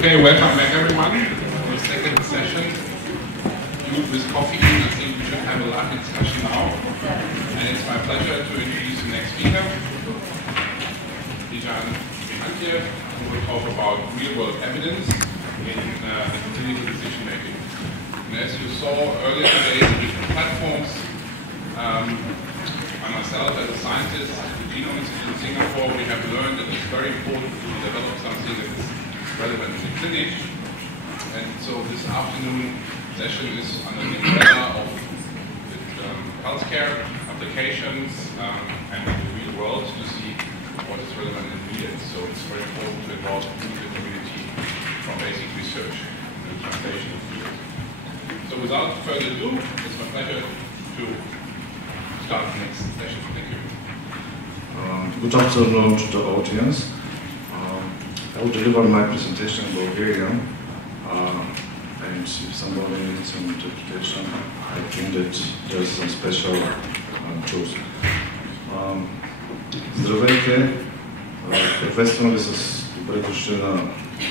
Okay, welcome back everyone to the second session. With coffee, I think we should have a lively discussion now. And it's my pleasure to introduce the next speaker, who will talk about real-world evidence in clinical decision making. And as you saw earlier today, the different platforms, by myself as a scientist at the Genome Institute in Singapore, we have learned that it's very important to develop something that is relevant in the clinic. And so this afternoon session is under the umbrella of healthcare applications and in the real world to see what is relevant and needed. So it's very important to involve the community from basic research and translation field. So without further ado, it's my pleasure to start the next session. Thank you. Good afternoon to the audience. I will deliver my presentation in Bulgarian. And if somebody needs some interpretation, I think that there is some special tools. Здравейте! Приветствам ви с добре дошли на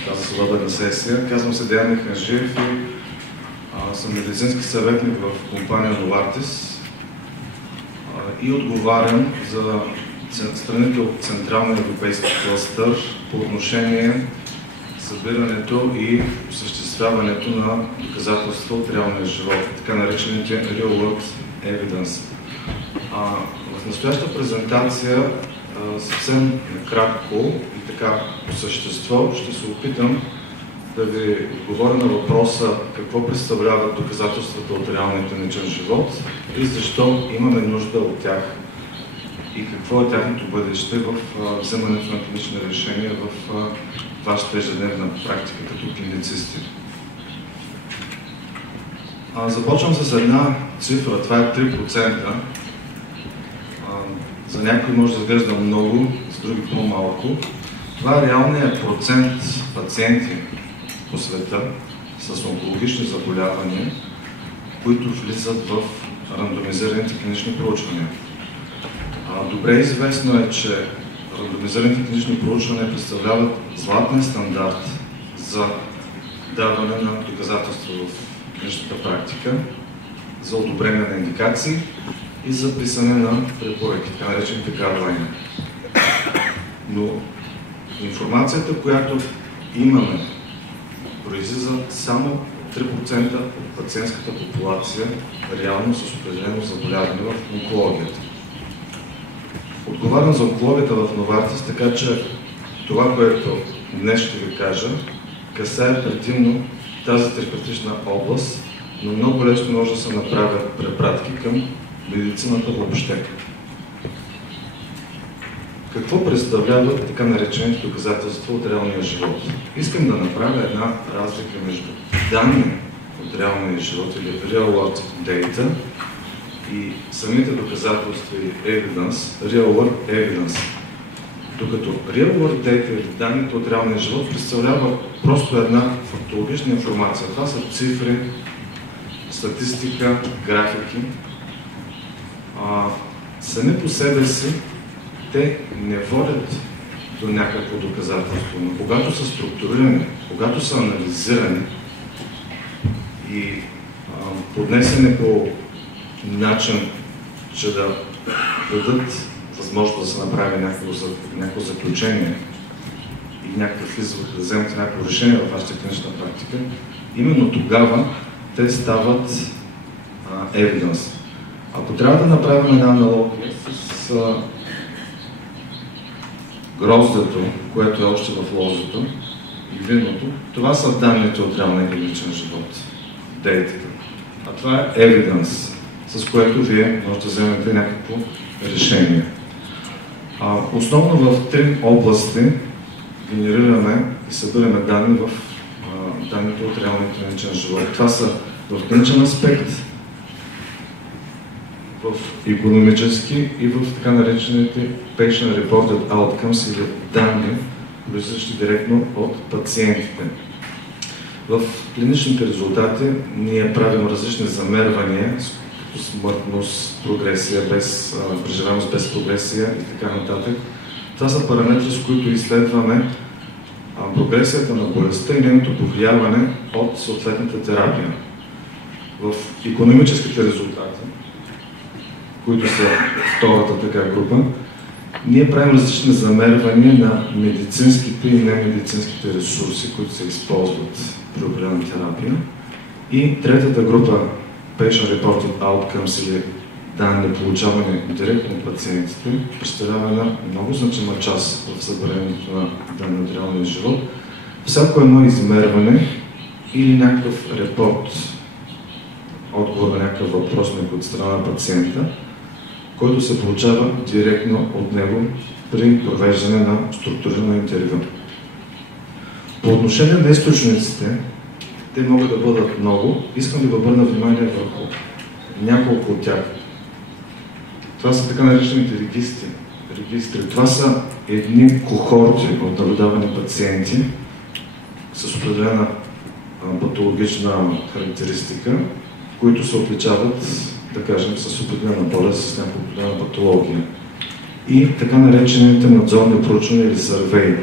тази свободна сесия. Казвам се Деян Миханжиев и съм медицински съветник в компания Novartis и отговарям за страните от Централния европейски клъстър по отношение събирането и осъществяването на доказателства от реалния живот, така наречените Real World Evidence. В настоящата презентация съвсем накратко и така по същество ще се опитам да ви отговоря на въпроса какво представляват доказателствата от реалния клиничен живот и защо имаме нужда от тях и какво е тяхното бъдеще в вземането на клинични решения в вашата ежедневна практика като клиницисти. Започвам с една цифра, това е 3%. За някои може да изглежда много, за други по-малко. Това е реалният процент пациенти по света с онкологични заболявания, които влизат в рандомизираните клинични проучвания. Добре известно е, че рандомизираните клинични проучвания представляват златен стандарт за даване на доказателства в клиничната практика, за одобрение на индикации и за писане на препоръки, така наречените guideline. Но информацията, която имаме, произлиза само 3% от пациентската популация, реално с определено заболяване в онкологията. Отговарям за онкологията в Novartis, така че това, което днес ще ви кажа, касае предимно тази терапевтична област, но много лесно може да се направят препратки към медицината въобще. Какво представляват така наречените доказателства от реалния живот? Искам да направя една разлика между данни от реалния живот или Real World Data и самите доказателства и evidence, Real World Evidence. Докато Real World Data или данните от реалния живот представлява просто една фактологична информация. Това са цифри, статистика, графики. Сами по себе си те не водят до някакво доказателство, но когато са структурирани, когато са анализирани и поднесени по начин, че да дадат възможност да се направи някакво заключение и някакъв извод, да вземете някакво решение в вашата клинична практика, именно тогава те стават evidence. Ако трябва да направим една аналогия с гроздето, което е още в лозето и виното, това са данните от реалния клиничен живот, дейтата. А това е evidence, с което вие можете да вземете някакво решение. Основно в 3 области генерираме и събираме данни в данните от реалния клиничен живот. Това са в клиничен аспект, в икономически и в така наречените Patient Reported Outcomes или данни, произлизащи директно от пациентите. В клиничните резултати ние правим различни замервания, смъртност, прогресия, преживяемост без прогресия и така нататък. Това са параметри, с които изследваме прогресията на болестта и нейното повлияване от съответната терапия. В икономическите резултати, които са втората така група, ние правим различни замервания на медицинските и немедицинските ресурси, които се използват при определена терапия. И третата група, Patient Reported Outcomes или данни, получаване директно от пациентите, представлява една много значима част в събирането на данни от реалния живот. Всяко едно измерване или някакъв репорт, отговор на някакъв въпрос от страна на пациента, който се получава директно от него при провеждане на структурирано интервю. По отношение на източниците, те могат да бъдат много. Искам да ви обърна внимание върху няколко от тях. Това са така наречените регистри. Това са едни кохорти от наблюдавани пациенти с определена патологична характеристика, които се отличават, да кажем, с определена болест, с някаква определена патология. И така наречените надзорни проучвания или сървеи,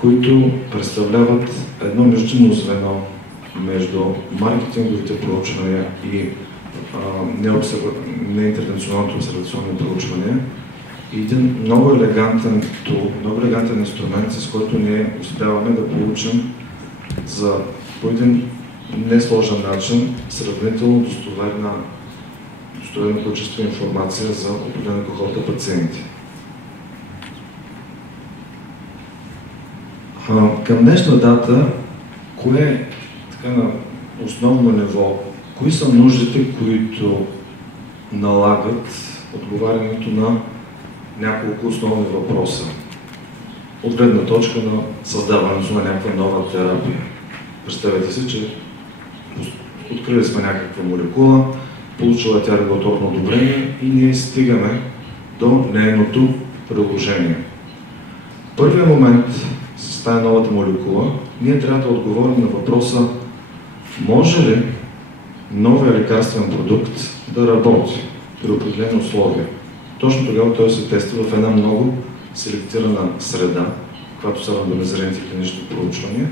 които представляват едно междинно звено между маркетинговите проучвания и неинтервенционалното обсервационни проучвания и един много елегантен тул, много елегантен инструмент, с който ние успяваме да получим по един несложен начин сравнително достоверно количество информация за определена кохорта пациенти. Към днешна дата, кое е така на основно ниво? Кои са нуждите, които налагат отговарянето на няколко основни въпроса? От гледна точка на създаването на някаква нова терапия. Представете си, че открили сме някаква молекула, получила тя регулаторно одобрение и ние стигаме до нейното приложение. В първия момент с тази новата молекула ние трябва да отговорим на въпроса: може ли новия лекарствен продукт да работи при определени условия? Точно тогава той се тества в една много селектирана среда, която са рандомизираните клинични проучвания,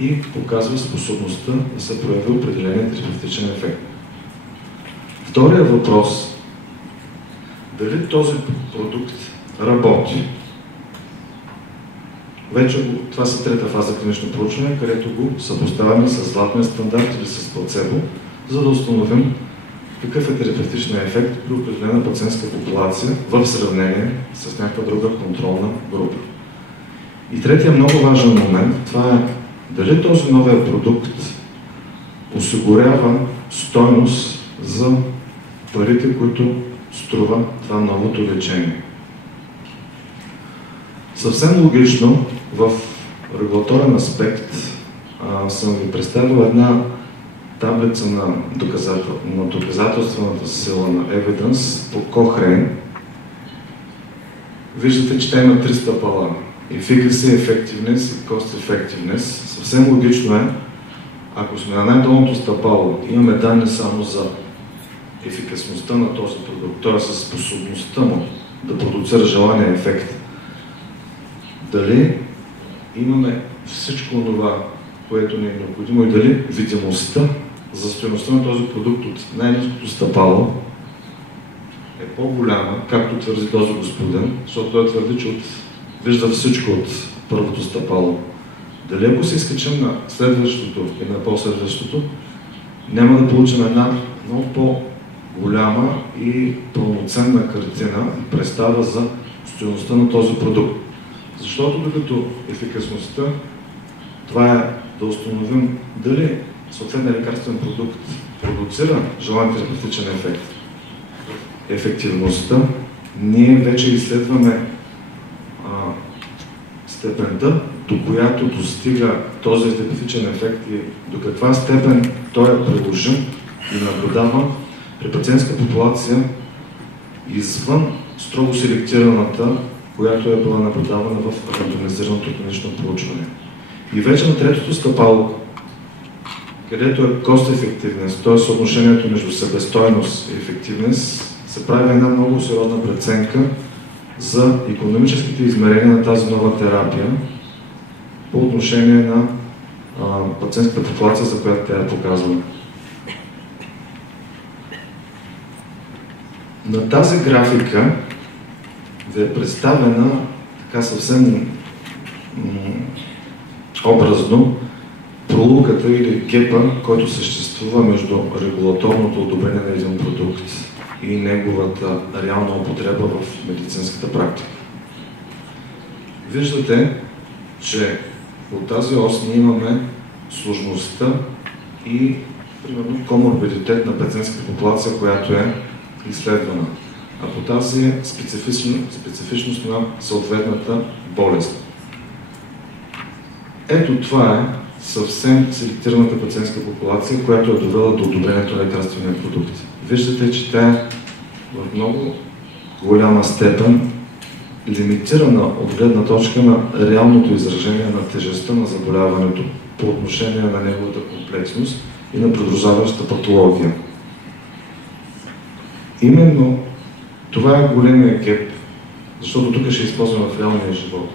и показва способността да се прояви определен терапевтичен ефект. Втория въпрос: дали този продукт работи? Вече това са трета фаза клинично проучване, където го съпоставяме с златния стандарт или с плацебо, за да установим какъв е терапевтичният ефект при определена пациентска популация в сравнение с някаква друга контролна група. И третия много важен момент, това е дали този новия продукт осигурява стойност за парите, които струва това новото лечение. Съвсем логично в регулаторен аспект съм ви представил една таблица на доказателствената сила на Evidence по Cochrane. Виждате, че те има 3 стъпала: Efficacy, Effectiveness и Cost Effectiveness. Съвсем логично е, ако сме на най-долното стъпало, имаме данни само за ефикасността на този продукт, т.е. със способността му да продуцира желания ефект. Дали имаме всичко това, което ни е необходимо, и дали видимостта за стойността на този продукт от най-ниското стъпало е по-голяма, както твърди този господин, защото той твърди, че вижда всичко от първото стъпало. Дали ако се изкачим на следващото и на по-следващото, няма да получим една много по-голяма и пълноценна картина, представа за стойността на този продукт. Защото докато ефикасността, това е да установим дали съответният лекарствен продукт продуцира желан терапевтичен ефект. Ефективността, ние вече изследваме степента, до която достига този терапевтичен ефект и до каква степен той е приложим и наблюдава при пациентска популация извън строго селектираната, която е била наблюдавана в рандомизираното клинично проучване. И вече на третото стъпало, където е cost effectiveness, т.е. съотношението между себестойност и ефективност, се прави една много сериозна преценка за икономическите измерения на тази нова терапия по отношение на пациентската популация, за която тя е показана. На тази графика ви е представена така съвсем образно пролуката или гепа, който съществува между регулаторното одобрение на един продукт и неговата реална употреба в медицинската практика. Виждате, че от тази ос ние имаме сложността и примерно коморбидитет на пациентската популация, която е изследвана, а по тази специфичност на съответната болест. Ето това е съвсем селектираната пациентска популация, която е довела до одобрението на лекарствения продукт. Виждате, че тя е в много голяма степен лимитирана от гледна точка на реалното изражение на тежестта на заболяването по отношение на неговата комплексност и на придружаващата патология. Именно това е големия геп, защото тук ще използваме в реалния живот.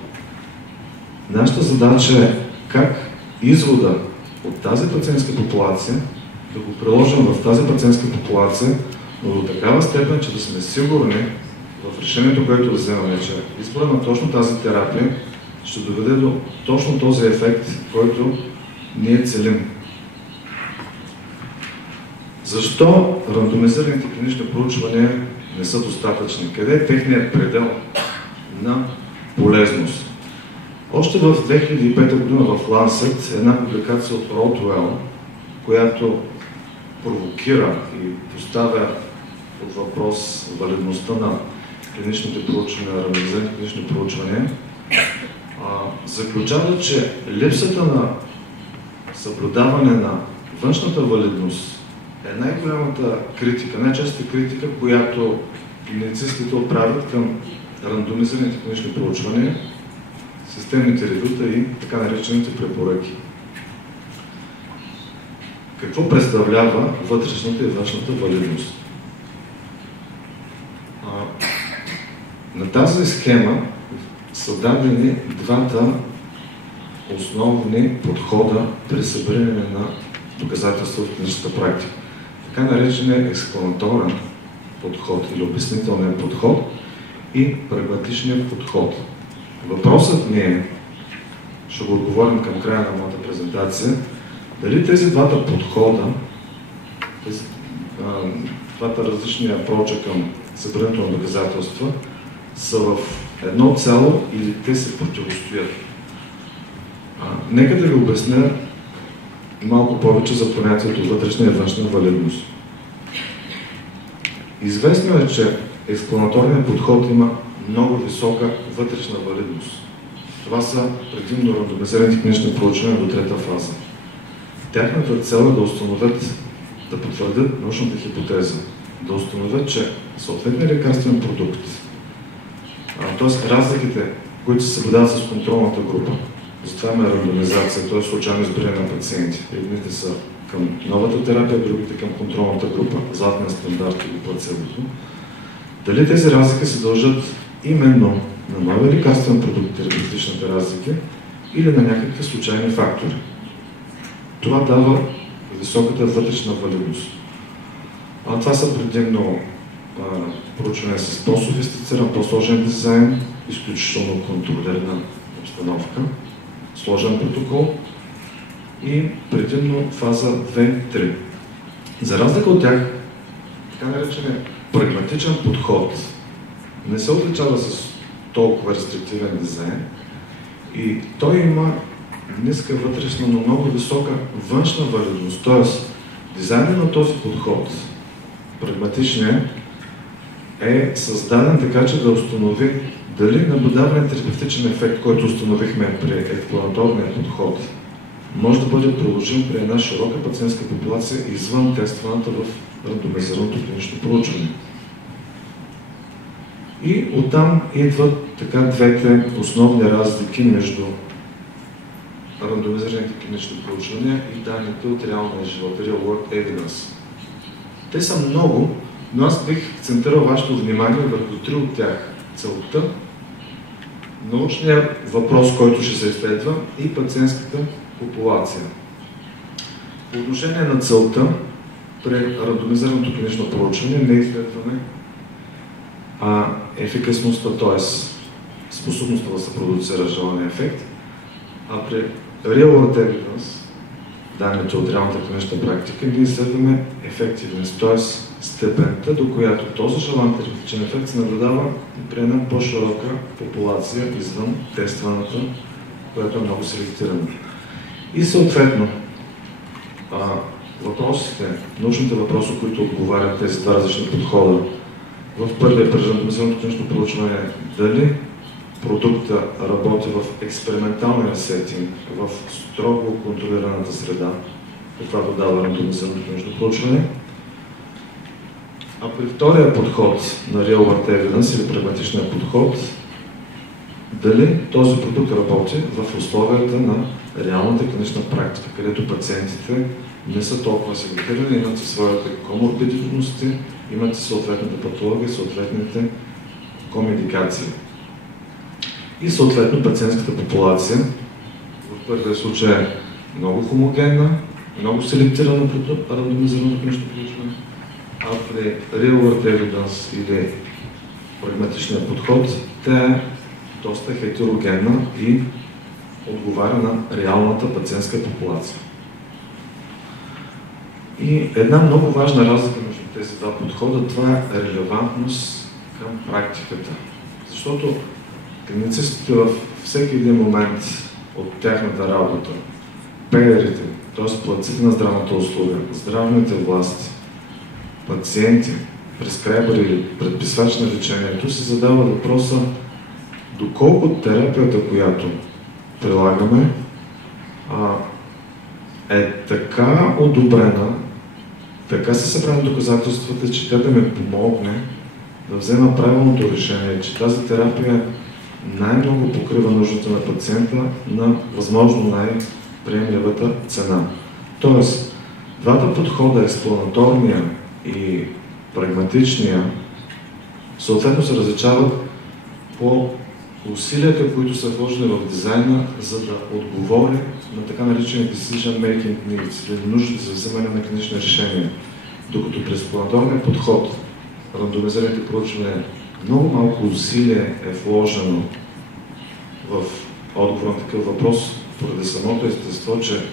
Нашата задача е как извода от тази пациентска популация да го приложим в тази пациентска популация, но до такава степен, че да сме сигурни в решението, което да вземаме, че избора на точно тази терапия ще доведе до точно този ефект, който ние целим. Защо рандомизираните клинични проучвания не са достатъчни? Къде е техният предел на полезност? Още в 2005 година в Lancet една публикация от Ротуел, която провокира и поставя под въпрос валидността на клиничните проучвания, рандомизираните клинични проучвания, заключава, че липсата на съблюдаване на външната валидност е най-голямата критика, най-честата критика, която медицинските отправят към рандомизираните клинични проучвания, системните ревюта и така наречените препоръки. Какво представлява вътрешната и външната валидност? На тази схема са дадени двата основни подхода при събиране на доказателства в клиничната практика. Така наречения експланаторен подход или обяснителен подход и прагматичният подход. Въпросът ми е, ще го отговорим към края на моята презентация, дали тези двата подхода, двата различни апроча към събирането на доказателства са в едно цяло или те се противостоят. Нека да ви обясня малко повече за понятието вътрешна и външна валидност. Известно е, че експланаторният подход има много висока вътрешна валидност. Това са предимно рандомизираните клинични проучвания до трета фаза. Тяхната цел е да установят, да потвърдят научната хипотеза, да установят, че съответният лекарствен продукт, т.е. разликите, които се съблюдават с контролната група, затова има рандомизация, т.е. случайно избиране на пациенти. Едните са към новата терапия, другите към контролната група, златния стандарт или плацебото. Дали тези разлики се дължат именно на новия лекарствен продукт, терапевтичните разлики, или на някакви случайни фактори. Това дава високата вътрешна валидност. Това са предимно проучвания с по-софистициран, по-сложен дизайн, изключително контролирана обстановка, сложен протокол и предимно фаза 2-3. За разлика от тях, така наречен прагматичен подход не се отличава с толкова рестриктивен дизайн и той има ниска вътрешна, но много висока външна валидност. Т.е. дизайнът на този подход, прагматичният, е създаден така, че да установи дали наблюдаваният терапевтичен ефект, който установихме при експланаторния подход, може да бъде приложим при една широка пациентска популация извън тестваната в рандомизираното клинично проучване. И оттам идват така двете основни разлики между рандомизираните клинични проучвания и данните от реалния живот, Real World Evidence. Те са много, но аз бих акцентирал вашето внимание върху три от тях. Целта научният въпрос, който ще се изследва, и пациентската популация. По отношение на целта, при рандомизираното клинично проучване не изследваме ефикасността, т.е. способността да се продуцира желания ефект, а при real-world evidence, данните от реалната клинична практика, ние изследваме ефективност, т.е. степента, до която този желан терапевтичен ефект се наблюдава при една по-широка популация извън тестваната, която е много селектирана. И съответно, въпросите, научните въпроси, които отговарят тези два различни подхода, в първия при рандомизираното клинично проучване, дали продукта работи в експерименталния сетинг, в строго контролираната среда, каквато дава рандомизираното клинично проучване, а при втория подход на Real World Evidence или прагматичния подход, дали този продукт работи в условията на реалната клинична практика, където пациентите не са толкова селектирани, имат и своите коморбидности, имат и съответната патология, съответните комедикации. И съответно пациентската популация в първия случай е много хомогенна, много селектирана при рандомизираното клинично проучване, а при Real World Evidence или прагматичния подход, тя е доста хетерогенна и отговаря на реалната пациентска популация. И една много важна разлика между тези два подхода, това е релевантност към практиката. Защото клиницистите във всеки един момент от тяхната работа, пеерите, т.е. платците на здравната услуга, здравните власти, пациенти, прескрайбъри или предписвач на лечението, се задава въпроса доколко терапията, която прилагаме, е така одобрена, така са събрани доказателствата, че тя да ми помогне да взема правилното решение, че тази терапия най-много покрива нуждата на пациента на възможно най-приемливата цена. Тоест, двата подхода, експлоанаторния и прагматичния, съответно се различават по усилията, които са вложени в дизайна, за да отговори на така наречени decision making needs, или нуждите за вземане на клинични решения. Докато през експлоанаторния подход, рандомизираните проучвания, много малко усилие е вложено в отговор на такъв въпрос, поради самото естество, че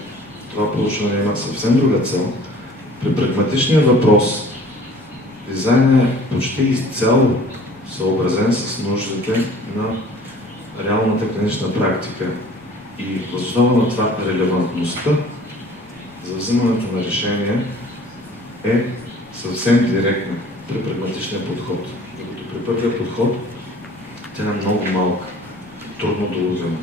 това проучване има съвсем друга цел. При прагматичния въпрос, дизайнът е почти изцяло съобразен с нуждите на реалната клинична практика. И въз основа на това релевантността за взимането на решение е съвсем директна при прагматичния подход. Докато при първия подход тя е много малка, трудно доловима.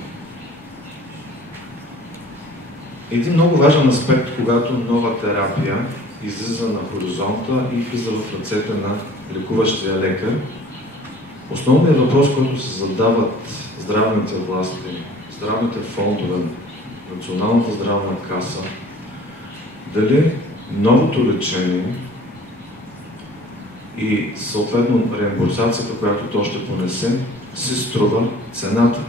Един много важен аспект, когато нова терапия излиза на хоризонта и влиза в ръцете на лекуващия лекар, основният въпрос, който се задават здравните власти, здравните фондове, Националната здравна каса, дали новото лечение и съответно реимбурсацията, която то ще понесе, си струва цената.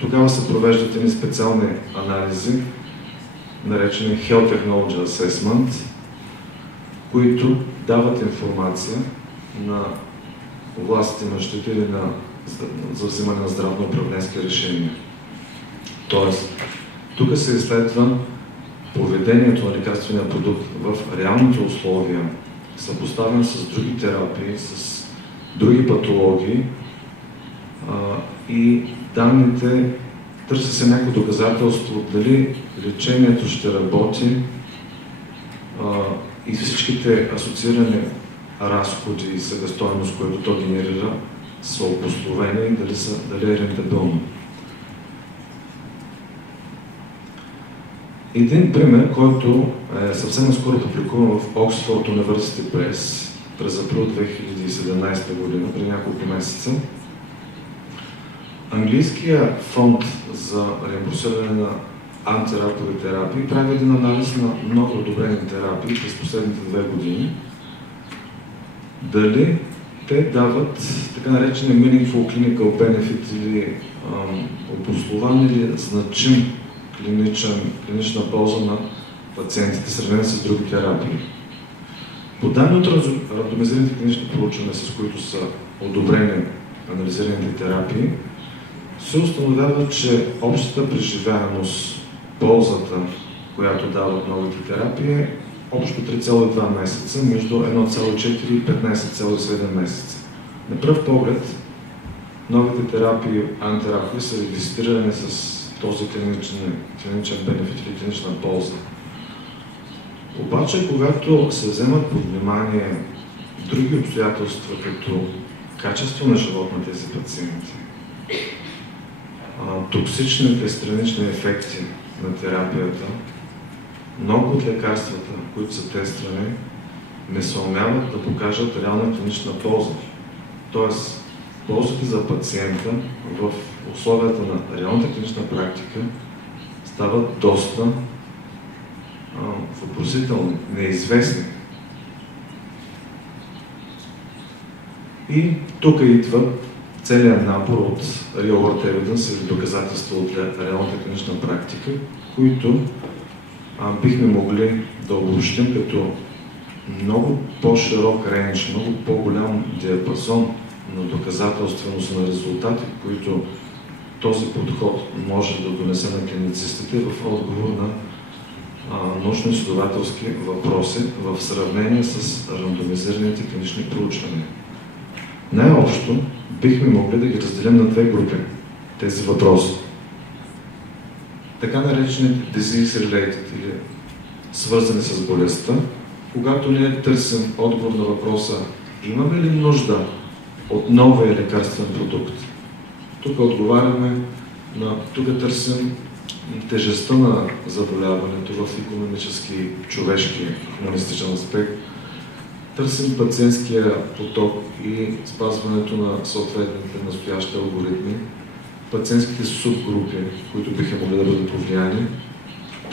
Тогава се провеждат едни специални анализи, наречени Health Technology Assessment, които дават информация на властите на щитили за взимане на здравно-управленски решения. Тоест, тук се изследва поведението на лекарствения продукт в реалните условия, съпоставен с други терапии, с други патологии и данните, търси се някакво доказателство дали лечението ще работи и всичките асоциирани разходи и себестойност, които то генерира, са обусловени и дали е рентабилно. Един пример, който е съвсем наскоро публикуван в Oxford University Press през април 2017 година, при няколко месеца. Английският фонд за реимбурсиране на антиракови терапии прави един анализ на много одобрени терапии през последните 2 години. Дали те дават така наречения meaningful clinical benefit или обоснован или значим клинична полза на пациентите, сравнени с други терапии. По данни от рандомизираните клинични проучвания, с които са одобрени анализираните терапии, се установява, че общата преживяемост, ползата, която дават новите терапии, е общо 3,2 месеца, между 1,4 и 15,7 месеца. На пръв поглед, новите терапии, антиракови, са регистрирани с този клиничен бенефит или клинична полза. Обаче, когато се вземат под внимание други обстоятелства, като качество на живот на тези пациенти, токсичните странични ефекти на терапията, много от лекарствата, които са тествани, не съумяват да покажат реална клинична полза. Тоест, ползите за пациента в условията на реалната клинична практика стават доста въпросителни, неизвестни. И тук идва целият набор от real-world evidence или доказателства от реалната клинична практика, които бихме могли да обобщим като много по-широк рейндж, много по-голям диапазон на доказателственост на резултати, които този подход може да донесе на клиницистите в отговор на научно-изследователски въпроси в сравнение с рандомизираните клинични проучвания. Най-общо бихме могли да ги разделим на две групи тези въпроси. Така наречените disease-related или свързани с болестта, когато ние търсим отговор на въпроса имаме ли нужда от новия лекарствен продукт. Тук отговаряме тук търсим тежестта на заболяването в икономически, човешки, хуманистичен аспект. Търсим пациентския поток и спазването на съответните настоящи алгоритми, пациентските субгрупи, които биха могли да бъдат повлияни.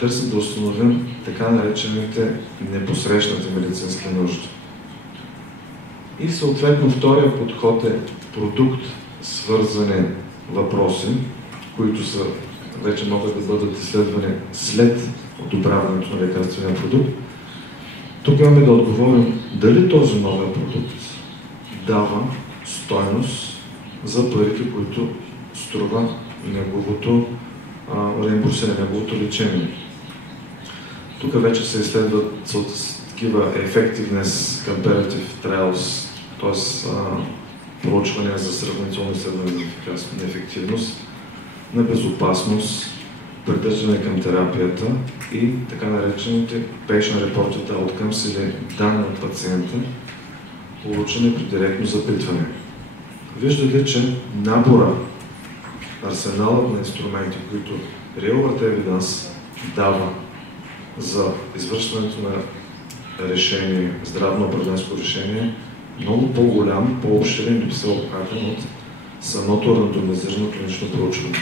Търсим да установим така наречените непосрещнати медицински нужди. И съответно втория подход е продукт свързани въпроси, които са вече могат да бъдат изследвани след одобряването на лекарствения продукт. Тук имаме да отговорим дали този новия продукт дава стойност за парите, които струва неговото реимбурсиране, неговото лечение. Тук вече се изследват такива effectiveness comparative trials, т.е. проучвания за сравнително изследване на ефективност, на безопасност, придържане към терапията и така наречените Patient Reported Outcomes или данни от пациента, получени при директно запитване. Виждате, че набора, арсеналът на инструменти, които real-world evidence дава за извършването на решение, здравно-управленско решение, много по-голям, по-обширен и всеобхватен от самото рандомизирано клинично проучване.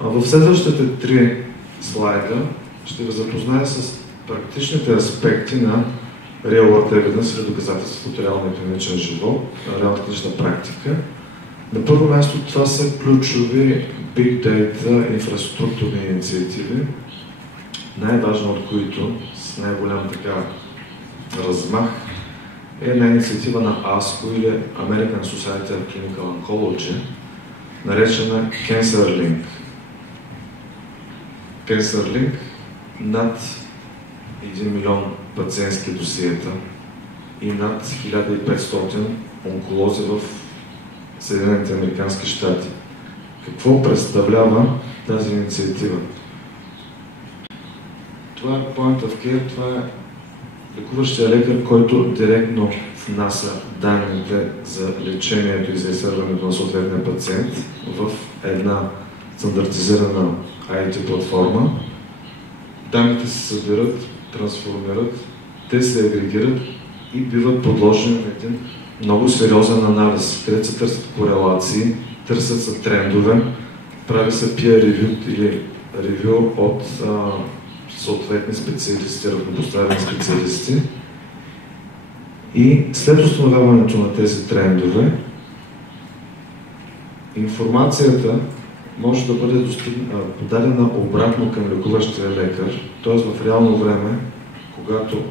В следващите 3 слайда ще ви запозная с практичните аспекти на real-world evidence или доказателството от реалния клиничен живот, реалната клинична практика. На първо място това са ключови Big Data инфраструктурни инициативи, най-важна от които с най-голям размах е една инициатива на ASCO или American Society of Clinical Oncology, наречена CancerLink. CancerLink над 1 милион пациентски досиета и над 1500 онколози в Съединените американски щати. Какво представлява тази инициатива? Това е Point of Care, това е лекуващия лекар, който директно внася данните за лечението и за изследването на съответния пациент в една стандартизирана IT платформа. Данните се събират, трансформират, те се агрегират и биват подложени на един много сериозен анализ, където се търсят корелации, търсят се трендове, прави се peer review или ревю от съответни специалисти, равнопоставени специалисти И след установяването на тези трендове, информацията може да бъде подадена обратно към лекуващия лекар, т.е. в реално време, когато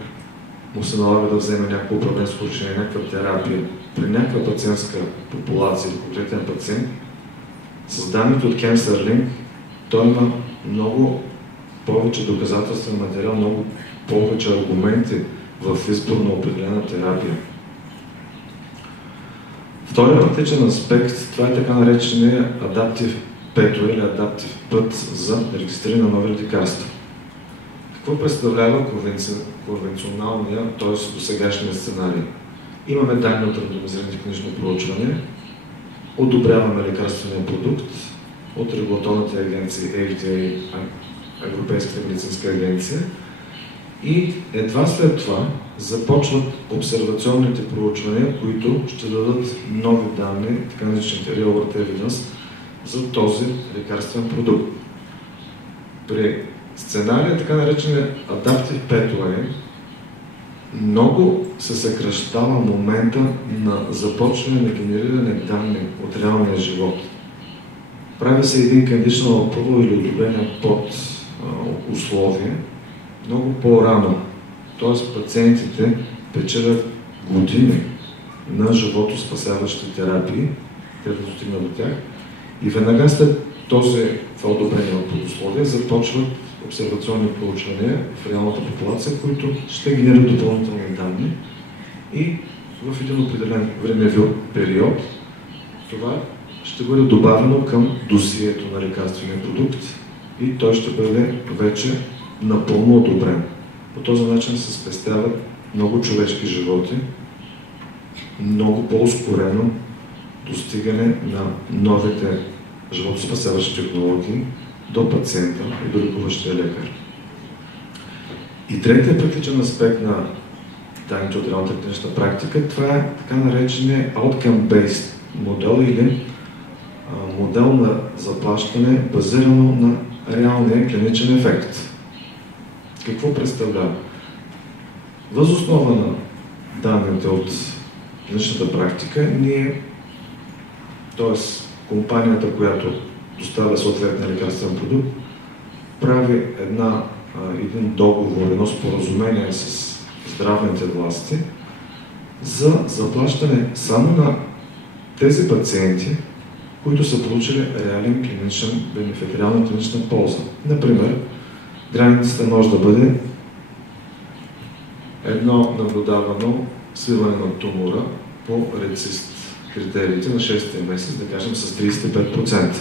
му се налага да вземе някакво управленско решение, някаква терапия при някаква пациентска популация или конкретен пациент, с данните от Link, той има много повече доказателствен материал, много повече аргументи в избор на определена терапия. Вторият практичен аспект, това е така наречения адаптив пето или адаптив път за регистриране на нови лекарства. Какво представлява конвенционалния, т.е. досегашния сценарий? Имаме данни от рандомизирани клинично проучване, одобряваме лекарствения продукт от регулаторните агенции FDA, Европейската медицинска агенция, и едва след това започват обсервационните проучвания, които ще дадат нови данни, така наречените Real World Evidence, за този лекарствен продукт. При сценария, така наречения Adaptive Pathway, много се съкращава момента на започване на генериране данни от реалния живот. Прави се един conditional approval или одобрение под условие много по-рано. Т.е. пациентите печелят години на животоспасяващи терапии, те да достигнат до тях, и веднага след това одобрение под условие започват обсервационни проучвания в реалната популация, които ще генерират допълнителни данни, и в един определен времеви период това ще бъде добавено към досието на лекарствения продукт и той ще бъде вече напълно одобрен. По този начин се спестяват много човешки животи, много по-ускорено достигане на новите животоспасяващи технологии до пациента и до лекуващия лекар. И третият практичен аспект на данните от реалната клинична практика, това е така наречения outcome-based модел или модел на заплащане, базирано на реалния клиничен ефект. Какво представлява? Въз основа на данните от клиничната практика, ние, т.е. компанията, която доставя съответния лекарствен продукт, прави един договор, едно споразумение с здравните власти за заплащане само на тези пациенти, които са получили реален клиничен бенефит, реална клинична полза. Например, границата може да бъде едно наблюдавано свиване на тумора по рецист критериите на 6-ти месец, да кажем с 35%.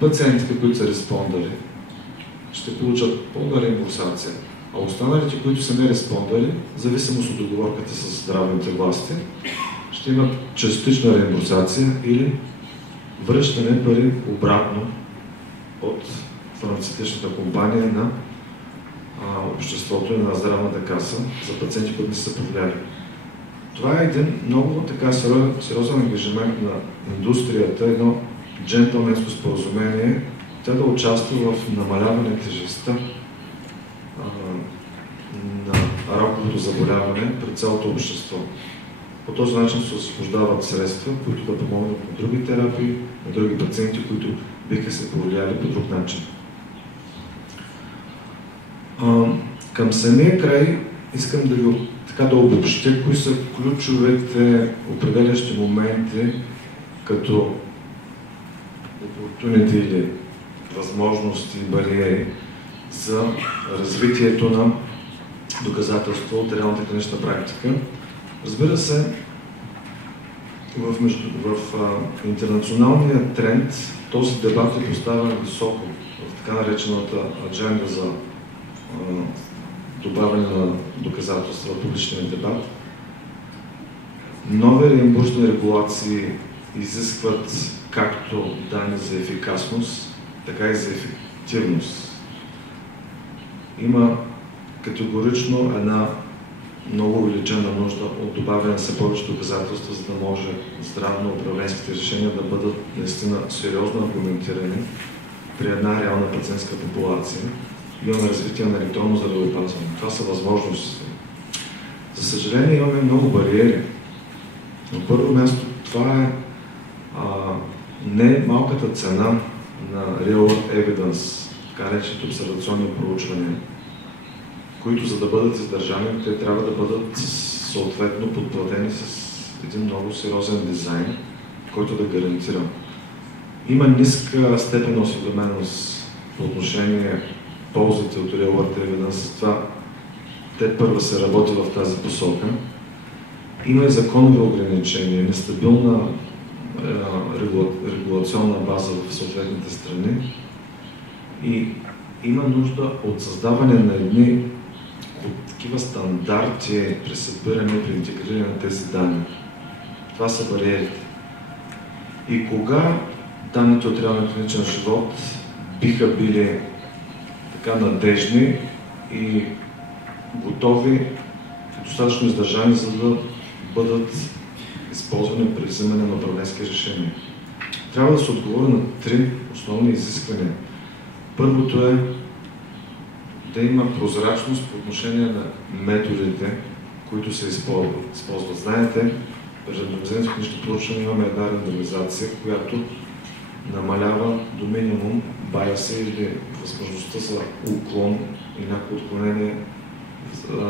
Пациентите, които са респондали, ще получат пълна реимбурсация, а останалите, които са не респондали, в зависимост от договорката с здравните власти, ще имат частична реимбурсация или връщане пари обратно от фармацевтичната компания на обществото и на здравната каса за пациенти, които не са повлияли. Това е един много така сериозен ангажимент на индустрията, едно джентълменско споразумение, тя да участва в намаляване тежестта на раковото заболяване пред цялото общество. По този начин се освобождават средства, които да помогнат на други терапии, на други пациенти, които биха се повлияли по друг начин. Към самия край искам да ви да обобщя кои са ключовете определящи моменти като опортунити или възможности, бариери за развитието на доказателство от реалната клинична практика. Разбира се, в интернационалния тренд този дебат е поставен високо в така наречената адженда за добавяне на доказателства в публичния дебат. Нови реимбурсни регулации изискват както данни за ефикасност, така и за ефективност. Има категорично една много увеличена нужда от добавяне на повече доказателства, за да може здравно-управленските решения да бъдат наистина сериозно аргументирани при една реална пациентска популация. Имаме развитие на електронно здравеопазване. Това са възможности. За съжаление имаме много бариери. На първо място това е не малката цена на Real World Evidence, така наречените обсервационни проучвания, които за да бъдат издържани, те трябва да бъдат съответно подплатени с един много сериозен дизайн, който да гарантира. Има ниска степен на осведоменост по отношение ползите от Real World Evidence, това те първо се работи в тази посока. Има и законови ограничения, нестабилна регулационна база в съответните страни и има нужда от създаване на едни такива стандарти при събиране и при интегриране на тези данни. Това са бариерите. И кога данните от реалния клиничен живот биха били така надежни и готови и достатъчно издържани, за да бъдат използвани при вземане на управленски решения. Трябва да се отговори на 3 основни изисквания. Първото е да има прозрачност по отношение на методите, които се използват. Знаете, при рандомизираните клинични проучвания имаме една рандомизация, която намалява до минимум байса или възможността за уклон и някакво отклонение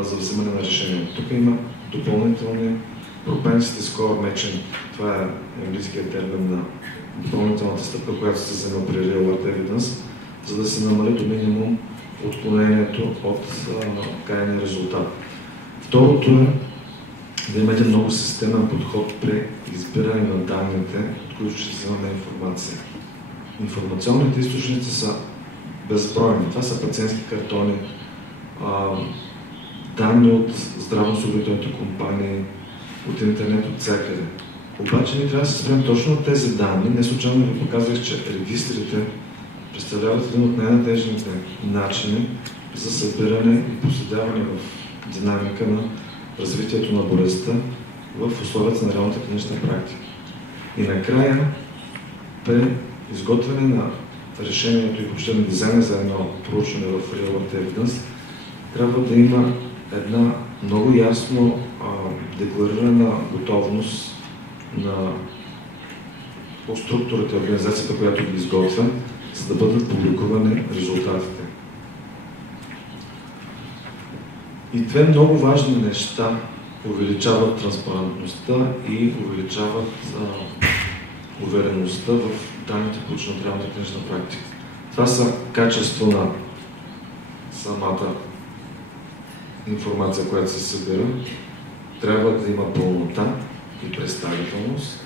за вземане на решение. Тук има допълнителни propensity score matching. Това е английският термин на допълнителната стъпка, която се взема при Real World Evidence, за да се намали до минимум отклонението от крайния резултат. Второто е да имате много системен подход при избиране на данните, от които ще вземаме информация. Информационните източници са безбройни. Това са пациентски картони, данни от здравноосигурителните компании, от интернет, от всякъде. Обаче ние трябва да се спрем точно от тези данни. Не случайно ви показах, че регистрите представляват един от най-надежните начини за събиране и проследяване в динамика на развитието на болестта в условията на реалната клинична практика. И накрая, при изготвяне на решението и въобще на дизайна за едно проучване в Real World Evidence, трябва да има една много ясно декларирана готовност на структурата и организацията, която ги изготвя, за да бъдат публикувани резултатите. И 2 много важни неща увеличават транспарентността и увеличават увереността в данните, получени от реалната клинична практика. Това са качество на самата информация, която се събира. Трябва да има пълнота и представителност.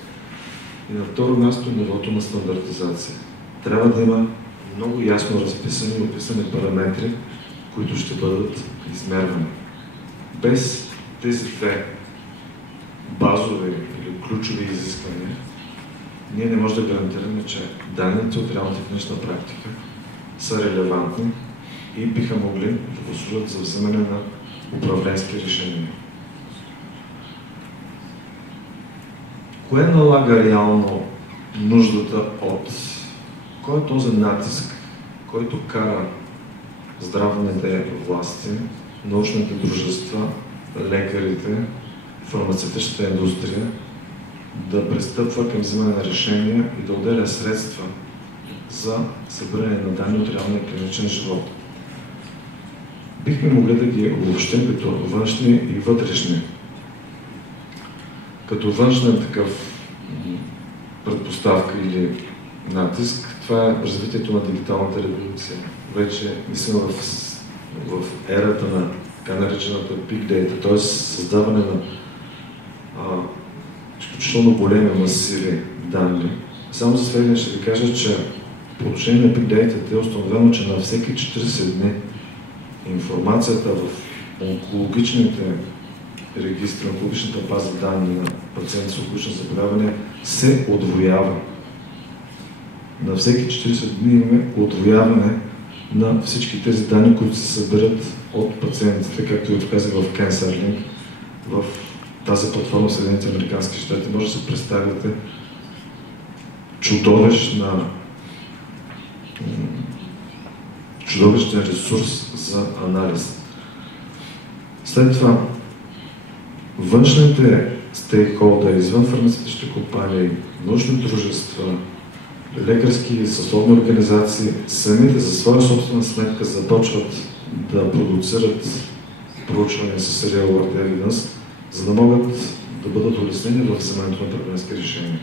И на второ място нивото на стандартизация. Трябва да има много ясно разписани и описани параметри, които ще бъдат измервани. Без тези 2 базови или ключови изисквания, ние не можем да гарантираме, че данните от реалната клинична практика са релевантни и биха могли да послужат за вземане на управленски решения. Кое налага реално нуждата от? Кой е този натиск, който кара здравните власти, научните дружества, лекарите, фармацевтичната индустрия да пристъпва към вземане на решения и да отделя средства за събиране на данни от реалния клиничен живот? Бихме могли да ги обобщим като външни и вътрешни. Като външна такъв предпоставка или натиск, това е развитието на дигиталната революция. Вече мисля в ерата на така наречената Big Data, т.е. създаване на изключително големи масиви данни. Само за сведение ще ви кажа, че по отношение на Big Data е установено, че на всеки 40 дни информацията в онкологичните регистри, онкологичната база данни на пациенти с онкологични заболявания се удвоява. На всеки 40 дни имаме удвояване на всички тези данни, които се събират от пациентите, както ви казах в Link, в тази платформа в Съединените американски щати. Може да се представите чудовищен ресурс за анализ. След това, външните стейкхолдери, извън фармацевтичните компании, научни дружества, лекарски и съсловни организации, самите за своя собствена сметка започват да продуцират проучвания с Real World Evidence, за да могат да бъдат улеснени в вземането на управленски решения.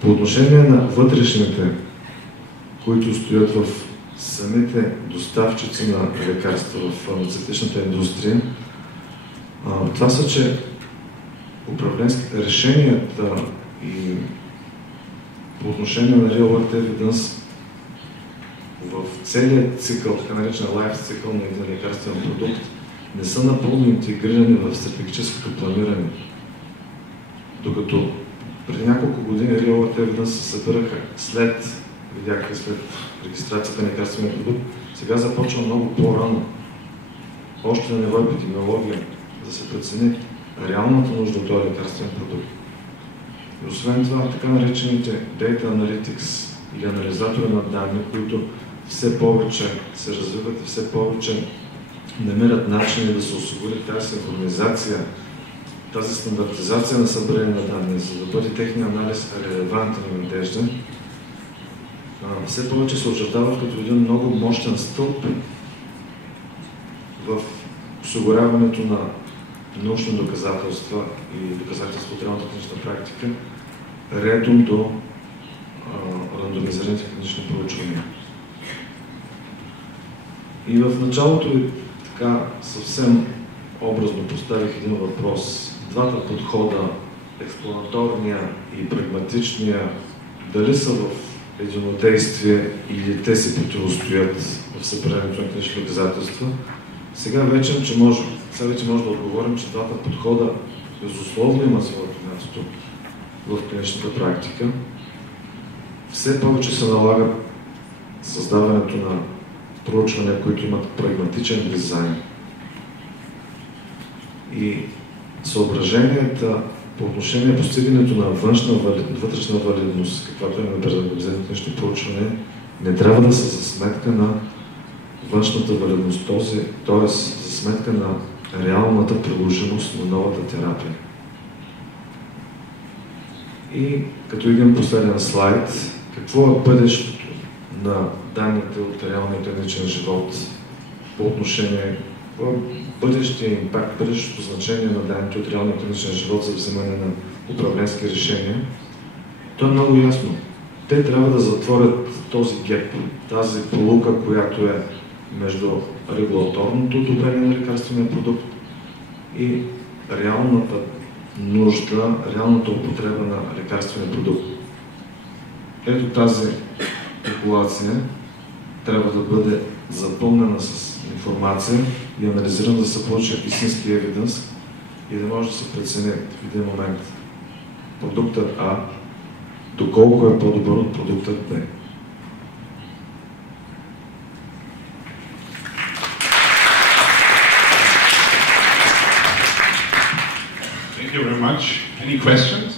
По отношение на вътрешните, които стоят в самите доставчици на лекарства в фармацевтичната индустрия, това са, че управленските решенията и по отношение на Real World Evidence в целият цикъл, така наречен лайф цикъл на един лекарствен продукт, не са напълно интегрирани в стратегическото планиране. Докато преди няколко години Real World Evidence се събираха след регистрацията на лекарствения продукт, сега започва много по-рано, още на ниво епидемиология, да се прецени реалната нужда от този лекарствен продукт. И освен това, така наречените Data Analytics или анализатори на данни, които все повече се развиват и все повече намерят начини да се осигури тази синхронизация, тази стандартизация на събрание на данни, за да бъде техния анализ релевантен и надежден, все повече се очертават като един много мощен стълб в осигуряването на научни доказателства и доказателства от реалната клинична практика, редом до рандомизираните клинични проучвания. И в началото ви така съвсем образно поставих един въпрос. Двата подхода, експлоаторния и прагматичния, дали са в единодействие или те се противостоят в събирането на клинични доказателства? Сега вече може да отговорим, че двата подхода безусловно имат своето място в клиничната практика. Все повече се налага създаването на проучвания, които имат прагматичен дизайн. И съображенията по отношение постигането на вътрешна валидност, каквато е на персонализираните клинични проучвания, не трябва да са за сметка на външната валидност, т.е. за сметка на реалната приложимост на новата терапия. И като един последен слайд, какво е бъдещето на данните от реалния клиничен живот по отношение бъдещия импакт, бъдещото значение на данните от реалния клиничен живот за вземане на управленски решения? То е много ясно. Те трябва да затворят този геп, тази полука, която е между регулаторното одобрение на лекарствения продукт и реалната нужда, реалната употреба на лекарствения продукт. Ето тази популация трябва да бъде запълнена с информация и анализирана, да се получи истински евиденс и да може да се прецени в един момент продуктът А доколко е по-добър от продуктът Б. Thank you very much. Any questions?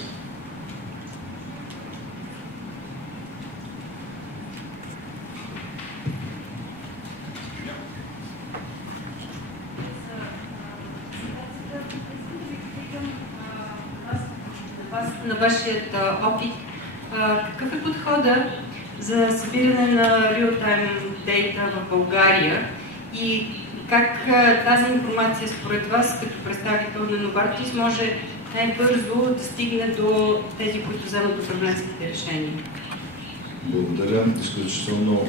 На вашият опит, какъв е подходът за събиране на real-time data в България и как тази информация според вас, като представител на Novartis, може най-бързо да стигне до тези, които вземат управленските решения? Благодаря. Изключително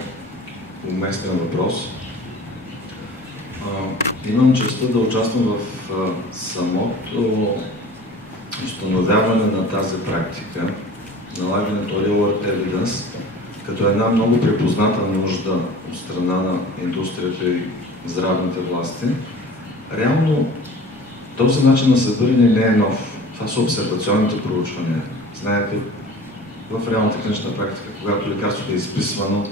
уместен въпрос. Имам честта да участвам в самото установяване на тази практика, налагането Real World Evidence, като една много припозната нужда от страна на индустрията и здравните власти. Реално този начин на събиране не е нов. Това са обсервационните проучвания. Знаете, в реалната клинична практика, когато лекарството е изписвано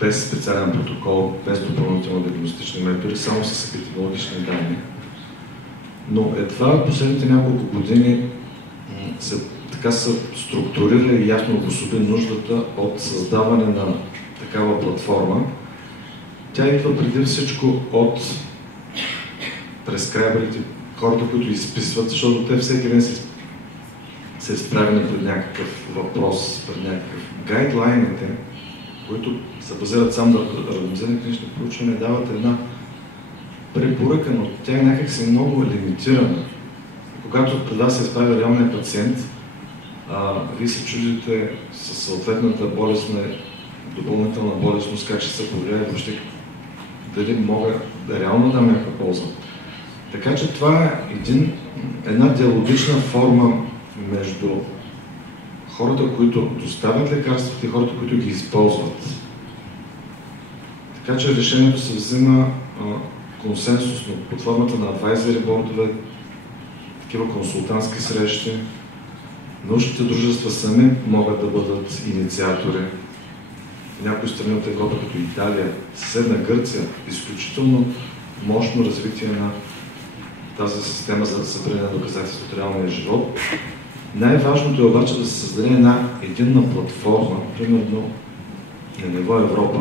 без специален протокол, без допълнително диагностични методи, само с епидемиологични данни. Но едва последните няколко години така са структурирали и ясно обособи нуждата от създаване на такава платформа. Тя идва преди всичко от прескрайберите, хората, които изписват, защото те всеки ден се изправят пред някакъв въпрос, пред някакъв гайдлайните, които се базират само да ранdomизирани клинични проучвания, дават една препоръка, но тя е някакси много лимитирана. Когато пред вас се изправя реалният пациент, вие се чудите със съответната болестна, допълнителна болестност, как ще се повлияе въобще, дали мога да реално дам някаква полза. Така че това е една диалогична форма между хората, които доставят лекарствата и хората, които ги използват. Така че решението се взима консенсусно под формата на адвайзери бордове, такива консултантски срещи. Научните дружества сами могат да бъдат инициатори. В някои страни от Европа, като Италия, съседна Гърция, изключително мощно развитие на тази система за събиране на доказателства от реалния живот. Най-важното е обаче да се създаде една единна платформа, примерно на ниво Европа,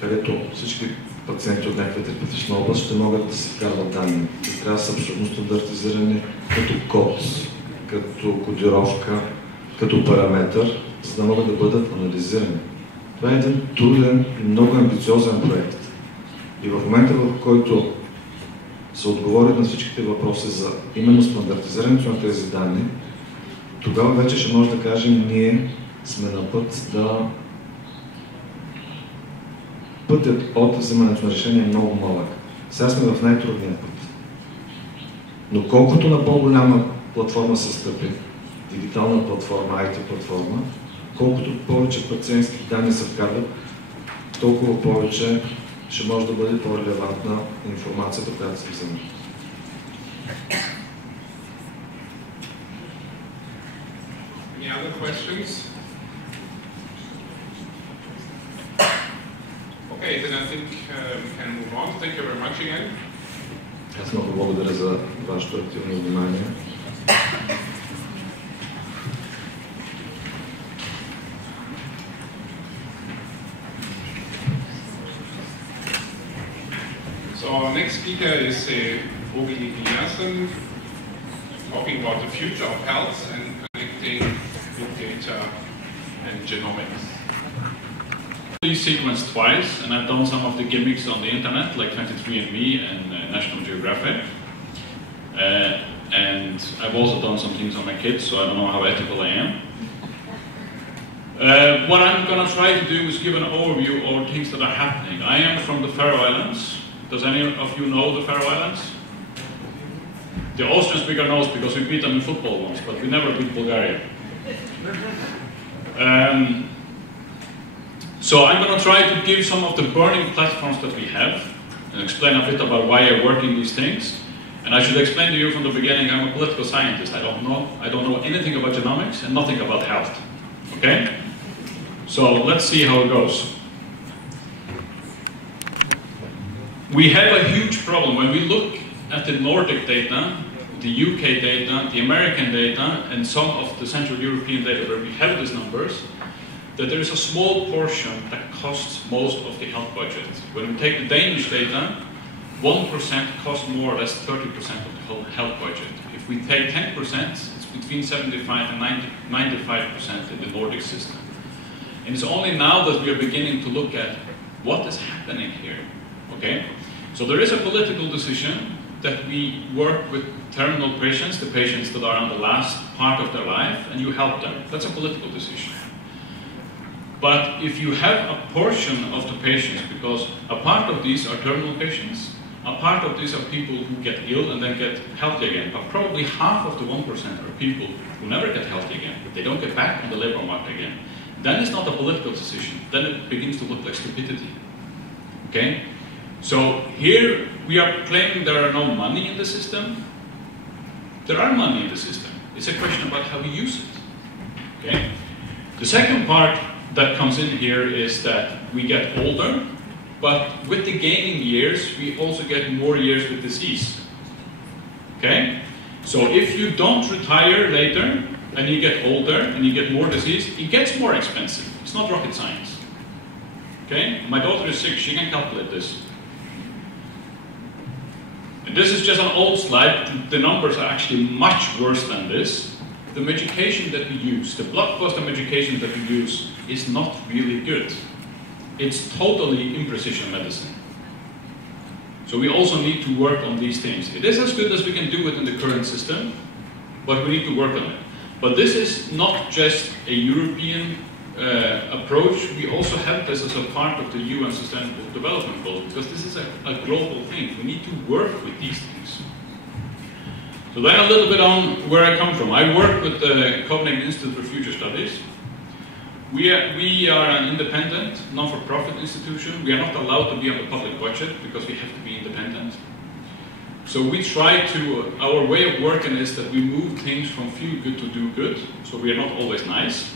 където всички пациенти от някаква терапевтична област ще могат да се вкарват данни. Те трябва да са абсолютно стандартизирани като код, като кодировка, като параметър, за да могат да бъдат анализирани. Това е един труден и много амбициозен проект. И в момента, в който се отговорят на всичките въпроси за именно стандартизирането на тези данни, тогава вече ще може да кажем, ние сме на път да... Пътят от вземането на решение е много малък. Сега сме в най-трудния път. Но колкото на по-голяма платформа се стъпи, дигитална платформа, IT платформа, колкото повече пациентски данни се вкарват, толкова повече ще може да бъде по-релевантна информацията, която се взема. Any other questions? Okay, then I think we can move on. Thank you very much again. Аз много благодаря за вашето активно внимание. So our next speaker is Bogi Eliasson, talking about the future of health and connecting big data and genomics. These sequenced twice, and I've done some of the gimmicks on the internet, like 23andMe and National Geographic. And I've also done some things on my kids, so I don't know how ethical I am. What I'm going to try to do is give an overview of things that are happening. I am from the Faroe Islands. Does any of you know the Faroe Islands? The Austrian speaker knows because we beat them in football once, but we never beat Bulgaria. So I'm going to try to give some of the burning platforms that we have and explain a bit about why I work in these things. And I should explain to you from the beginning, I'm a political scientist. I don't know anything about genomics and nothing about health. Okay? So let's see how it goes. We have a huge problem when we look at the Nordic data, the UK data, the American data, and some of the Central European data where we have these numbers, that there is a small portion that costs most of the health budget. When we take the Danish data, 1% costs more or less 30% of the whole health budget. If we take 10%, it's between 75 and 95% in the Nordic system. And it's only now that we are beginning to look at what is happening here. Okay? So there is a political decision that we work with terminal patients, the patients that are on the last part of their life, and you help them. That's a political decision. But if you have a portion of the patients, because a part of these are terminal patients, a part of these are people who get ill and then get healthy again, but probably half of the 1% are people who never get healthy again. They don't get back on the labor market again. Then it's not a political decision. Then it begins to look like stupidity. Okay? So here we are claiming there are no money in the system. There are money in the system. It's a question about how we use it. Okay? The second part that comes in here is that we get older, but with the gaining years, we also get more years with disease. Okay? So if you don't retire later, and you get older, and you get more disease, it gets more expensive. It's not rocket science. Okay? My daughter is 6, she can calculate this. And this is just an old slide. The numbers are actually much worse than this. The medication that we use, the blockbuster medication that we use, is not really good. It's totally imprecision medicine. So we also need to work on these things. It is as good as we can do it in the current system, but we need to work on it. But this is not just a European approach. We also have this as a part of the UN Sustainable Development Goals, because this is a global thing. We need to work with these things. So then a little bit on where I come from. I work with the Copenhagen Institute for Future Studies. We are an independent, non-for-profit institution. We are not allowed to be on the public budget because we have to be independent. So we try to, our way of working is that we move things from feel good to do good. So we are not always nice.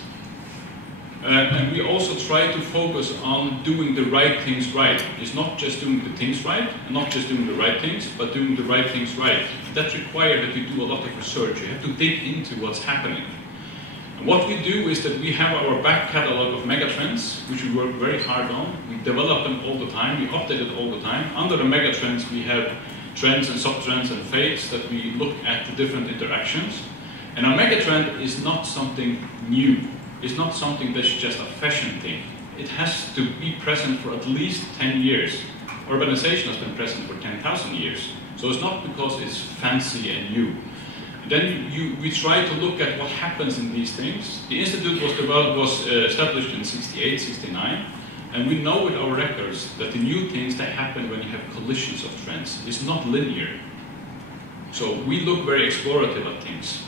And we also try to focus on doing the right things right. It's not just doing the things right, and not just doing the right things, but doing the right things right. That requires that you do a lot of research. You have to dig into what's happening. And what we do is that we have our back catalog of megatrends, which we work very hard on. We develop them all the time, we update it all the time. Under the megatrends, we have trends and subtrends and fates that we look at the different interactions. And a megatrend is not something new. It's not something that's just a fashion thing. It has to be present for at least 10 years. Urbanization has been present for 10,000 years. So it's not because it's fancy and new. Then we try to look at what happens in these things. The institute was established in 68, 69, and we know with our records that the new things that happen when you have collisions of trends is not linear. So we look very explorative at things.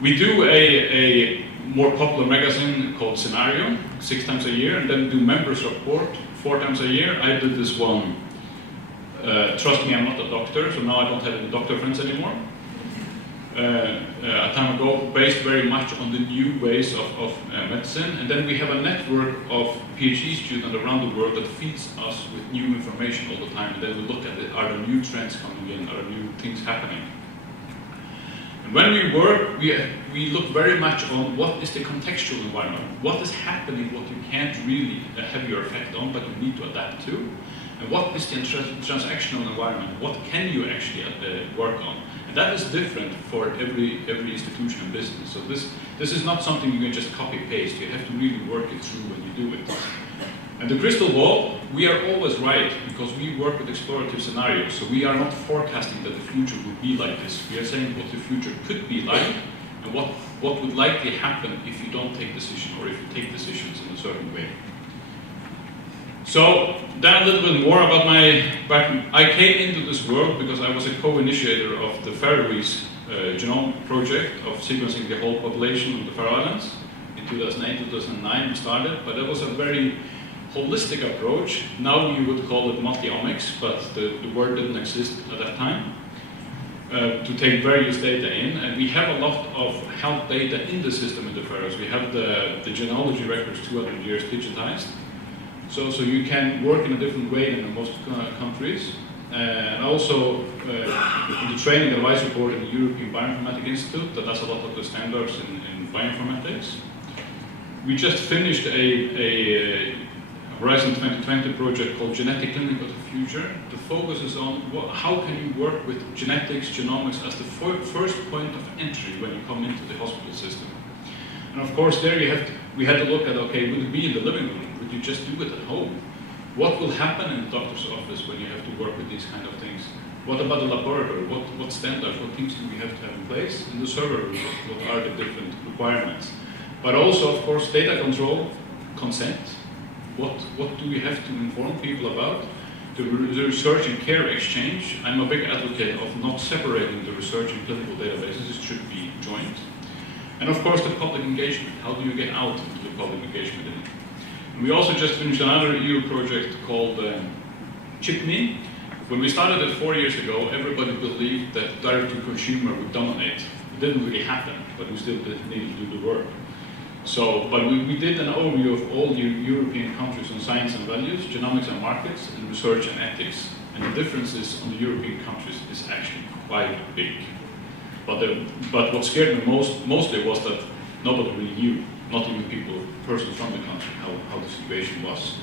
We do a more popular magazine called Scenario 6 times a year, and then do members report 4 times a year. I did this one, trust me, I'm not a doctor, so now I don't have any doctor friends anymore. A time ago, based very much on the new ways of medicine. And then we have a network of PhD students around the world that feeds us with new information all the time. And then we look at it, are there new trends coming in, are there new things happening? And when we work, we look very much on what is the contextual environment, what is happening, what you can't really have your effect on, but you need to adapt to, and what is the transactional environment, what can you actually work on. And that is different for every institution and business. So this is not something you can just copy-paste, you have to really work it through when you do it. And the crystal ball, we are always right, because we work with explorative scenarios. So we are not forecasting that the future will be like this. We are saying what the future could be like, and what would likely happen if you don't take decisions, or if you take decisions in a certain way. So then a little bit more about my background. I came into this world because I was a co-initiator of the Faroese Genome project of sequencing the whole population of the Faroe Islands. In 2008, 2009 we started, but that was a very holistic approach. Now we would call it multi-omics, but the word didn't exist at that time. To take various data in, and we have a lot of health data in the system in the Faroes. We have the genealogy records 200 years digitized. So you can work in a different way than in most countries. And also in the training advice report in the European Bioinformatics Institute, that does a lot of the standards in bioinformatics. We just finished a Horizon 2020 project called Genetic Clinic of the Future. The focus is on how can you work with genetics, genomics as the first point of entry when you come into the hospital system. And of course there we had to look at, okay, would it be in the living room? Would you just do it at home? What will happen in the doctor's office when you have to work with these kind of things? What about the laboratory? What standards, what things do we have to have in place? In the server room, what are the different requirements? But also, of course, data control, consent. What do we have to inform people about? The research and care exchange. I'm a big advocate of not separating the research and clinical databases. It should be joint. And of course, the public engagement. How do you get out into the public engagement in it? And we also just finished another EU project called ChipMe. When we started it 4 years ago, everybody believed that direct-to-consumer would dominate. It didn't really happen, but we still needed to do the work. So, but we did an overview of all the European countries on science and values, genomics and markets, and research and ethics. And the differences on the European countries is actually quite big. But what scared me mostly was that nobody really knew, not even persons from the country, how the situation was.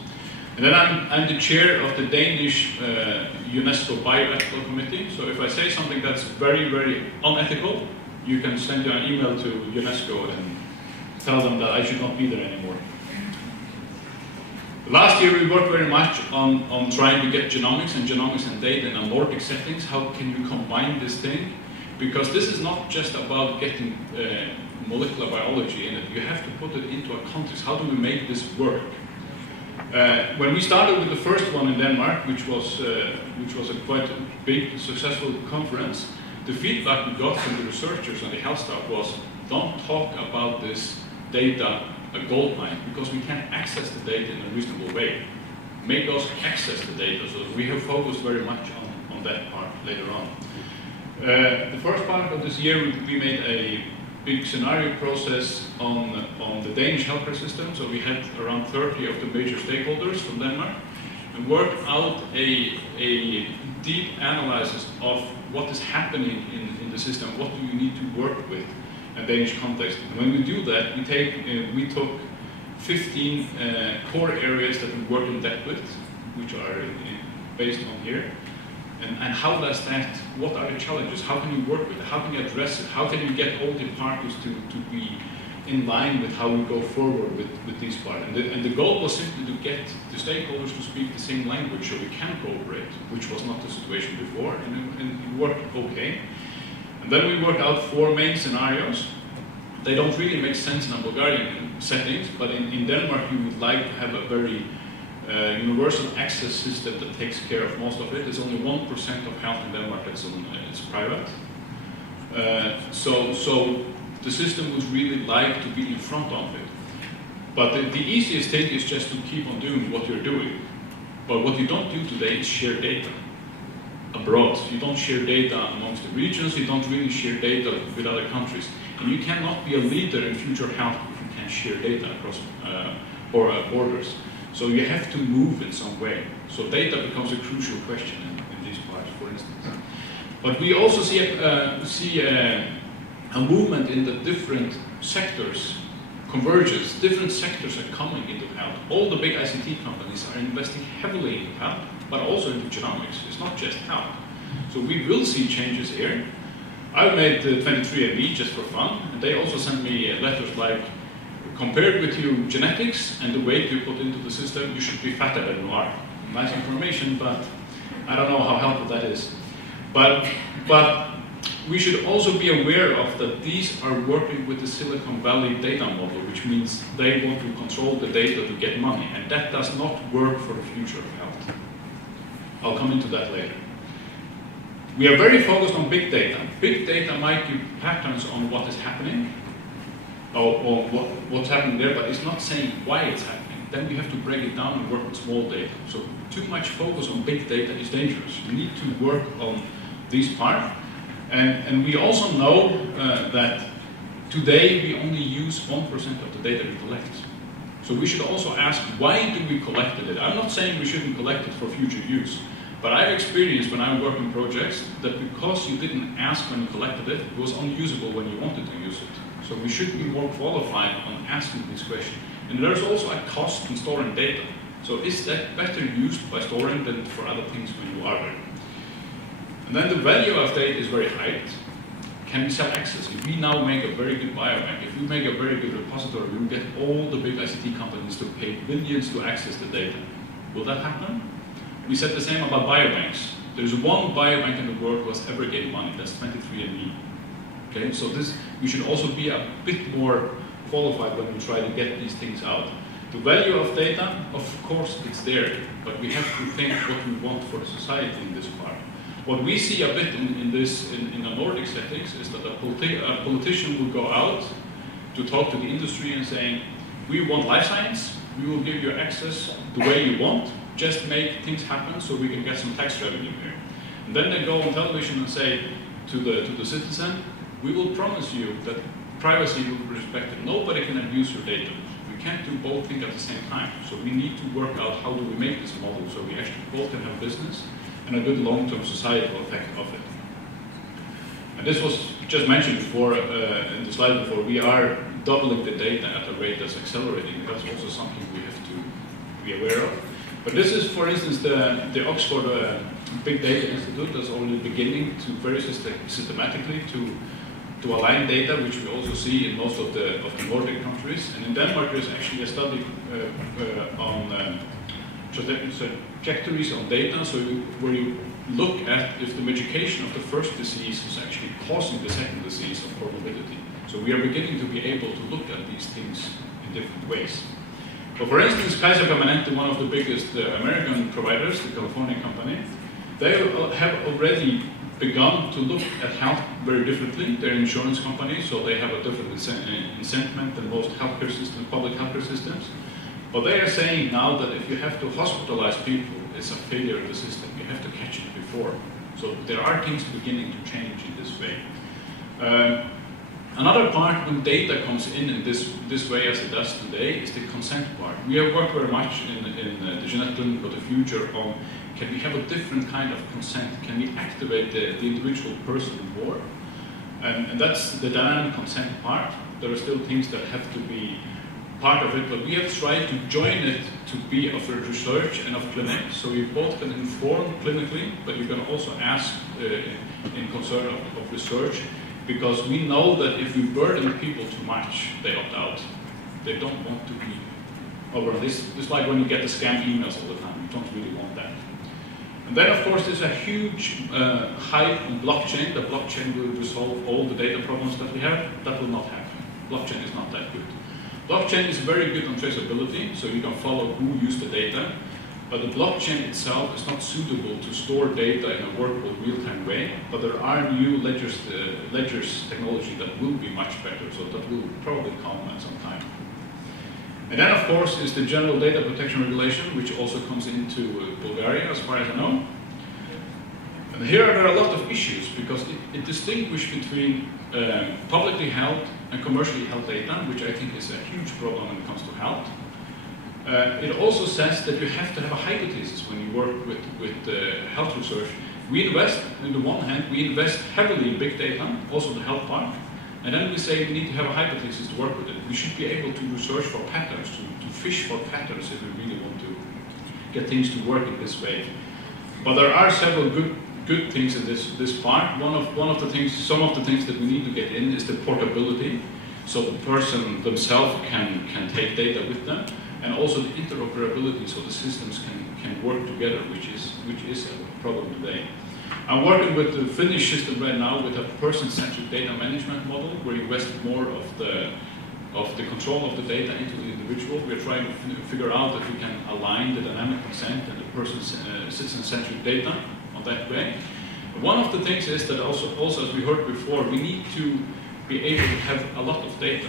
And then I'm the chair of the Danish UNESCO Bioethical Committee. So if I say something that's very, very unethical, you can send an email to UNESCO and tell them that I should not be there anymore. Last year we worked very much on trying to get genomics and data in a Nordic settings. How can you combine this thing? Because this is not just about getting molecular biology in it. You have to put it into a context. How do we make this work? When we started with the first one in Denmark, which was a quite big, successful conference, the feedback we got from the researchers and the health staff was, don't talk about this data a gold mine, because we can't access the data in a reasonable way. Make us access the data, so we have focused very much on that part later on. The first part of this year, we made a big scenario process on the Danish healthcare system, so we had around 30 of the major stakeholders from Denmark, and worked out a deep analysis of what is happening in the system, what do you need to work with a Danish context. And when we do that, we took 15 core areas that we work in depth with, which are based on here. And how does that, what are the challenges? How can you work with it? How can you address it? How can you get all the parties to be in line with how we go forward with these parts? And the goal was simply to get the stakeholders to speak the same language so we can cooperate, which was not the situation before, and it worked okay. And then we worked out 4 main scenarios. They don't really make sense in a Bulgarian settings, but in Denmark you would like to have a very universal access system that takes care of most of it. There's only 1% of health in Denmark that's private. So the system would really like to be in front of it. But the easiest thing is just to keep on doing what you're doing. But what you don't do today is share data abroad. You don't share data amongst the regions, you don't really share data with other countries. And you cannot be a leader in future health if you can't share data across borders. So you have to move in some way. So data becomes a crucial question in these parts, for instance. But we also see a movement in the different sectors converges. Different sectors are coming into health. All the big ICT companies are investing heavily into health, but also into genomics. It's not just health. So we will see changes here. I've made 23andMe just for fun, and they also sent me letters like, compared with your genetics and the weight you put into the system, you should be fatter than you are. Nice information, but I don't know how helpful that is. But we should also be aware of that these are working with the Silicon Valley data model, which means they want to control the data to get money, and that does not work for the future of health. I'll come into that later. We are very focused on big data. Big data might give patterns on what is happening, or what's happening there, but it's not saying why it's happening. Then we have to break it down and work with small data. So too much focus on big data is dangerous. You need to work on these parts. And we also know that today we only use 1% of the data we collect. So we should also ask, why do we collect it? I'm not saying we shouldn't collect it for future use, but I've experienced when I work in projects that because you didn't ask when you collected it, it was unusable when you wanted to use it. So we should be more qualified on asking this question. And there's also a cost in storing data. So is that better used by storing than for other things when you are there? And then the value of data is very high. Can we sell access? If we now make a very good biobank, if we make a very good repository, we will get all the big ICT companies to pay billions to access the data. Will that happen? We said the same about biobanks. There's one biobank in the world that's ever gained money, that's 23andMe. Okay, so we should also be a bit more qualified when we try to get these things out. The value of data, of course, it's there, but we have to think what we want for the society in this part. What we see a bit in the Nordic settings is that a politician will go out to talk to the industry and saying, we want life science, we will give you access the way you want, just make things happen so we can get some tax revenue here. And then they go on television and say to the citizen, we will promise you that privacy will be respected. Nobody can abuse your data. We can't do both things at the same time. So we need to work out how do we make this model so we actually both can have business and a good long-term societal effect of it. And this was just mentioned before, in the slide before, we are doubling the data at a rate that's accelerating. That's also something we have to be aware of. But this is, for instance, the Oxford Big Data Institute that's already beginning to very systematically to align data, which we also see in most of the Nordic countries. And in Denmark, there's actually a study on trajectories on data, so where you look at if the medication of the first disease is actually causing the second disease of probability. So we are beginning to be able to look at these things in different ways. So for instance, Kaiser Permanente, one of the biggest American providers, the California company, they have already begun to look at health very differently. They're an insurance company, so they have a different incentive than most healthcare systems, public healthcare systems. But they are saying now that if you have to hospitalize people, it's a failure of the system. You have to catch it before. So there are things beginning to change in this way. Another part when data comes in this way as it does today is the consent part. We have worked very much in the genetic clinic of the future on can we have a different kind of consent? Can we activate the individual person more? And that's the dynamic consent part. There are still things that have to be part of it, but we have tried to join it to be of research and of clinic. So you both can inform clinically, but you can also ask in concern of research, because we know that if we burden people too much, they opt out. They don't want to be over this. It's like when you get the scam emails all the time. You don't really want that. And then, of course, there's a huge hype on blockchain. The blockchain will resolve all the data problems that we have. That will not happen. Blockchain is not that good. Blockchain is very good on traceability, so you can follow who used the data. But the blockchain itself is not suitable to store data in a workable real-time way. But there are new ledgers technology that will be much better, so that will probably come at some time. And then, of course, is the General Data Protection Regulation, which also comes into Bulgaria, as far as I know. And here there are a lot of issues, because it distinguishes between publicly held and commercially held data, which I think is a huge problem when it comes to health. It also says that you have to have a hypothesis when you work with health research. We invest, on the one hand, we invest heavily in big data, also the health part, and then we say we need to have a hypothesis to work with it. We should be able to research for patterns, to fish for patterns if we really want to get things to work in this way. But there are several good things in this part. One of the things, some of the things that we need to get in is the portability, so the person themselves can take data with them, and also the interoperability, so the systems can work together, which is a problem today. I'm working with the Finnish system right now with a person-centric data management model, where you invest more of the control of the data into the individual. We're trying to figure out if we can align the dynamic consent and the citizen-centric data on that way. One of the things is that also as we heard before, we need to be able to have a lot of data.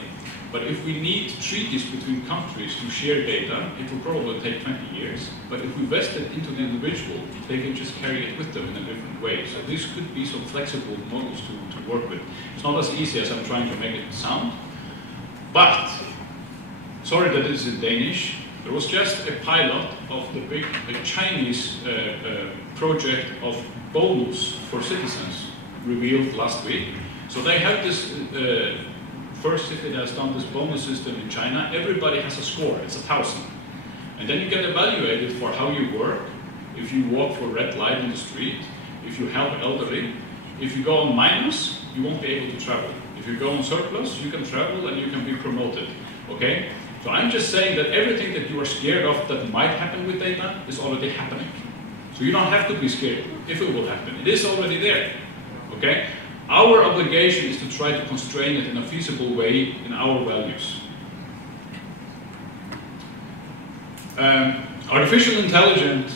But if we need treaties between countries to share data, it will probably take 20 years. But if we invest it into the individual, they can just carry it with them in a different way. So this could be some flexible models to work with. It's not as easy as I'm trying to make it sound. But, sorry that it's in Danish, there was just a pilot of the Chinese project of bonus for citizens revealed last week. So they have this first city that has done this bonus system in China. Everybody has a score, it's 1,000. And then you get evaluated for how you work, if you walk for red light in the street, if you help elderly. If you go on minus, you won't be able to travel. If you go on surplus, you can travel and you can be promoted, okay? So I'm just saying that everything that you are scared of that might happen with data is already happening. So you don't have to be scared if it will happen. It is already there, okay? Our obligation is to try to constrain it in a feasible way in our values. Artificial intelligence,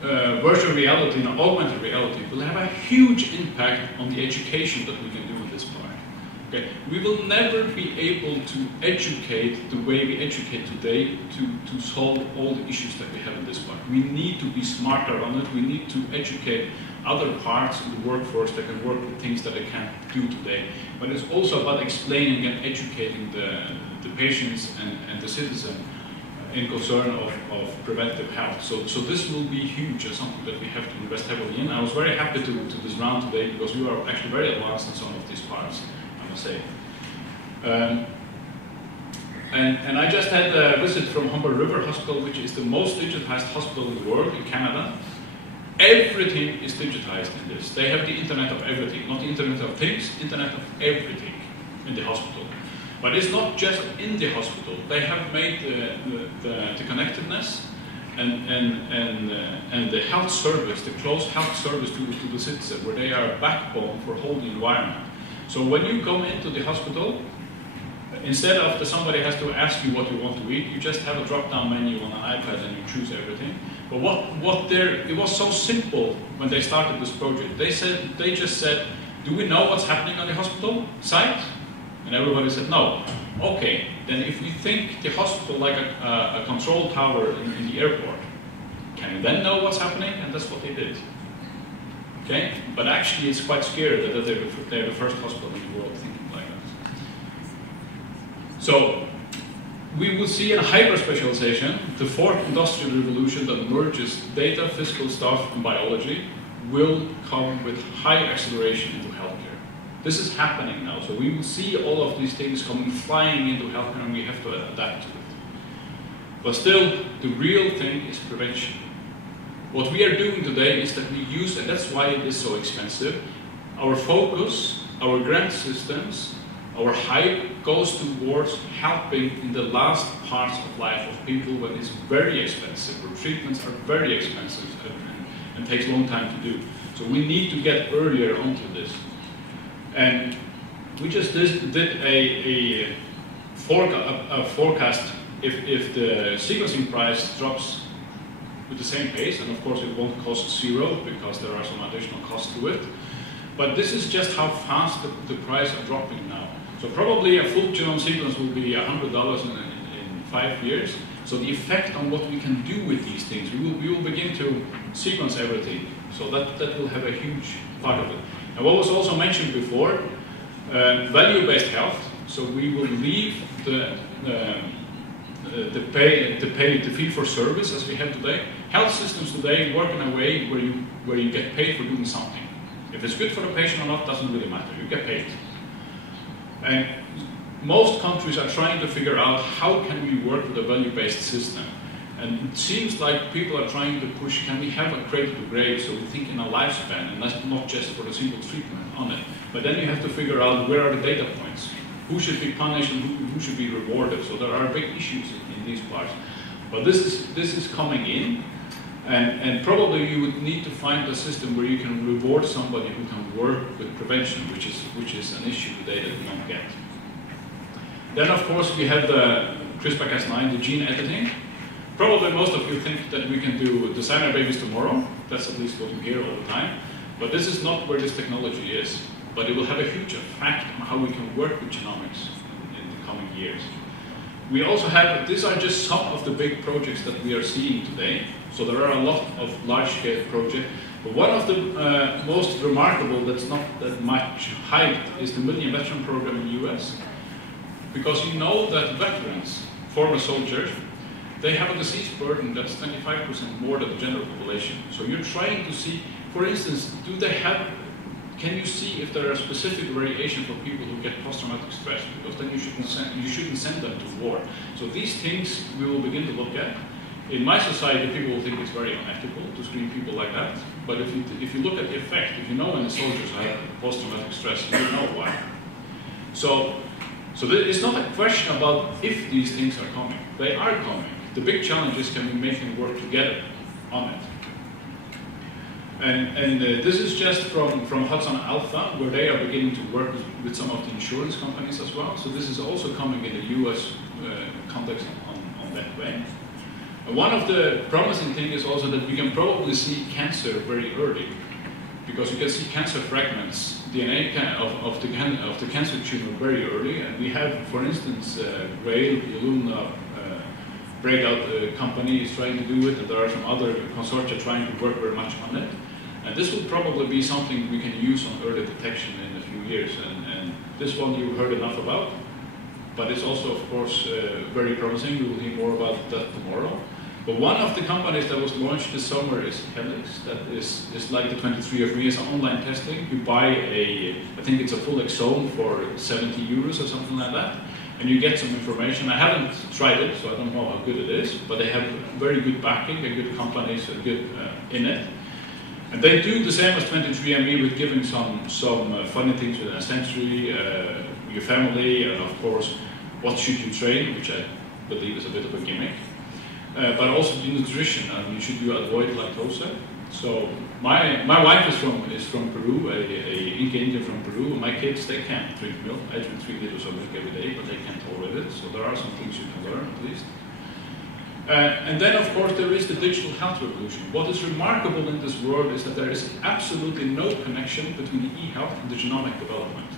virtual reality, and augmented reality will have a huge impact on the education that we can do in this part. Okay? We will never be able to educate the way we educate today to solve all the issues that we have in this part. We need to be smarter on it. We need to educate other parts of the workforce that can work with things that they can't do today. But it's also about explaining and educating the patients and the citizen in concern of preventive health. So this will be huge and something that we have to invest heavily in. I was very happy to this round today because we are actually very advanced in some of these parts, I must say. And I just had a visit from Humber River Hospital, which is the most digitized hospital in the world, in Canada. Everything is digitized in this. They have the Internet of everything, not the Internet of things, Internet of everything in the hospital. But it's not just in the hospital. They have made the connectedness and the health service, the close health service to the citizen, where they are a backbone for whole the environment. So when you come into the hospital, instead of somebody has to ask you what you want to eat, you just have a drop-down menu on an iPad and you choose everything. But it was so simple when they started this project. They just said, do we know what's happening on the hospital site? And everybody said no. Okay, then if we think the hospital like a control tower in the airport, can you then know what's happening? And that's what they did. Okay, but actually it's quite scary that they're the first hospital in the world thinking like that. So we will see in hyper-specialization, the fourth industrial revolution that merges data, physical stuff, and biology will come with high acceleration into healthcare. This is happening now, so we will see all of these things coming flying into healthcare, and we have to adapt to it. But still, the real thing is prevention. What we are doing today is that we use, and that's why it is so expensive, our focus, our grant systems, our hype goes towards helping in the last parts of life of people when it's very expensive, where treatments are very expensive and takes a long time to do. So we need to get earlier onto this. And we just did a forecast if the sequencing price drops with the same pace, and of course it won't cost zero because there are some additional costs to it. But this is just how fast the price are dropping now. So probably a full genome sequence will be $100 in 5 years. So the effect on what we can do with these things, we will begin to sequence everything. So that will have a huge part of it. And what was also mentioned before, value-based health. So we will leave the fee-for-service as we have today. Health systems today work in a way where you get paid for doing something. If it's good for the patient or not doesn't really matter. You get paid. And most countries are trying to figure out how can we work with a value-based system. And it seems like people are trying to push, can we have a cradle to grave, so we think in a lifespan, and that's not just for a single treatment on it. But then you have to figure out where are the data points, who should be punished and who should be rewarded. So there are big issues in these parts. But this is coming in, and probably you would need to find a system where you can reward somebody who can work with prevention, which is an issue today that we don't get. Then of course we have the CRISPR-Cas9, the gene editing. Probably most of you think that we can do designer babies tomorrow. That's at least what you hear all the time. But this is not where this technology is. But it will have a huge effect on how we can work with genomics in the coming years. We also have, these are just some of the big projects that we are seeing today. So there are a lot of large-scale projects. But one of the most remarkable, that's not that much hyped, is the Million Veteran Program in the US. Because you know that veterans, former soldiers, they have a disease burden that's 25% more than the general population. So you're trying to see, for instance, can you see if there are specific variation for people who get post-traumatic stress? Because then you shouldn't send them to war. So these things we will begin to look at. In my society, people will think it's very unethical to screen people like that. But if you look at the effect, if you know when the soldiers have post-traumatic stress, you know why. So it's not a question about if these things are coming. They are coming. The big challenge is can we make them work together on it. And this is just from Hudson Alpha, where they are beginning to work with some of the insurance companies as well. So this is also coming in the US context on that way. And one of the promising things is also that we can probably see cancer very early, because you can see cancer fragments, DNA of the cancer tumor very early. And we have, for instance, Grail, the Illumina breakout company is trying to do it, and there are some other consortia trying to work very much on it. And this will probably be something we can use on early detection in a few years. And this one you heard enough about, but it's also, of course, very promising. We will hear more about that tomorrow. But one of the companies that was launched this summer is Helix. That is like the 23andMe, it's online testing. You buy I think it's a full exome for 70 euros or something like that. and you get some information. I haven't tried it, so I don't know how good it is, but they have very good backing, a good companies, a good in it. And they do the same as 23andMe with giving some funny things with ancestry, your family, and of course, what should you train, which I believe is a bit of a gimmick. But also the nutrition, and should you avoid lactose. So my wife is from Peru, a Inca Indian from Peru. And my kids, they can't drink milk. I drink 3 liters of milk every day, but they can't tolerate it. So there are some things you can learn at least. And then, of course, there is the digital health revolution. What is remarkable in this world is that there is absolutely no connection between e-health and the genomic development.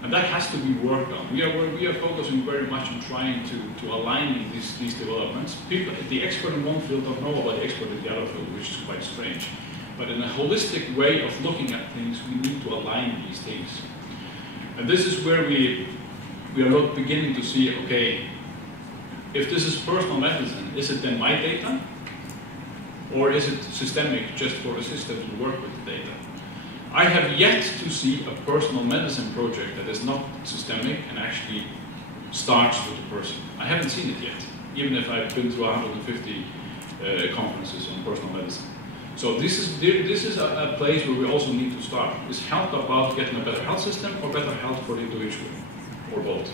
And that has to be worked on. We are focusing very much on trying to align these developments. People, the expert in one field don't know about the expert in the other field, which is quite strange. But in a holistic way of looking at things, we need to align these things. And this is where we are not beginning to see, okay, if this is personal medicine, is it then my data? Or is it systemic just for the system to work with the data? I have yet to see a personal medicine project that is not systemic and actually starts with the person. I haven't seen it yet, even if I've been to 150 conferences on personal medicine. So this is a place where we also need to start. Is health about getting a better health system or better health for the individual, or both?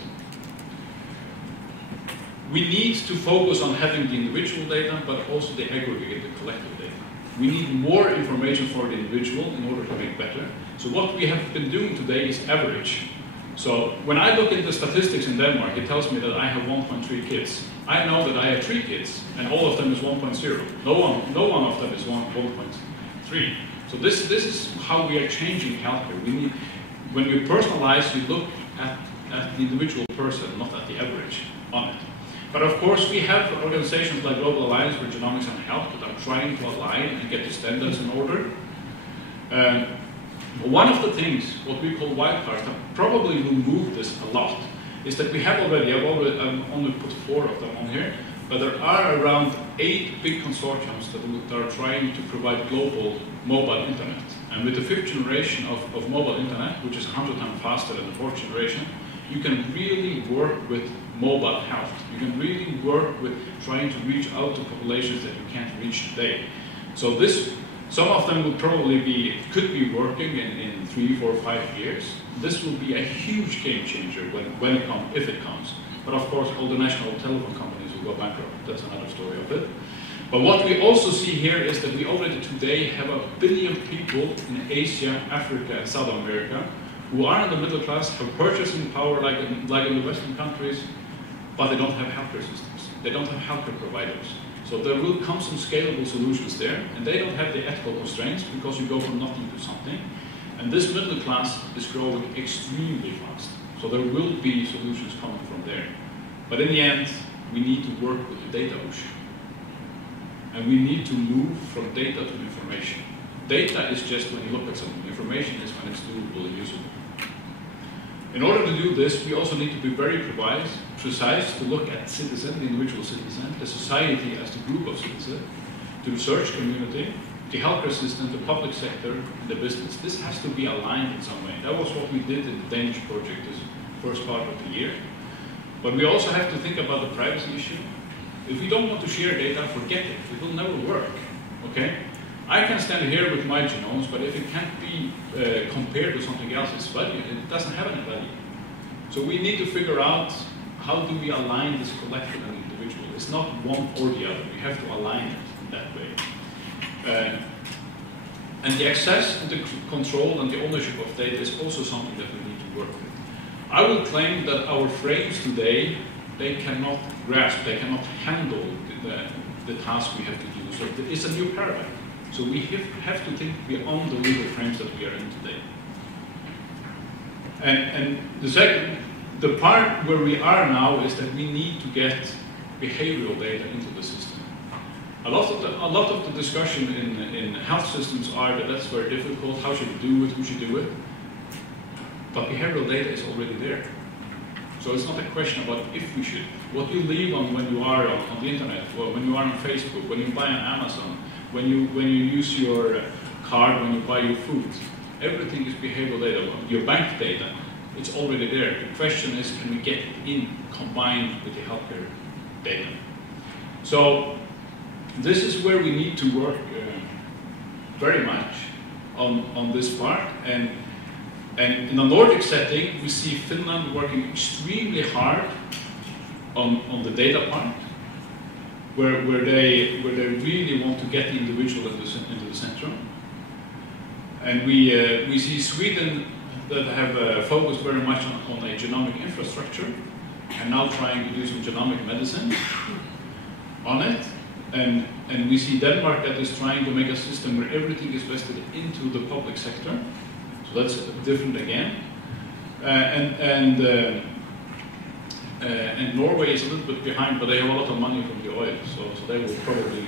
We need to focus on having the individual data, but also the aggregate, the collective data. We need more information for the individual in order to make better. So what we have been doing today is average. So when I look at the statistics in Denmark, it tells me that I have 1.3 kids. I know that I have 3 kids, and all of them is 1.0. No one of them is 1.3. So this is how we are changing healthcare. We need, when you personalize, you look at the individual person, not at the average on it. But of course, we have organizations like Global Alliance for Genomics and Health that are trying to align and get the standards in order. One of the things, what we call wildcards, that probably will move this a lot, is that we have already, I've only put 4 of them on here, but there are around 8 big consortiums that are trying to provide global mobile internet. And with the 5th generation of mobile internet, which is 100 times faster than the 4th generation, you can really work with mobile health. You can really work with trying to reach out to populations that you can't reach today. So some of them would probably could be working in 3, 4, 5 years. This will be a huge game changer when it comes, if it comes. But of course, all the national telephone companies will go bankrupt. That's another story of it. But what we also see here is that we already today have 1 billion people in Asia, Africa, and South America who are in the middle class, have purchasing power like in the Western countries, but they don't have healthcare systems. They don't have healthcare providers. So there will come some scalable solutions there, and they don't have the ethical constraints because you go from nothing to something. And this middle class is growing extremely fast. So there will be solutions coming from there. But in the end, we need to work with the data ocean. And we need to move from data to information. Data is just when you look at something. Information is when it's doable and usable. In order to do this, we also need to be very precise to look at citizen, the individual citizen, the society as the group of citizens, the research community, the healthcare system, the public sector, and the business. This has to be aligned in some way. That was what we did in the Danish project this first part of the year. But we also have to think about the privacy issue. If we don't want to share data, forget it. It will never work. Okay? I can stand here with my genomes, but if it can't be compared to something else, it doesn't have any value. So we need to figure out how do we align this collective and individual. It's not one or the other. We have to align it in that way. And the access and the control and the ownership of data is also something that we need to work with. I will claim that our frames today, they cannot grasp, they cannot handle the task we have to do. So it's a new paradigm. So we have to think beyond the legal frames that we are in today. And the part where we are now is that we need to get behavioral data into the system. A lot of the discussion in health systems are that that's very difficult, how should we do it, who should do it? But behavioral data is already there. So it's not a question about if we should. What you leave on when you are on the internet, or when you are on Facebook, when you buy on Amazon, when you use your card, when you buy your food, everything is behavioral data. Your bank data, It's already there. The question is, can we get it in combined with the healthcare data? So this is where we need to work very much on this part. And in the Nordic setting, we see Finland working extremely hard on the data part, where they really want to get the individual into the center. And we see Sweden that have focused very much on a genomic infrastructure, and now trying to do some genomic medicine on it. And we see Denmark that is trying to make a system where everything is vested into the public sector. So that's different again. And Norway is a little bit behind, but they have a lot of money from the oil, so they will probably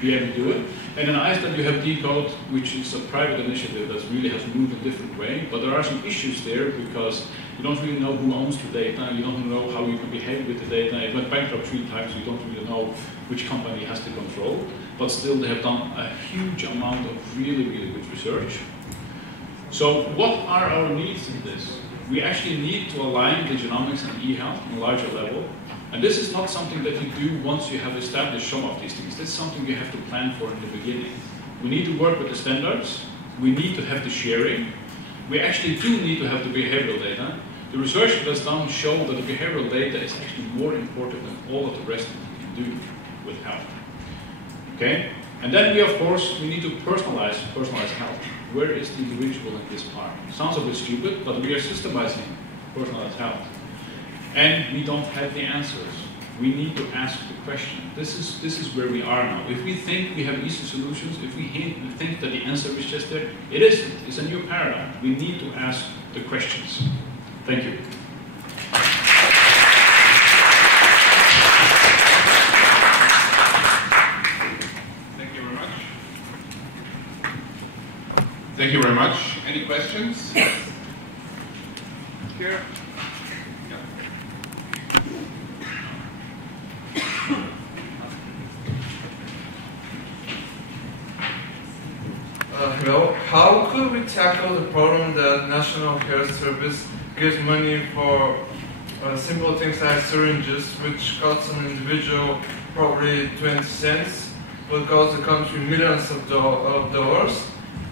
be able to do it. And in Iceland you have Decode, which is a private initiative that really has moved a different way, but there are some issues there because you don't really know who owns the data, you don't know how you can behave with the data. It went bankrupt 3 times, you don't really know which company has the control, but still they have done a huge amount of really, really good research. So what are our needs in this? We actually need to align the genomics and e-health on a larger level. And this is not something that you do once you have established some of these things. This is something you have to plan for in the beginning. We need to work with the standards. We need to have the sharing. We actually do need to have the behavioral data. The research that's done show that the behavioral data is actually more important than all of the rest that we can do with health. Okay? And then we, of course, we need to personalize health. Where is the individual in this part? Sounds a bit stupid, but we are systemizing personalized health. And we don't have the answers. We need to ask the question. This is where we are now. If we think we have easy solutions, if we think that the answer is just there, it isn't. It's a new paradigm. We need to ask the questions. Thank you. Thank you very much. Thank you very much. Any questions? Here. Hello. How could we tackle the problem that National Health Service gives money for simple things like syringes, which costs an individual probably 20 cents, but costs the country millions of dollars,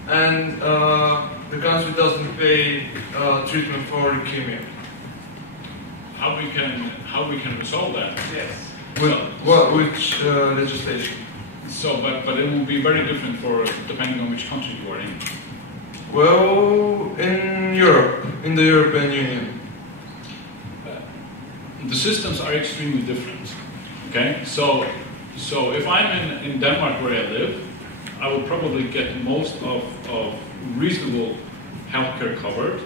and the country doesn't pay treatment for leukemia? How we can resolve that? Yes. Which legislation? So, but it will be very different depending on which country you are in. Well, in Europe, in the European Union. The systems are extremely different. Okay, so if I'm in Denmark where I live, I will probably get most of reasonable healthcare covered,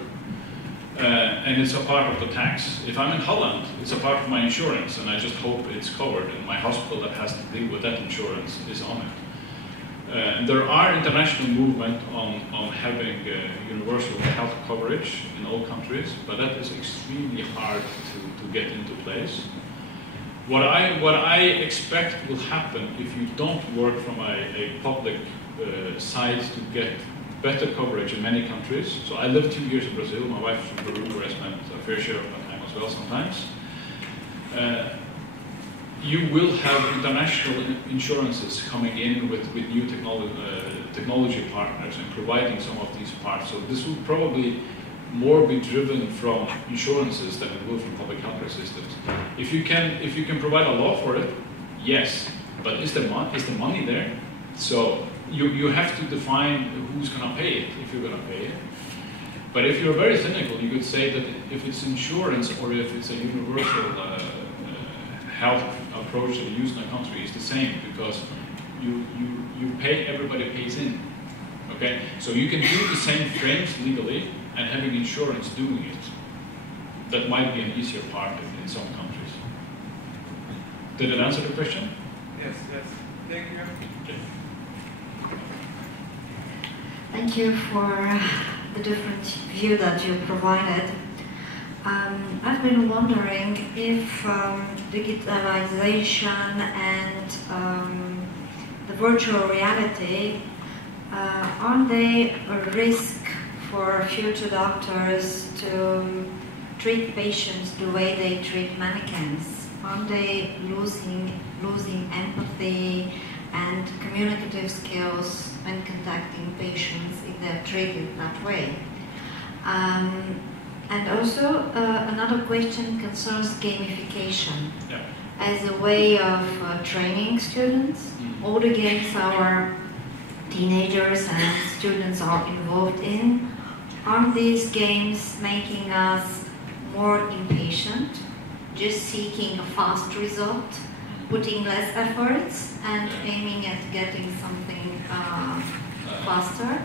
and it's a part of the tax. If I'm in Holland, it's a part of my insurance, and I just hope it's covered, and my hospital that has to deal with that insurance is on it. And there are international movement on having universal health coverage in all countries, but that is extremely hard to get into place. What I expect will happen if you don't work from a public side to get better coverage in many countries. So I lived 2 years in Brazil. My wife is from Peru, where I spent a fair share of my time as well sometimes. You will have international insurances coming in with new technology partners and providing some of these parts. So this will probably more be driven from insurances than it will from public healthcare systems. If you can provide a law for it, yes, but is the money there? So you have to define who's going to pay it, if you're going to pay it. But if you're very cynical, you could say that if it's insurance or if it's a universal health approach that we use in a country, is the same, because you pay, everybody pays in. Okay, so you can do the same frames legally and having insurance doing it. That might be an easier part in some countries. Did it answer the question? Yes. Thank you. Okay. Thank you for the different view that you provided. I've been wondering if digitalization and the virtual reality, are they a risk for future doctors to treat patients the way they treat mannequins? Aren't they losing empathy and communicative skills when contacting patients if they're treated that way? And also, another question concerns gamification. Yeah. As a way of training students. All the games our teenagers and students are involved in, aren't these games making us more impatient, just seeking a fast result, putting less efforts and aiming at getting something faster?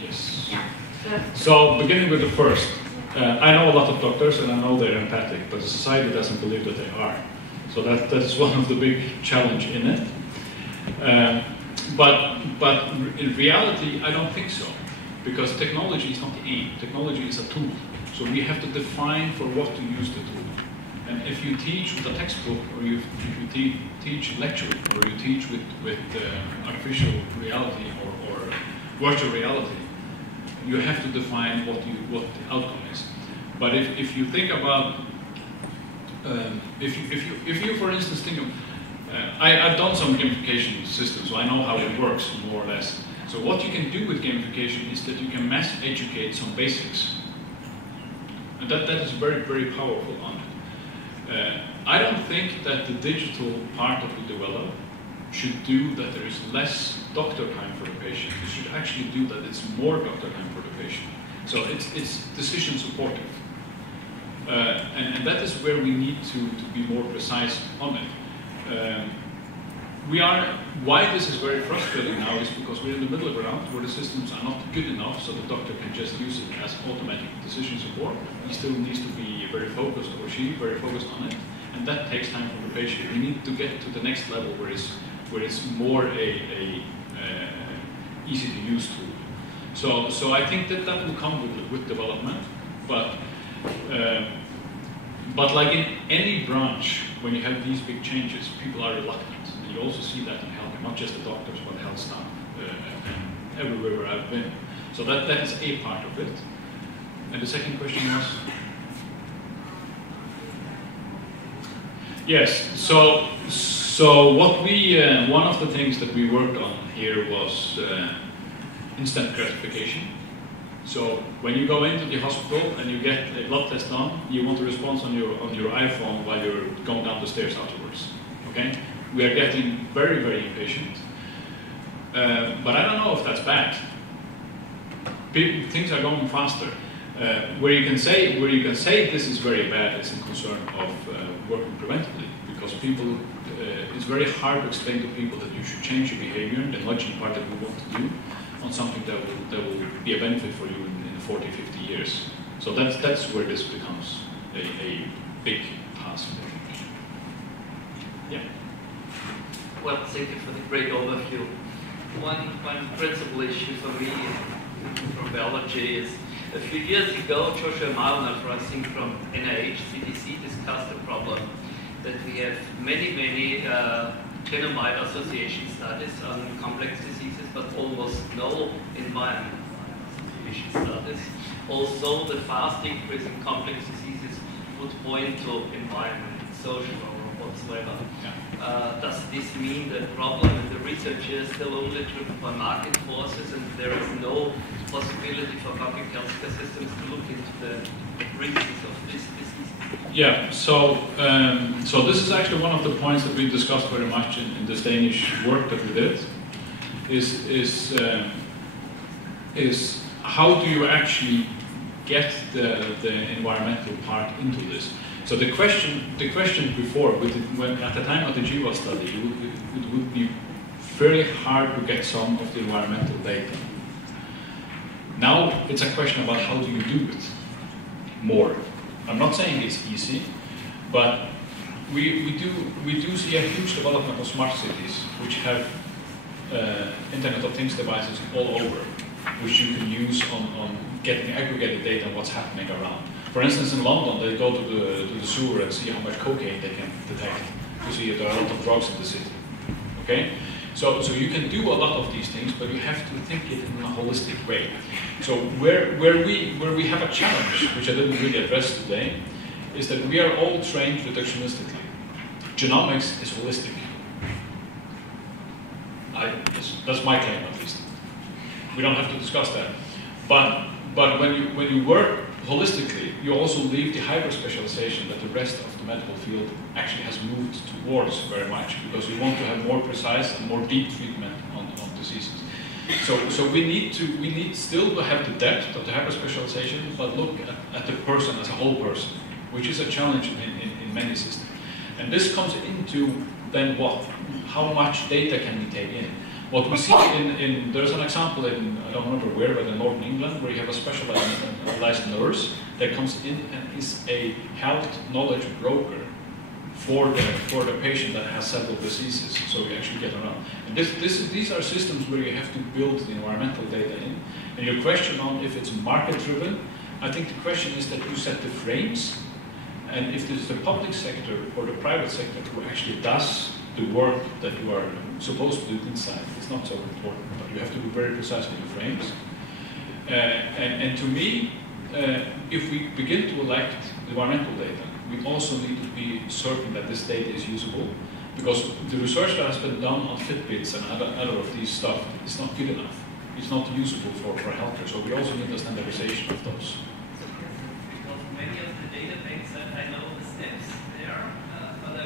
Yes. Yeah. So beginning with the first, I know a lot of doctors and I know they're empathic, but the society doesn't believe that they are. So that's one of the big challenge in it. But in reality, I don't think so, because technology is not the aim. Technology is a tool. So we have to define for what to use the tool. And if you teach with a textbook, or if you teach lecturing, or you teach with artificial reality or virtual reality, you have to define what the outcome is. But if you think about, if you for instance think of, I've done some gamification systems, so I know how it works more or less. So what you can do with gamification is that you can mass educate some basics, and that is very, very powerful on it. I don't think that the digital part that we develop should do that there is less doctor time for the patient. It should actually do that it's more doctor time for the patient. So it's decision supportive. And that is where we need to be more precise on it. Why this is very frustrating now is because we're in the middle ground where the systems are not good enough so the doctor can just use it as automatic decision support. He still needs to be very focused, or she very focused on it, and that takes time from the patient. We need to get to the next level where it's more a easy to use tool. So I think that will come with development, but like in any branch, when you have these big changes, people are reluctant. And you also see that in healthcare, not just the doctors, but health staff, and everywhere where I've been. So that is a part of it. And the second question was? Yes, so what we, one of the things that we worked on here was instant gratification. So when you go into the hospital and you get a blood test done, you want a response on your iPhone while you're going down the stairs afterwards. Okay? We are getting very, very impatient. But I don't know if that's bad. Things are going faster. Where you can say this is very bad is in concern of working preventively, because people, it's very hard to explain to people that you should change your behavior, the nudging part that we want to do, on something that will be a benefit for you in 40, 50 years. So that's where this becomes a big task. Yeah. Well, thank you for the great overview. One principal issue for me from biology is, a few years ago, Joshua Marner, I think from NIH, CDC, discussed the problem that we have many genome association studies on complex diseases, but almost no environmental association studies. Also, the fast increase in complex diseases would point to environment, social, or whatsoever. Yeah. Does this mean the problem in the research is still only driven by market forces, and there is no possibility for public healthcare systems to look into the reasons of this disease? Yeah, so this is actually one of the points that we discussed very much in this Danish work that we did, is how do you actually get the environmental part into this? So the question before, when at the time of the GWAS study, it would be fairly hard to get some of the environmental data. Now it's a question about how do you do it more. I'm not saying it's easy, but we do see a huge development of smart cities, which have Internet of Things devices all over, which you can use on getting aggregated data on what's happening around. For instance, in London, they go to the sewer and see how much cocaine they can detect, to see if there are a lot of drugs in the city. Okay? So you can do a lot of these things, but you have to think it in a holistic way. So where we have a challenge, which I didn't really address today, is that we are all trained reductionistically. Genomics is holistic. That's my claim, at least. We don't have to discuss that. But when you work holistically, you also leave the hyper-specialization that the rest of the medical field actually has moved towards very much, because we want to have more precise and more deep treatment on diseases. So we need still to have the depth of the hyper-specialization, but look at the person as a whole person, which is a challenge in many systems. And this comes into then what? How much data can we take in? What we see there's an example in, I don't remember where, but in Northern England, where you have a specialized nurse that comes in and is a health knowledge broker for the patient that has several diseases, so you actually get around. And these are systems where you have to build the environmental data in. And your question on if it's market-driven, I think the question is that you set the frames, and if it's the public sector or the private sector who actually does the work that you are supposed to do inside, it's not so important, but you have to be very precise with the frames. And to me, if we begin to elect environmental data, we also need to be certain that this data is usable, because the research that has been done on Fitbits and other of these stuff is not good enough. It's not usable for healthcare, so we also need a standardization of those. Because many of the databases that I know the steps there, but I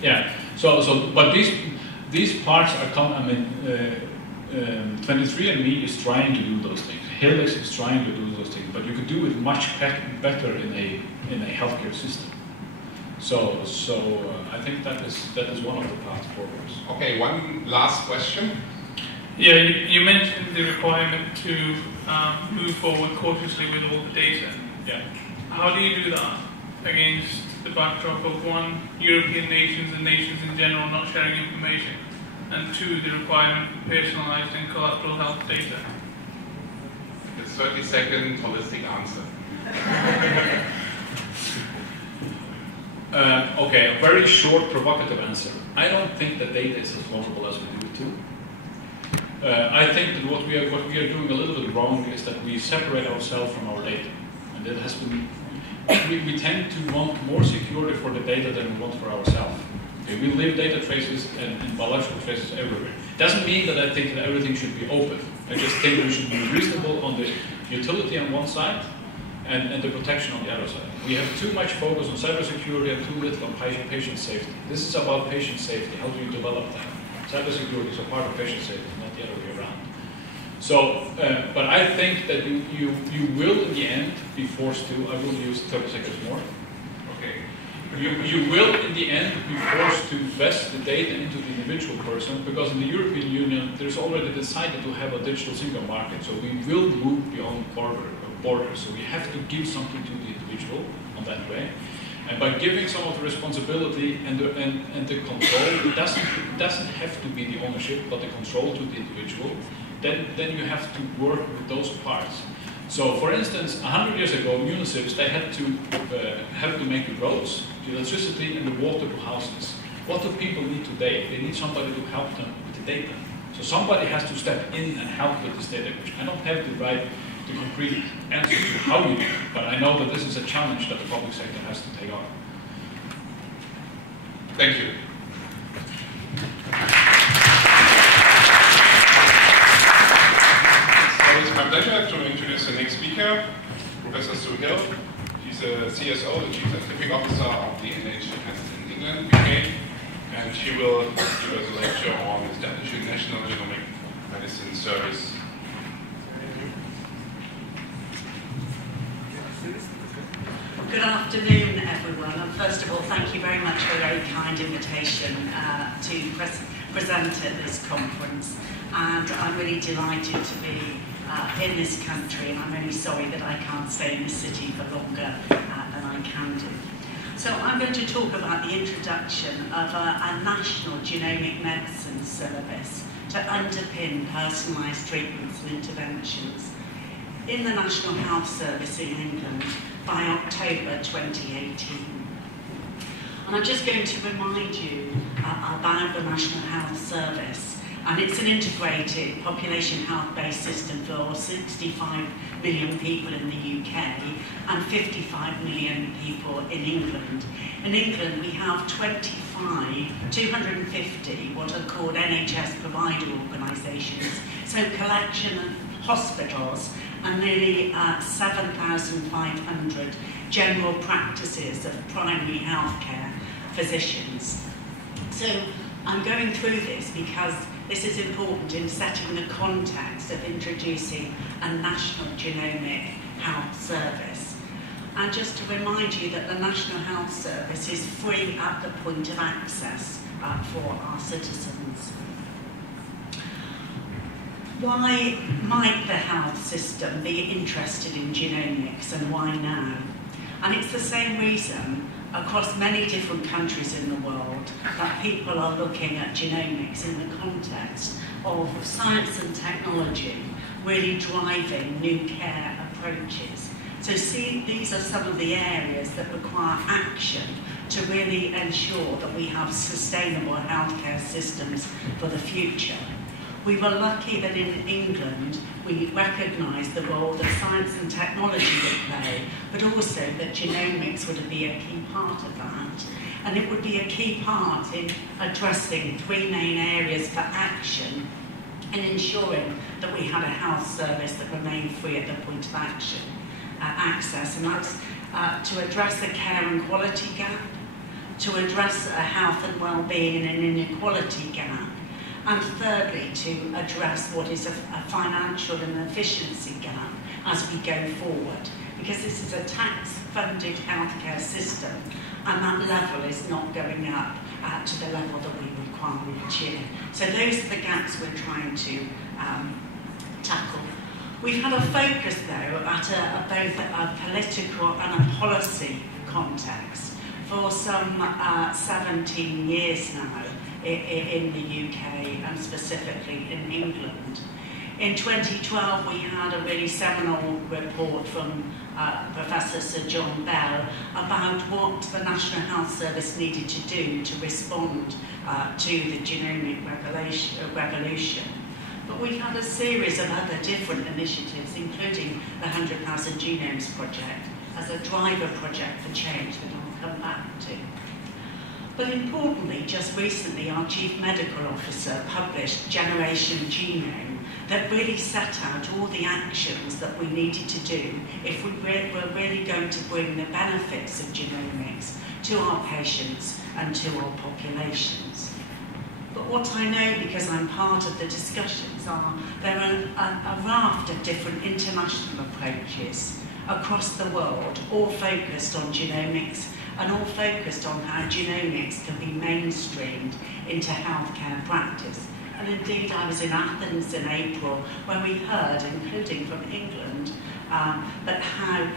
yeah. So, but these parts are I mean, 23andMe is trying to do those things. Helix is trying to do those things, but you could do it much better in a healthcare system. So I think that is one of the paths forwards. Okay, one last question. Yeah, you mentioned the requirement to move forward cautiously with all the data. Yeah. How do you do that against the backdrop of one, European nations and nations in general not sharing information, and two, the requirement for personalised and collateral health data? The 30-second holistic answer. Okay, a very short, provocative answer. I don't think that data is as vulnerable as we do it too. I think that what we are doing a little bit wrong is that we separate ourselves from our data, and that has been. We tend to want more security for the data than we want for ourselves. Okay, we leave data traces and biological traces everywhere. Doesn't mean that I think that everything should be open. I just think we should be reasonable on the utility on one side and the protection on the other side. We have too much focus on cybersecurity and too little on patient safety. This is about patient safety. How do you develop that? Cybersecurity is a part of patient safety, not the other way around. So, but I think that you will in the end be forced to, I will use 30 seconds more. Okay. You will in the end be forced to invest the data into the individual person, because in the European Union there's already decided to have a digital single market, so we will move beyond borders. So we have to give something to the individual on that way. And by giving some of the responsibility and the control, it doesn't have to be the ownership, but the control to the individual. Then you have to work with those parts. So, for instance, 100 years ago, municipalities, they had to make the roads, the electricity, and the water to houses. What do people need today? They need somebody to help them with the data. So somebody has to step in and help with this data. I don't have the concrete answer to how you do it, but I know that this is a challenge that the public sector has to take on. Thank you. It's my pleasure to introduce the next speaker, Professor Sue Hill. She's a CSO, the Chief Scientific Officer of the NHS in England, UK, and she will give us a lecture on establishing National Genomic Medicine Service. Good afternoon, everyone. And first of all, thank you very much for a very kind invitation to present at this conference. And I'm really delighted to be in this country, and I'm really sorry that I can't stay in this city for longer than I can do. So I'm going to talk about the introduction of a national genomic medicine service to underpin personalised treatments and interventions in the National Health Service in England by October 2018. And I'm just going to remind you about the National Health Service. And it's an integrated population health-based system for 65 million people in the UK and 55 million people in England. In England, we have 250 what are called NHS provider organisations, so collection of hospitals and nearly 7,500 general practices of primary healthcare physicians. So I'm going through this because this is important in setting the context of introducing a national genomic health service. And just to remind you that the National Health Service is free at the point of access for our citizens. Why might the health system be interested in genomics and why now? And it's the same reason across many different countries in the world that people are looking at genomics in the context of science and technology really driving new care approaches. So these are some of the areas that require action to really ensure that we have sustainable healthcare systems for the future. We were lucky that in England we recognised the role that science and technology would play, but also that genomics would be a key part of that. And it would be a key part in addressing three main areas for action and ensuring that we had a health service that remained free at the point of access. And that's to address the care and quality gap, to address a health and well-being and an inequality gap, and thirdly, to address what is a financial and efficiency gap as we go forward. Because this is a tax-funded healthcare system, and that level is not going up to the level that we require each year. So those are the gaps we're trying to tackle. We've had a focus, though, at both a political and a policy context for some 17 years now in the UK and specifically in England. In 2012, we had a really seminal report from Professor Sir John Bell about what the National Health Service needed to do to respond to the genomic revolution. But we've had a series of other different initiatives, including the 100,000 Genomes Project as a driver project for change that I'll come back to. But importantly, just recently, our Chief Medical Officer published Generation Genome that really set out all the actions that we needed to do if we were really going to bring the benefits of genomics to our patients and to our populations. But what I know, because I'm part of the discussions, are there are a raft of different international approaches across the world, all focused on genomics and all focused on how genomics can be mainstreamed into healthcare practice. And indeed, I was in Athens in April when we heard, including from England, that how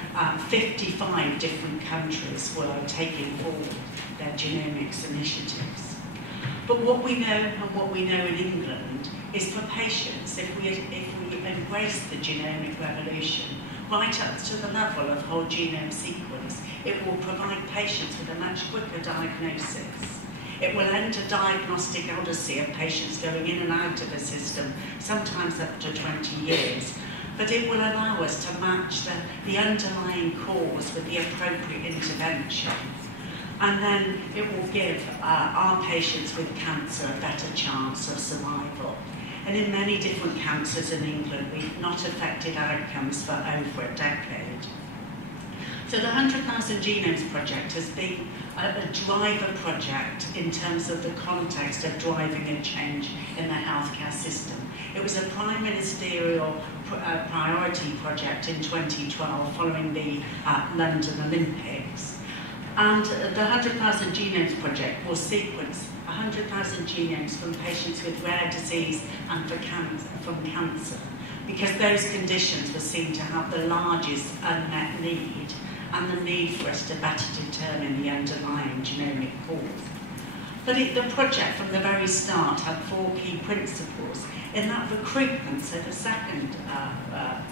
55 different countries were taking forward their genomics initiatives. But what we know, and what we know in England, is for patients, if we embrace the genomic revolution, right up to the level of whole genome sequence, it will provide patients with a much quicker diagnosis. It will end a diagnostic odyssey of patients going in and out of the system, sometimes up to 20 years. But it will allow us to match the underlying cause with the appropriate intervention. And then it will give our patients with cancer a better chance of survival. And in many different cancers in England, we've not affected outcomes for over a decade. So the 100,000 Genomes Project has been a driver project in terms of the context of driving a change in the healthcare system. It was a Prime Ministerial priority project in 2012 following the London Olympics. And the 100,000 Genomes Project will sequence 100,000 genomes from patients with rare disease and from cancer, because those conditions were seen to have the largest unmet need and the need for us to better determine the underlying genomic cause. But the project from the very start had four key principles. In that recruitment, so the second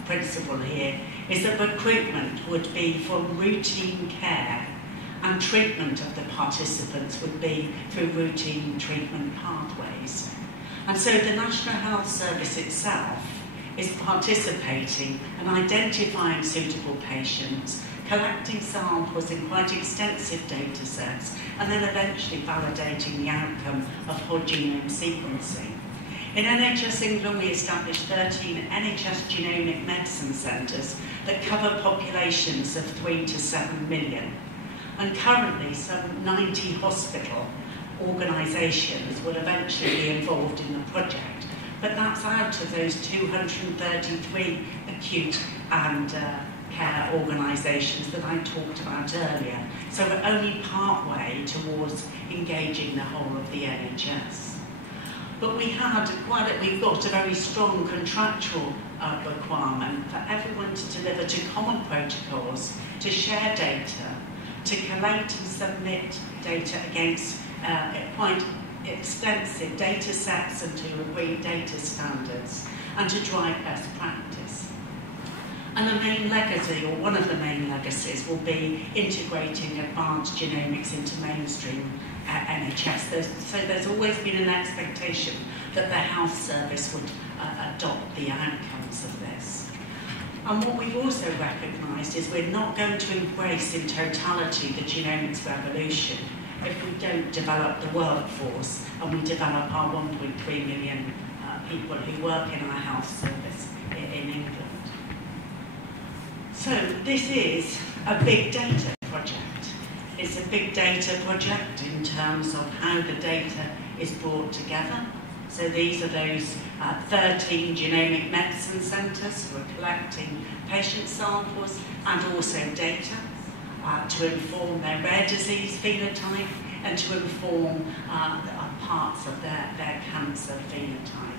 principle here is that recruitment would be for routine care and treatment of the participants would be through routine treatment pathways. And so the National Health Service itself is participating and identifying suitable patients, collecting samples in quite extensive data sets, and then eventually validating the outcome of whole genome sequencing. In NHS England, we established 13 NHS genomic medicine centres that cover populations of 3 to 7 million. And currently, some 90 hospital organisations will eventually be involved in the project. But that's out of those 233 acute and care organisations that I talked about earlier. So we're only part-way towards engaging the whole of the NHS. But we've got a very strong contractual requirement for everyone to deliver to common protocols, to share data, to collate and submit data against quite extensive data sets and to agree data standards, and to drive best practice. And the main legacy, or one of the main legacies, will be integrating advanced genomics into mainstream NHS. So there's always been an expectation that the health service would adopt the outcomes of this. And what we've also recognised is we're not going to embrace in totality the genomics revolution if we don't develop the workforce and we develop our 1.3 million people who work in our health service in England. So this is a big data project. It's a big data project in terms of how the data is brought together. So these are those 13 genomic medicine centres who are collecting patient samples and also data to inform their rare disease phenotype and to inform parts of their cancer phenotype.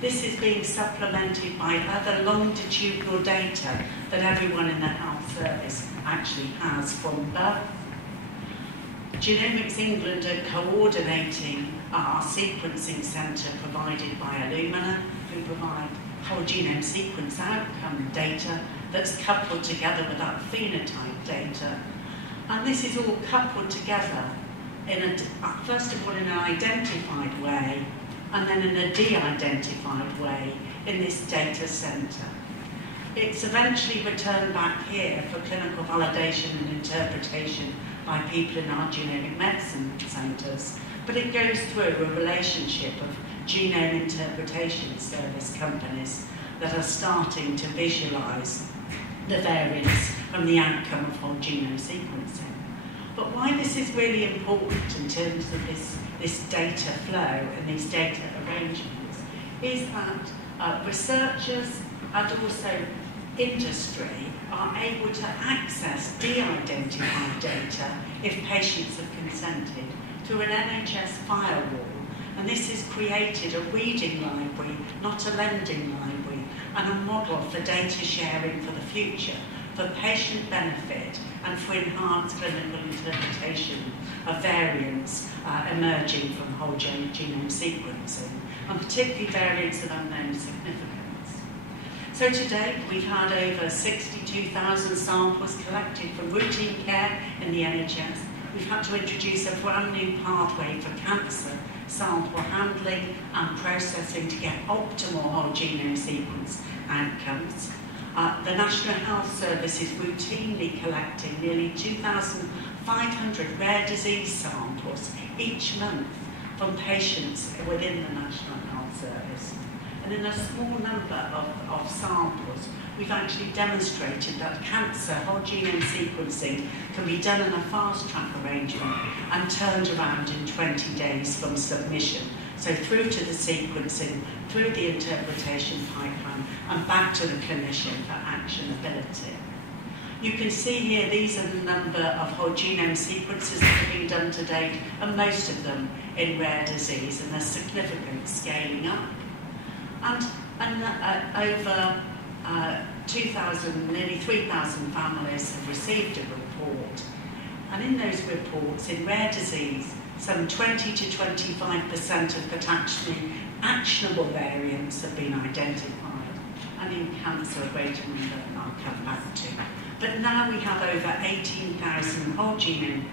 This is being supplemented by other longitudinal data that everyone in the health service actually has from birth. Genomics England are coordinating our sequencing centre provided by Illumina, who provide whole genome sequence outcome data that's coupled together with that phenotype data. And this is all coupled together in first of all in an identified way, and then in a de-identified way in this data centre. It's eventually returned back here for clinical validation and interpretation by people in our genomic medicine centres, but it goes through a relationship of genome interpretation service companies that are starting to visualise the variants from the outcome of whole genome sequencing. But why this is really important in terms of this data flow and these data arrangements is that researchers and also industry are able to access de-identified data if patients have consented through an NHS firewall. And this has created a reading library, not a lending library, and a model for data sharing for the future, for patient benefit and for enhanced clinical interpretation of variants emerging from whole genome sequencing, and particularly variants of unknown significance. So to date, we've had over 62,000 samples collected for routine care in the NHS. We've had to introduce a brand new pathway for cancer sample handling and processing to get optimal whole genome sequence outcomes. The National Health Service is routinely collecting nearly 2,500 rare disease samples each month from patients within the National Health Service. And in a small number of samples, we've actually demonstrated that cancer whole genome sequencing can be done in a fast-track arrangement and turned around in 20 days from submission. So through to the sequencing, through the interpretation pipeline, and back to the clinician for actionability. You can see here, these are the number of whole genome sequences that have been done to date, and most of them in rare disease, and there's significant scaling up. And over 2,000, nearly 3,000 families have received a report. And in those reports, in rare disease, some 20 to 25% of potentially actionable variants have been identified. and in cancer a greater number I'll come back to. But now we have over 18,000 whole genome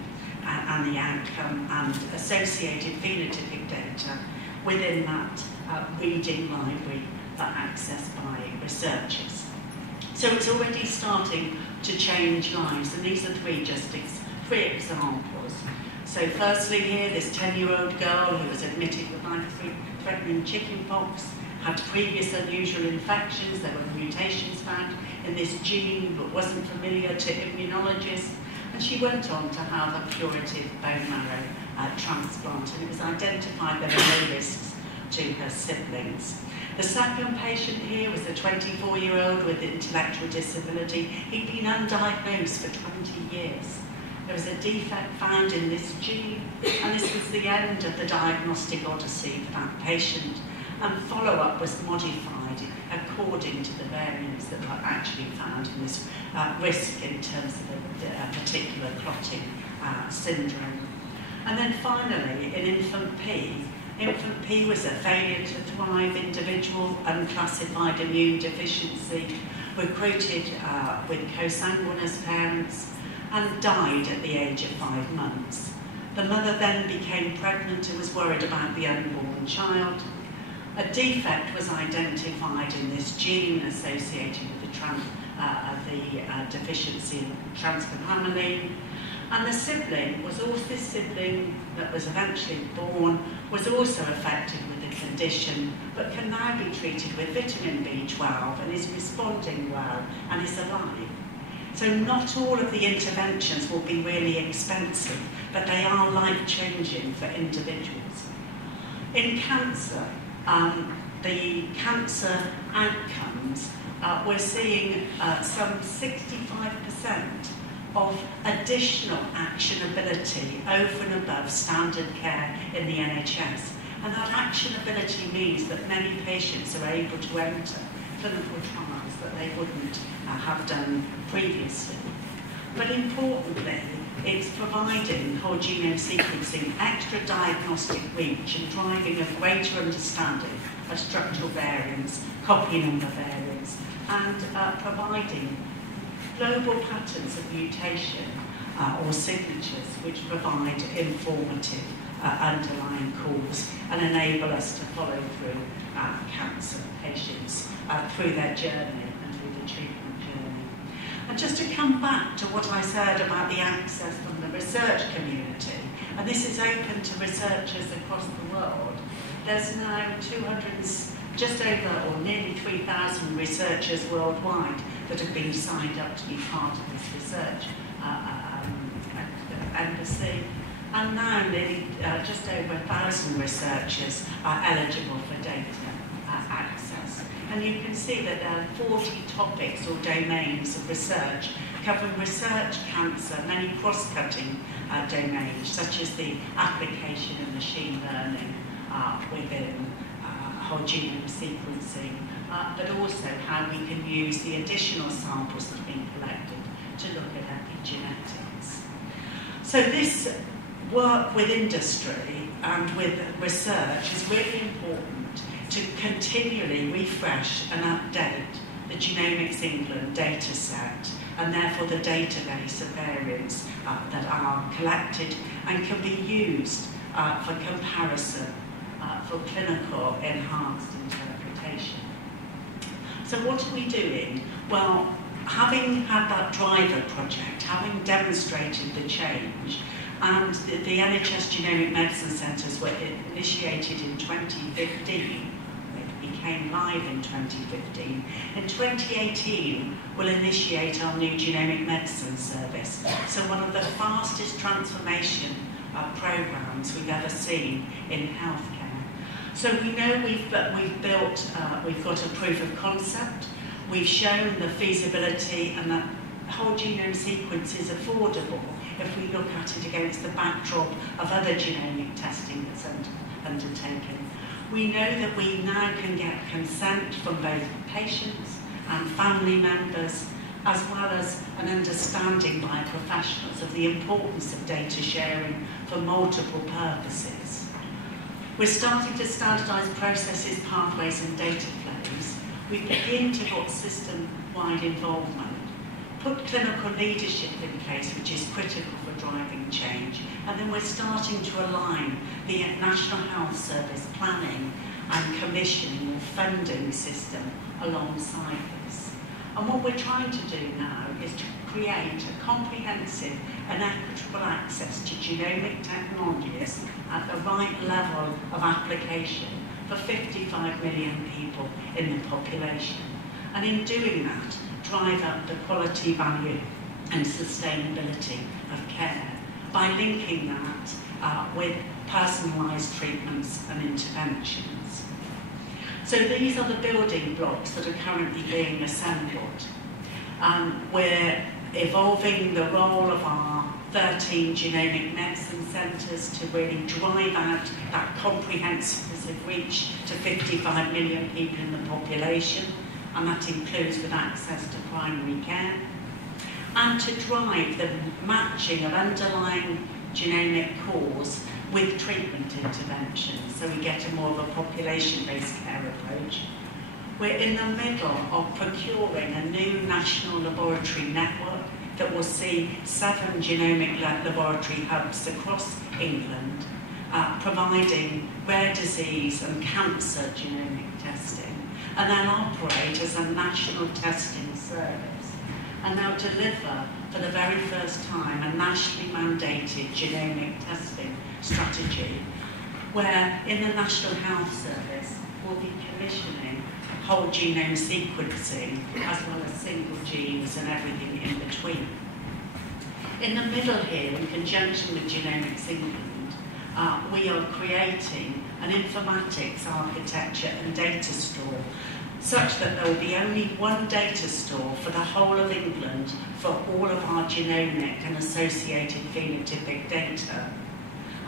and the outcome and associated phenotypic data within that reading library accessed by researchers. So it's already starting to change lives, and these are three examples. So firstly here, this 10-year-old girl who was admitted with life-threatening chickenpox, had previous unusual infections, there were mutations found in this gene but wasn't familiar to immunologists, and she went on to have a curative bone marrow transplant, and it was identified there were no risks to her siblings. The second patient here was a 24-year-old with intellectual disability. He'd been undiagnosed for 20 years. There was a defect found in this gene, and this was the end of the diagnostic odyssey for that patient, and follow-up was modified according to the variants that were actually found in this risk in terms of a particular clotting syndrome. And then finally, in infant P was a failure to thrive individual, unclassified immune deficiency, recruited with co-sanguineous parents, and died at the age of 5 months. The mother then became pregnant and was worried about the unborn child. A defect was identified in this gene associated with the deficiency in transcarbamylin, and the sibling was also this sibling that was eventually born was also affected with the condition, but can now be treated with vitamin B12 and is responding well and is alive. So not all of the interventions will be really expensive, but they are life-changing for individuals. In cancer, the cancer outcomes, we're seeing some 65% of additional actionability over and above standard care in the NHS. And that actionability means that many patients are able to enter clinical trials that they wouldn't have done previously. But importantly, it's providing whole genome sequencing extra diagnostic reach and driving a greater understanding of structural variants, copy number variants, and providing global patterns of mutation or signatures which provide informative underlying cause and enable us to follow through cancer patients through their journey and through the treatment journey. And just to come back to what I said about the access from the research community, and this is open to researchers across the world, there's now just over or nearly 3,000 researchers worldwide that have been signed up to be part of this research embassy. And now nearly just over 1,000 researchers are eligible for data access. And you can see that there are 40 topics or domains of research covering research, cancer, many cross-cutting domains, such as the application of machine learning within whole genome sequencing, but also how we can use the additional samples that have been collected to look at epigenetics. So this work with industry and with research is really important to continually refresh and update the Genomics England data set, and therefore the database of variants that are collected and can be used for comparison for clinical enhanced interpretation. So what are we doing? Well, having had that driver project, having demonstrated the change, and the NHS Genomic Medicine Centres were initiated in 2015, they became live in 2015. In 2018, we'll initiate our new Genomic Medicine Service. So one of the fastest transformation programmes we've ever seen in healthcare. So we know we've got a proof of concept, we've shown the feasibility and that whole genome sequence is affordable if we look at it against the backdrop of other genomic testing that's undertaken. We know that we now can get consent from both patients and family members, as well as an understanding by professionals of the importance of data sharing for multiple purposes. We're starting to standardise processes, pathways and data flows. we begin to put system-wide involvement, put clinical leadership in place, which is critical for driving change, and then we're starting to align the National Health Service planning and commissioning or funding system alongside this. And what we're trying to do now is to create a comprehensive and equitable access to genomic technologies at the right level of application for 55 million people in the population. And in doing that, drive up the quality, value and sustainability of care by linking that with personalised treatments and interventions. So these are the building blocks that are currently being assembled. We're evolving the role of our 13 genomic medicine centres to really drive out that comprehensive reach to 55 million people in the population, and that includes with access to primary care, and to drive the matching of underlying genomic cause with treatment interventions, so we get a more of a population-based care approach. We're in the middle of procuring a new national laboratory network that will see 7 genomic laboratory hubs across England, providing rare disease and cancer genomic testing, and then operate as a national testing service, and now deliver for the very first time a nationally mandated genomic testing strategy, where in the National Health Service we'll be commissioning whole genome sequencing as well as single genes and everything in between. In the middle here, in conjunction with Genomics England, we are creating an informatics architecture and data store such that there will be only one data store for the whole of England for all of our genomic and associated phenotypic data.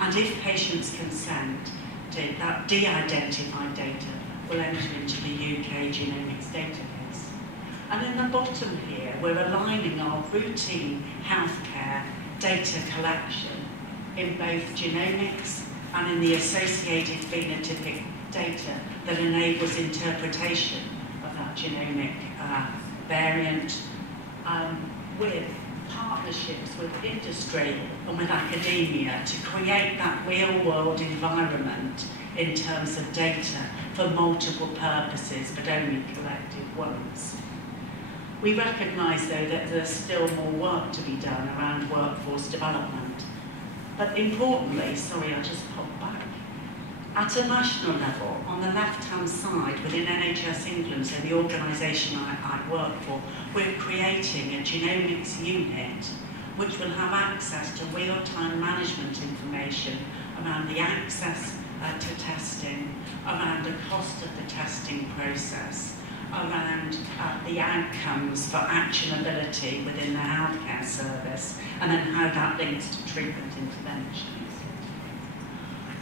And if patients consent, that de-identified data will enter into the UK Genomics database. And in the bottom here, we're aligning our routine healthcare data collection in both genomics and in the associated phenotypic data that enables interpretation of that genomic variant with partnerships with industry and with academia to create that real-world environment in terms of data for multiple purposes, but only collected once. We recognise, though, that there's still more work to be done around workforce development. But importantly, sorry, I'll just pop back. At a national level, on the left-hand side, within NHS England, so the organisation I work for, we're creating a genomics unit which will have access to real-time management information around the access to testing, around the cost of the testing process, around the outcomes for actionability within the healthcare service, and then how that links to treatment interventions.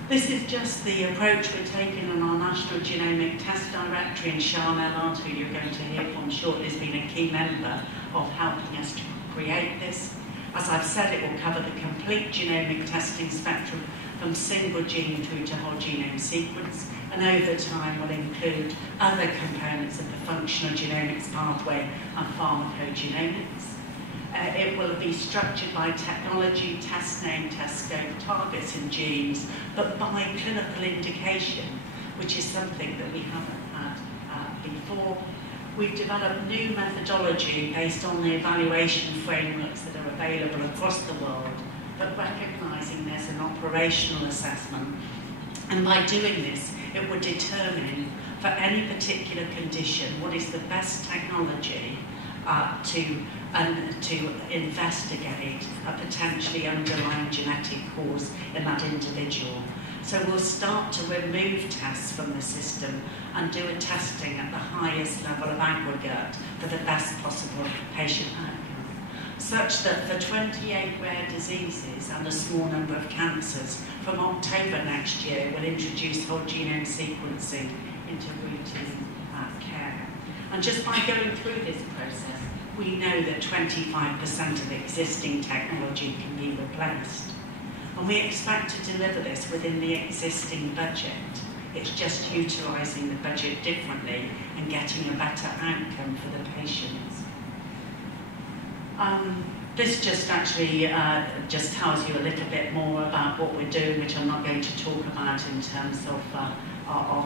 This is just the approach we're taking on our National Genomic Test Directory, and Sian Ellard, who you're going to hear from shortly, has been a key member of helping us to create this. As I've said, it will cover the complete genomic testing spectrum from single gene through to whole genome sequence, and over time will include other components of the functional genomics pathway and pharmacogenomics. It will be structured by technology, test name, test scope, targets and genes, but by clinical indication, which is something that we haven't had before. We've developed new methodology based on the evaluation frameworks that are available across the world, but recognising there's an operational assessment. And by doing this, it would determine for any particular condition what is the best technology to investigate a potentially underlying genetic cause in that individual. So we'll start to remove tests from the system and do a testing at the highest level of aggregate for the best possible patient outcome, such that for 28 rare diseases and a small number of cancers, from October next year, we'll introduce whole genome sequencing into routine care. And just by going through this process, we know that 25% of existing technology can be replaced. And we expect to deliver this within the existing budget It's just utilising the budget differently and getting a better outcome for the patients. This just actually just tells you a little bit more about what we're doing, which I'm not going to talk about in terms of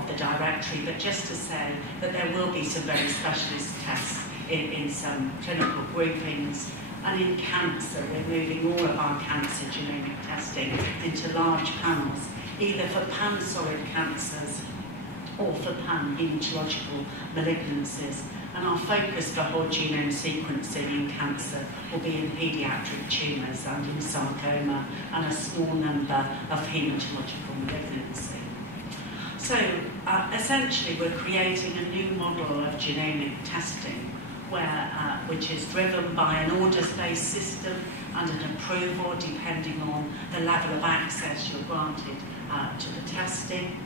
the directory, but just to say that there will be some very specialist tests in some clinical groupings. And in cancer, we're moving all of our cancer genomic testing into large panels, either for pan-solid cancers or for pan-hematological malignancies. And our focus for whole genome sequencing in cancer will be in paediatric tumours and in sarcoma and a small number of hematological malignancy. So essentially we're creating a new model of genomic testing which is driven by an orders-based system and an approval depending on the level of access you're granted to the testing.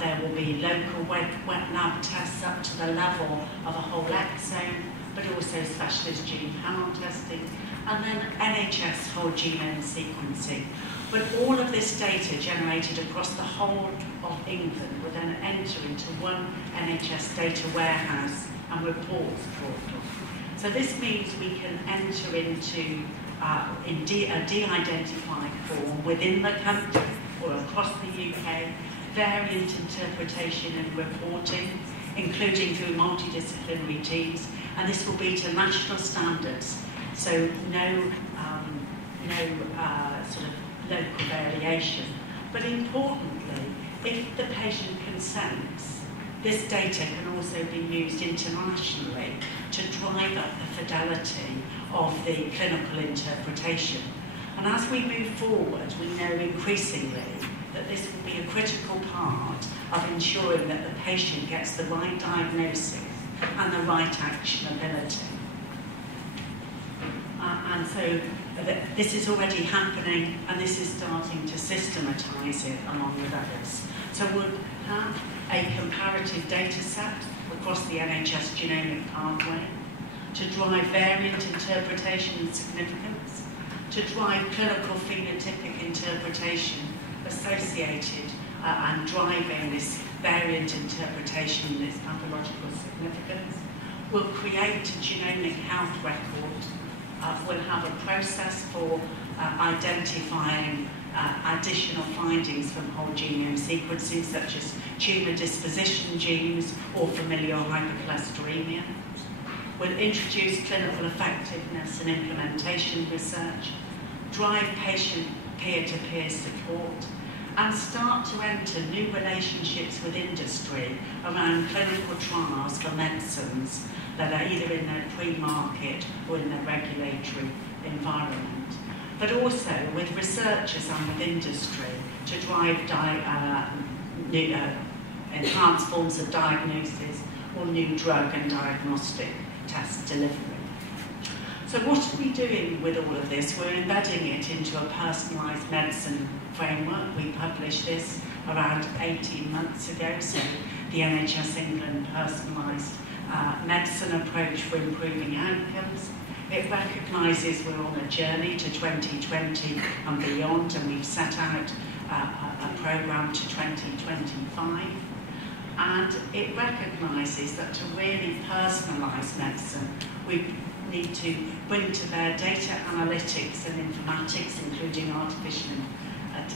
There will be local wet lab tests up to the level of a whole exome, but also specialist gene panel testing, and then NHS whole genome sequencing. But all of this data generated across the whole of England will then enter into one NHS data warehouse and reports portal. So this means we can enter into a de-identified form within the country or across the UK, variant interpretation and reporting, including through multidisciplinary teams, and this will be to national standards, so no sort of local variation. But importantly, if the patient consents, this data can also be used internationally to drive up the fidelity of the clinical interpretation. And as we move forward, we know increasingly that this will be a critical part of ensuring that the patient gets the right diagnosis and the right actionability. And so this is already happening, and this is starting to systematise it along with others. So we'll have a comparative data set across the NHS genomic pathway to drive variant interpretation and significance, to drive clinical phenotypic interpretation associated and driving this variant interpretation and its pathological significance. We'll create a genomic health record. We'll have a process for identifying additional findings from whole genome sequencing, such as tumour disposition genes or familial hypercholesteremia. We'll introduce clinical effectiveness and implementation research, drive patient peer-to-peer support, and start to enter new relationships with industry around clinical trials for medicines that are either in their pre-market or in their regulatory environment. But also with researchers and with industry to drive enhanced forms of diagnosis or new drug and diagnostic test delivery. So what are we doing with all of this? We're embedding it into a personalised medicine framework. We published this around 18 months ago, so the NHS England personalised medicine approach for improving outcomes. It recognises we're on a journey to 2020 and beyond, and we've set out a programme to 2025. And it recognises that to really personalise medicine, we need to bring to bear data analytics and informatics, including artificial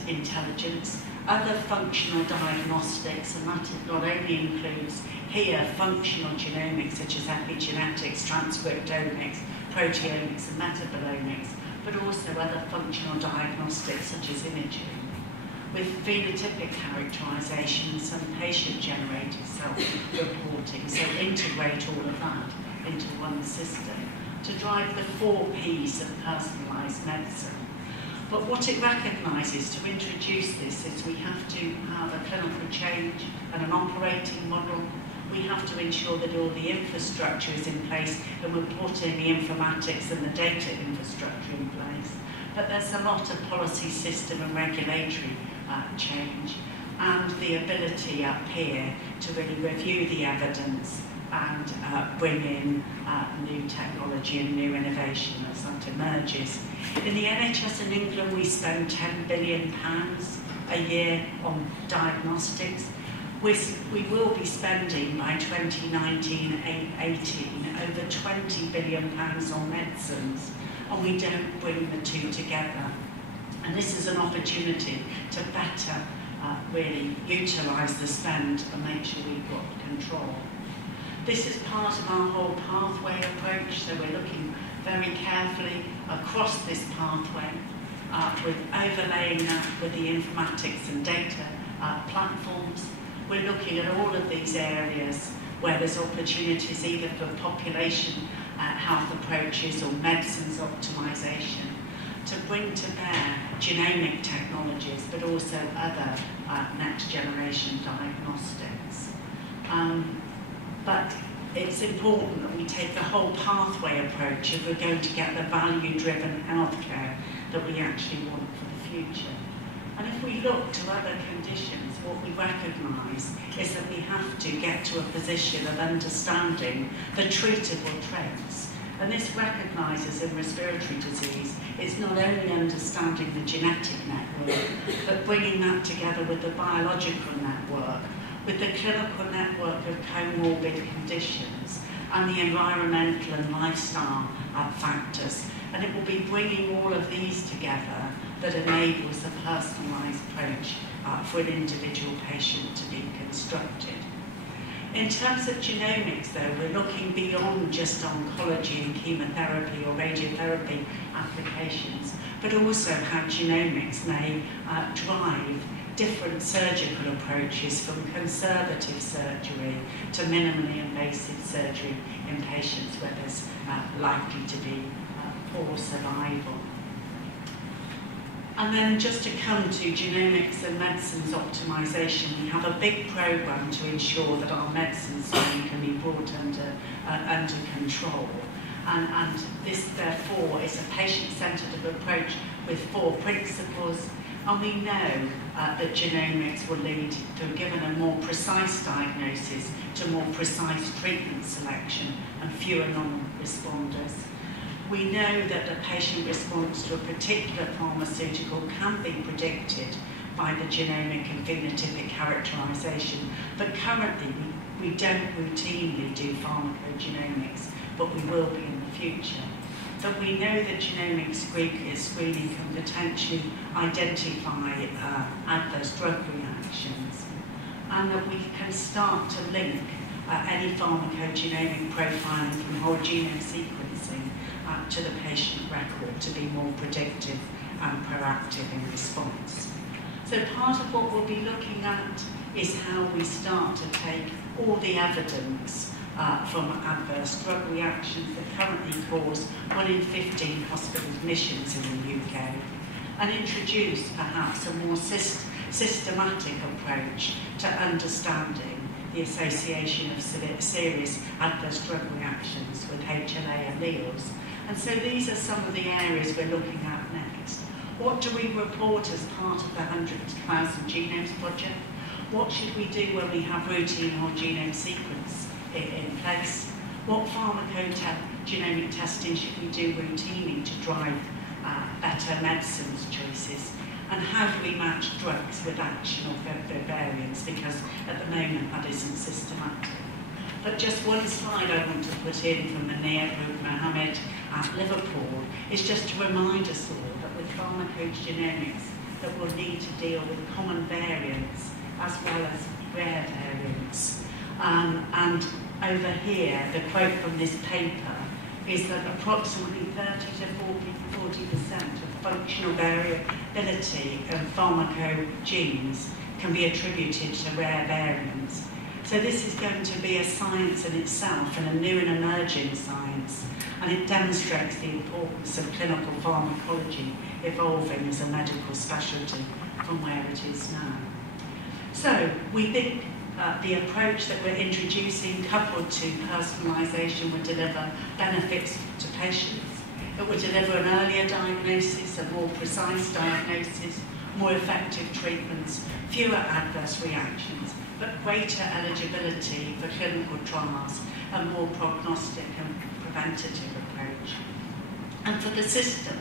intelligence, other functional diagnostics, and that not only includes here functional genomics such as epigenetics, transcriptomics, proteomics and metabolomics, but also other functional diagnostics such as imaging, with phenotypic characterizations and patient-generated self-reporting, so integrate all of that into one system to drive the 4 Ps of personalised medicine. But what it recognises to introduce this is we have to have a clinical change and an operating model. We have to ensure that all the infrastructure is in place, and we're putting the informatics and the data infrastructure in place. But there's a lot of policy system and regulatory change, and the ability up here to really review the evidence and bring in new technology and new innovation as that emerges. In the NHS in England, we spend £10 billion a year on diagnostics. We will be spending by 2019-18 over £20 billion on medicines, and we don't bring the two together. And this is an opportunity to better really utilise the spend and make sure we've got control. This is part of our whole pathway approach, so we're looking very carefully across this pathway, with overlaying that with the informatics and data platforms. We're looking at all of these areas where there's opportunities either for population health approaches or medicines optimisation to bring to bear genomic technologies, but also other next generation diagnostics. But it's important that we take the whole pathway approach if we're going to get the value-driven healthcare that we actually want for the future. And if we look to other conditions, what we recognise is that we have to get to a position of understanding the treatable traits. And this recognises in respiratory disease, it's not only understanding the genetic network, but bringing that together with the biological network, with the clinical network of comorbid conditions, and the environmental and lifestyle factors. And it will be bringing all of these together that enables a personalised approach for an individual patient to be constructed. In terms of genomics, though, we're looking beyond just oncology and chemotherapy or radiotherapy applications, but also how genomics may drive different surgical approaches from conservative surgery to minimally invasive surgery in patients where there's likely to be poor survival. And then just to come to genomics and medicines optimisation, we have a big programme to ensure that our medicines can be brought under control. And this, therefore, is a patient-centred approach with 4 principles. And we know that genomics will lead to, given a more precise diagnosis, to more precise treatment selection and fewer non-responders. We know that the patient response to a particular pharmaceutical can be predicted by the genomic and phenotypic characterisation, but currently we don't routinely do pharmacogenomics, but we will be in the future. But we know that genomic screening can potentially identify adverse drug reactions, and that we can start to link any pharmacogenomic profiling from whole genome sequencing to the patient record to be more predictive and proactive in response. So part of what we'll be looking at is how we start to take all the evidence from adverse drug reactions that currently cause 1 in 15 hospital admissions in the UK, and introduce perhaps a more systematic approach to understanding the association of serious adverse drug reactions with HLA alleles. And so these are some of the areas we're looking at next. What do we report as part of the 100,000 Genomes project? What should we do when we have routine whole genome sequence in place? What pharmacogenomic testing should we do routinely to drive better medicines choices? And how do we match drugs with action of their variants? Because at the moment that isn't systematic. But just one slide I want to put in from the Nia Mohammed at Liverpool is just to remind us all that with pharmacogenomics that we'll need to deal with common variants as well as rare variants. And over here, the quote from this paper is that approximately 30 to 40% of functional variability of pharmacogenes can be attributed to rare variants. So this is going to be a science in itself and a new and emerging science, and it demonstrates the importance of clinical pharmacology evolving as a medical specialty from where it is now. So we think the approach that we're introducing, coupled to personalisation, would deliver benefits to patients. It would deliver an earlier diagnosis, a more precise diagnosis, more effective treatments, fewer adverse reactions, but greater eligibility for clinical trials, a more prognostic and preventative approach. And for the system,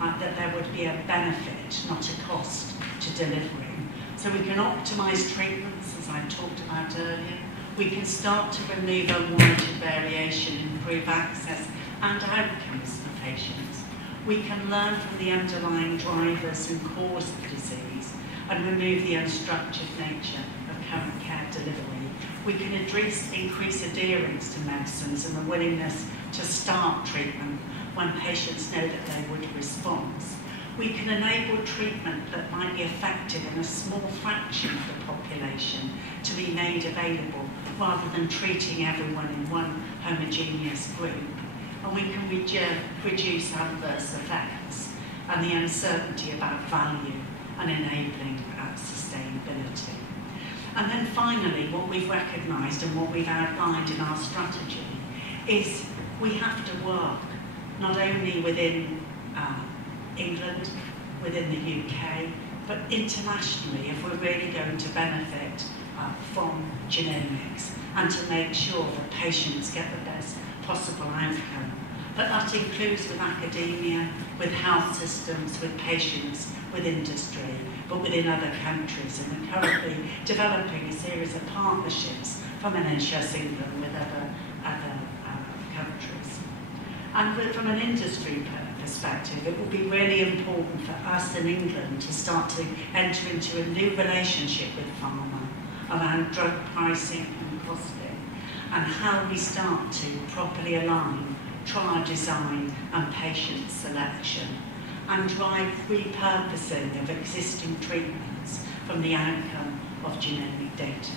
that there would be a benefit, not a cost, to delivering. So we can optimise treatments, as I talked about earlier. We can start to remove unwanted variation, improve access and outcomes for patients. We can learn from the underlying drivers and cause of disease and remove the unstructured nature of current care delivery. We can increase adherence to medicines and the willingness to start treatment when patients know that they would respond. We can enable treatment that might be effective in a small fraction of the population to be made available rather than treating everyone in one homogeneous group. And we can reduce adverse effects and the uncertainty about value and enabling sustainability. And then finally, what we've recognised and what we've outlined in our strategy is we have to work not only within England, within the UK, but internationally if we're really going to benefit from genomics and to make sure that patients get the best possible outcome. But that includes with academia, with health systems, with patients, with industry, but within other countries. And we're currently developing a series of partnerships from NHS England with other countries. And from an industry perspective, it will be really important for us in England to start to enter into a new relationship with pharma around drug pricing and costing, and how we start to properly align trial design and patient selection, and drive repurposing of existing treatments from the outcome of genomic data.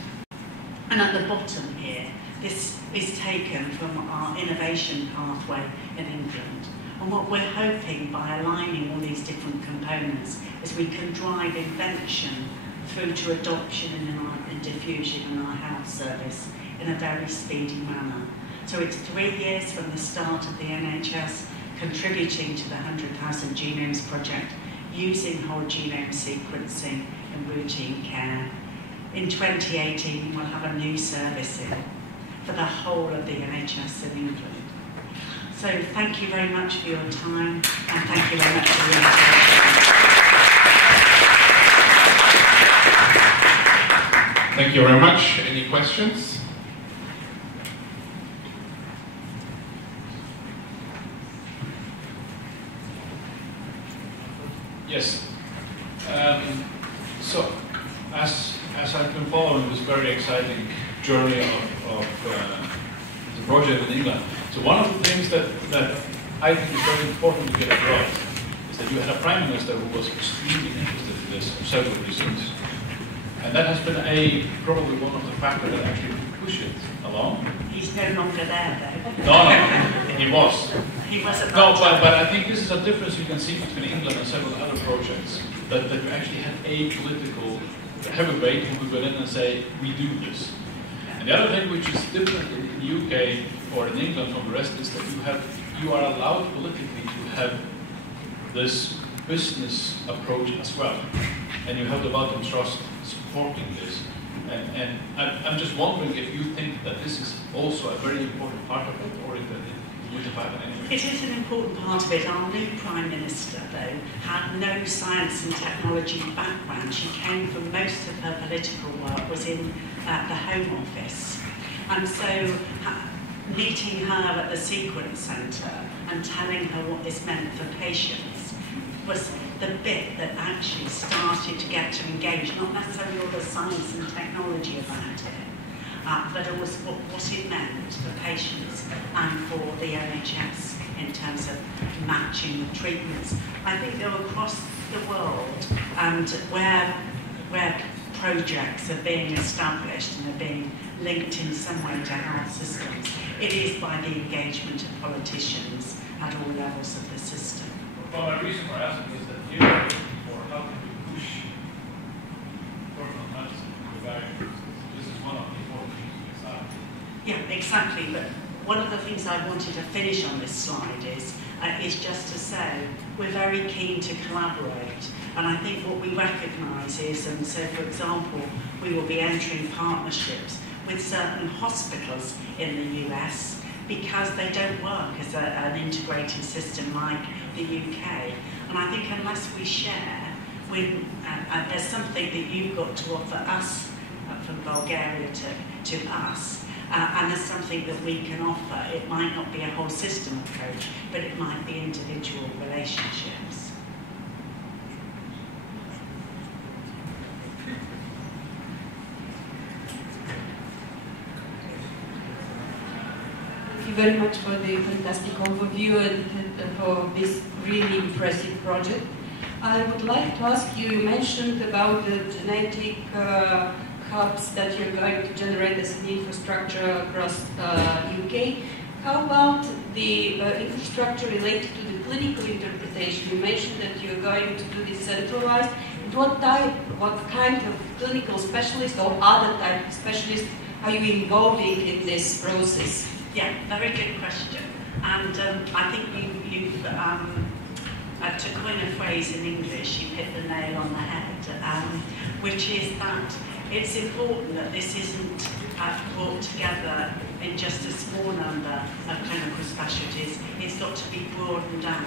And at the bottom here, this is taken from our innovation pathway in England. And what we're hoping by aligning all these different components is we can drive invention through to adoption and diffusion in our health service in a very speedy manner. So it's 3 years from the start of the NHS contributing to the 100,000 Genomes project using whole genome sequencing in routine care. In 2018, we'll have a new service in for the whole of the NHS in England. So thank you very much for your time, and thank you very much for your attention. Thank you very much. Any questions? Yes. So, as I've been following this very exciting journey of the project in England, so one of the things that I think is very important to get across is that you had a Prime Minister who was extremely interested in this for several reasons. And that has been probably one of the factors that actually push it along. He's no longer there, though. No, he was. He was at No, but I think this is a difference you can see between England and several other projects. That you actually had a political heavyweight who could go in and say, we do this. And the other thing which is different in the UK or in England from the rest is that you are allowed politically to have this business approach as well. And you have the vote of trust supporting this. And I'm just wondering if you think that this is also a very important part of it, or if it would have happened anyway. It is an important part of it. Our new Prime Minister, though, had no science and technology background. She came from most of her political work was in the Home Office. And so meeting her at the Sequence Centre and telling her what this meant for patients was the bit that actually started to get to engage, not necessarily all the science and technology about it, but it was what it meant for patients and for the NHS in terms of matching the treatments. I think go across the world, and where projects are being established and are being linked in some way to health systems, it is by the engagement of politicians at all levels of the system. Well, my reason for asking is that here, for helping to push personal medicine to various this is one of the important things we start. Yeah, exactly. But one of the things I wanted to finish on this slide is just to say we're very keen to collaborate. And I think what we recognise is, and so for example, we will be entering partnerships with certain hospitals in the US because they don't work as an integrated system like the UK. And I think unless we share, there's something that you've got to offer us from Bulgaria to us. And there's something that we can offer. It might not be a whole system approach, but it might be individual relationships. Thank you very much for the fantastic overview and for this really impressive project. I would like to ask you, you mentioned about the genetic hubs that you're going to generate as an infrastructure across UK. How about the infrastructure related to the clinical interpretation? You mentioned that you're going to do this centralized. What kind of clinical specialists or other type of specialists are you involving in this process? Yeah, very good question. And I think you've to coin a phrase in English, you hit the nail on the head, which is that it's important that this isn't brought together in just a small number of clinical specialties. It's got to be broadened out.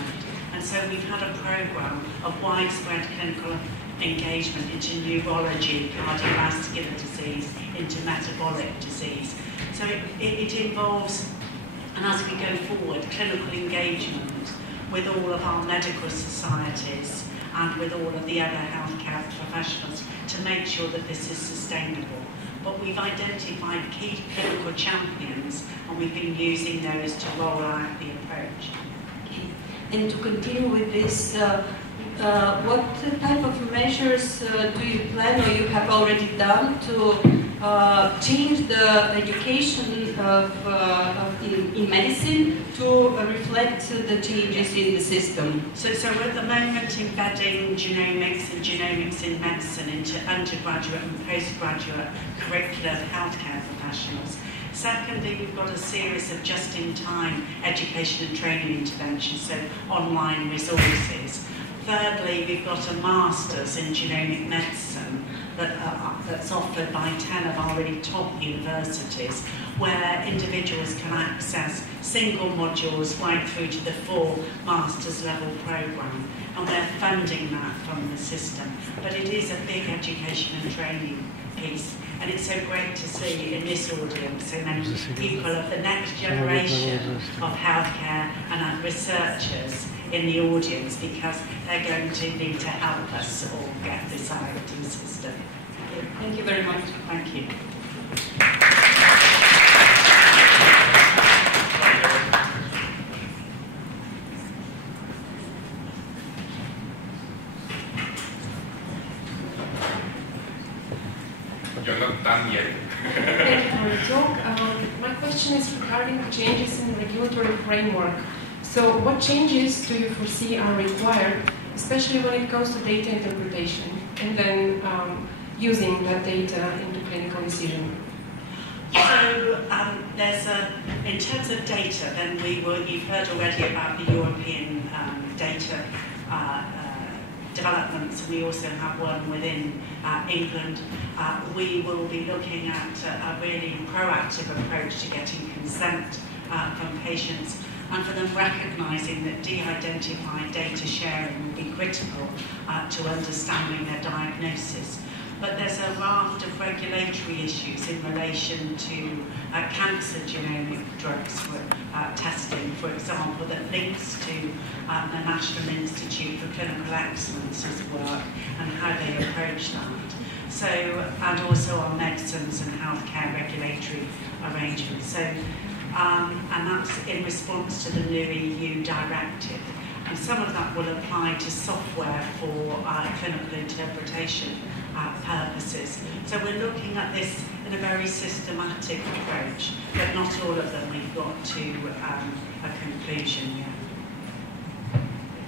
And so we've had a programme of widespread clinical engagement into neurology, cardiovascular disease, into metabolic disease. So it involves, and as we go forward, clinical engagement with all of our medical societies and with all of the other healthcare professionals to make sure that this is sustainable. But we've identified key clinical champions and we've been using those to roll out the approach. Okay. And to continue with this, what type of measures do you plan or you have already done to change the education in medicine to reflect the changes in the system? So we're at the moment embedding genomics and genomics in medicine into undergraduate and postgraduate curricula of healthcare professionals. Secondly, we've got a series of just-in-time education and training interventions, so online resources. Thirdly, we've got a master's in genomic medicine that's offered by 10 of our really top universities, where individuals can access single modules right through to the full master's level programme, and we're funding that from the system. But it is a big education and training piece, and it's so great to see in this audience so many people of the next generation of healthcare and researchers in the audience, because they're going to need to help us all get this IoT system. Thank you very much. Thank you. You're not done yet. Thank you for the talk. My question is regarding the changes in the regulatory framework. So what changes do you foresee are required, especially when it comes to data interpretation and then using that data into clinical decision? So in terms of data, then you've heard already about the European data developments, and we also have one within England. We will be looking at a really proactive approach to getting consent from patients, and for them recognising that de-identified data sharing will be critical to understanding their diagnosis. But there's a raft of regulatory issues in relation to cancer genomic drugs for testing, for example, that links to the National Institute for Clinical Excellence's work and how they approach that. So, and also our medicines and healthcare regulatory arrangements. So, and that's in response to the new EU directive. And some of that will apply to software for clinical interpretation purposes. So we're looking at this in a very systematic approach, but not all of them we've got to a conclusion yet.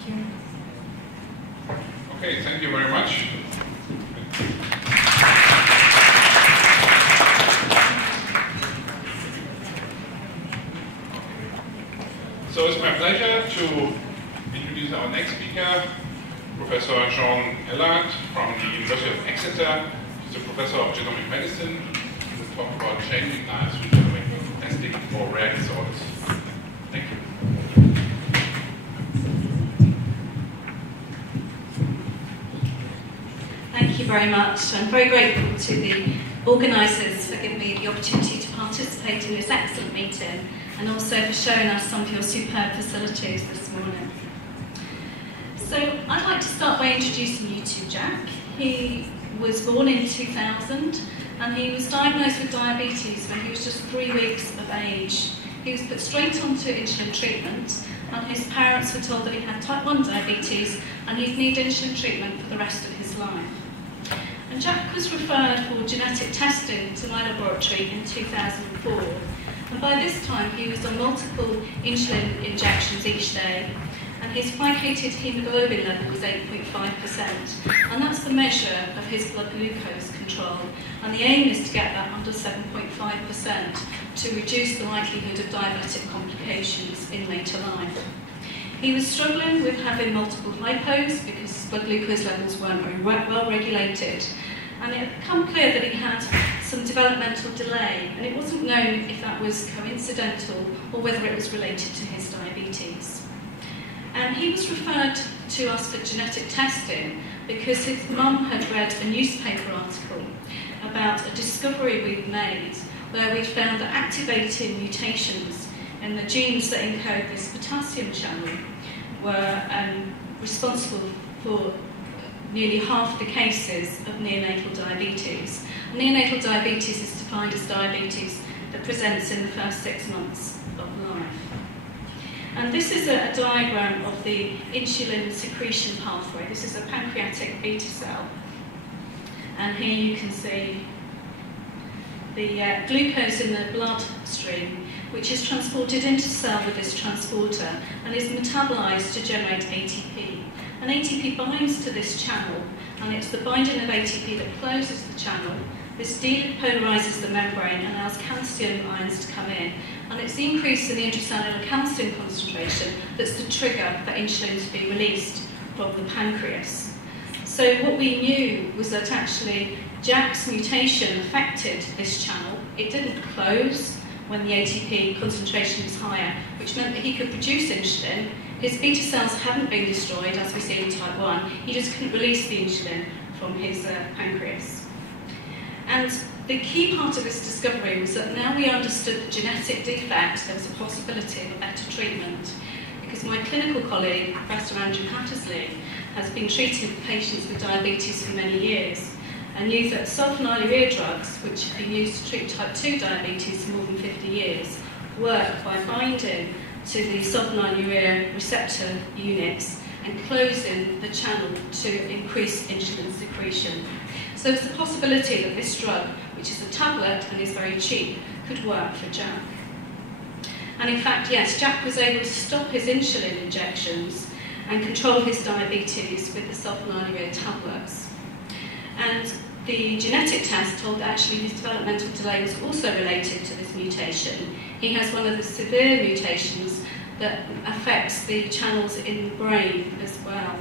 Thank you. Okay, thank you very much. So it's my pleasure to introduce our next speaker, Professor Jean Ellard from the University of Exeter. He's a professor of genomic medicine. He will talk about changing lives through genomic testing for rare disorders. Thank you. Thank you very much. I'm very grateful to the organisers for giving me the opportunity to participate in this excellent meeting, and also for showing us some of your superb facilities this morning. So I'd like to start by introducing you to Jack. He was born in 2000, and he was diagnosed with diabetes when he was just 3 weeks of age. He was put straight onto insulin treatment, and his parents were told that he had type 1 diabetes and he'd need insulin treatment for the rest of his life. And Jack was referred for genetic testing to my laboratory in 2004. And by this time he was on multiple insulin injections each day, and his glycated hemoglobin level was 8.5%. And that's the measure of his blood glucose control. And the aim is to get that under 7.5% to reduce the likelihood of diabetic complications in later life. He was struggling with having multiple hypos because his blood glucose levels weren't very well regulated. And it had become clear that he had some developmental delay, and it wasn't known if that was coincidental or whether it was related to his diabetes. And he was referred to us for genetic testing because his mum had read a newspaper article about a discovery we'd made where we'd found that activating mutations in the genes that encode this potassium channel were responsible for nearly half the cases of neonatal diabetes. Neonatal diabetes is defined as diabetes that presents in the first 6 months of life. And this is a diagram of the insulin secretion pathway. This is a pancreatic beta cell. And here you can see the glucose in the bloodstream, which is transported into the cell with this transporter and is metabolized to generate ATP. And ATP binds to this channel, and it's the binding of ATP that closes the channel. This depolarizes the membrane and allows calcium ions to come in. And it's the increase in the intracellular calcium concentration that's the trigger for insulin to be released from the pancreas. So what we knew was that actually Jack's mutation affected this channel. It didn't close when the ATP concentration was higher, which meant that he could produce insulin. His beta cells hadn't been destroyed, as we see in type 1. He just couldn't release the insulin from his pancreas. And the key part of this discovery was that now we understood the genetic defect, there was a possibility of a better treatment. Because my clinical colleague, Professor Andrew Hattersley, has been treating patients with diabetes for many years, and knew that sulfonylurea drugs, which have been used to treat type 2 diabetes for more than 50 years, work by binding to the sulfonylurea receptor units and closing the channel to increase insulin secretion. So there's a possibility that this drug, which is a tablet and is very cheap, could work for Jack. And in fact, yes, Jack was able to stop his insulin injections and control his diabetes with the sulfonylurea tablets. And the genetic test told that actually his developmental delay was also related to this mutation. He has one of the severe mutations that affects the channels in the brain as well.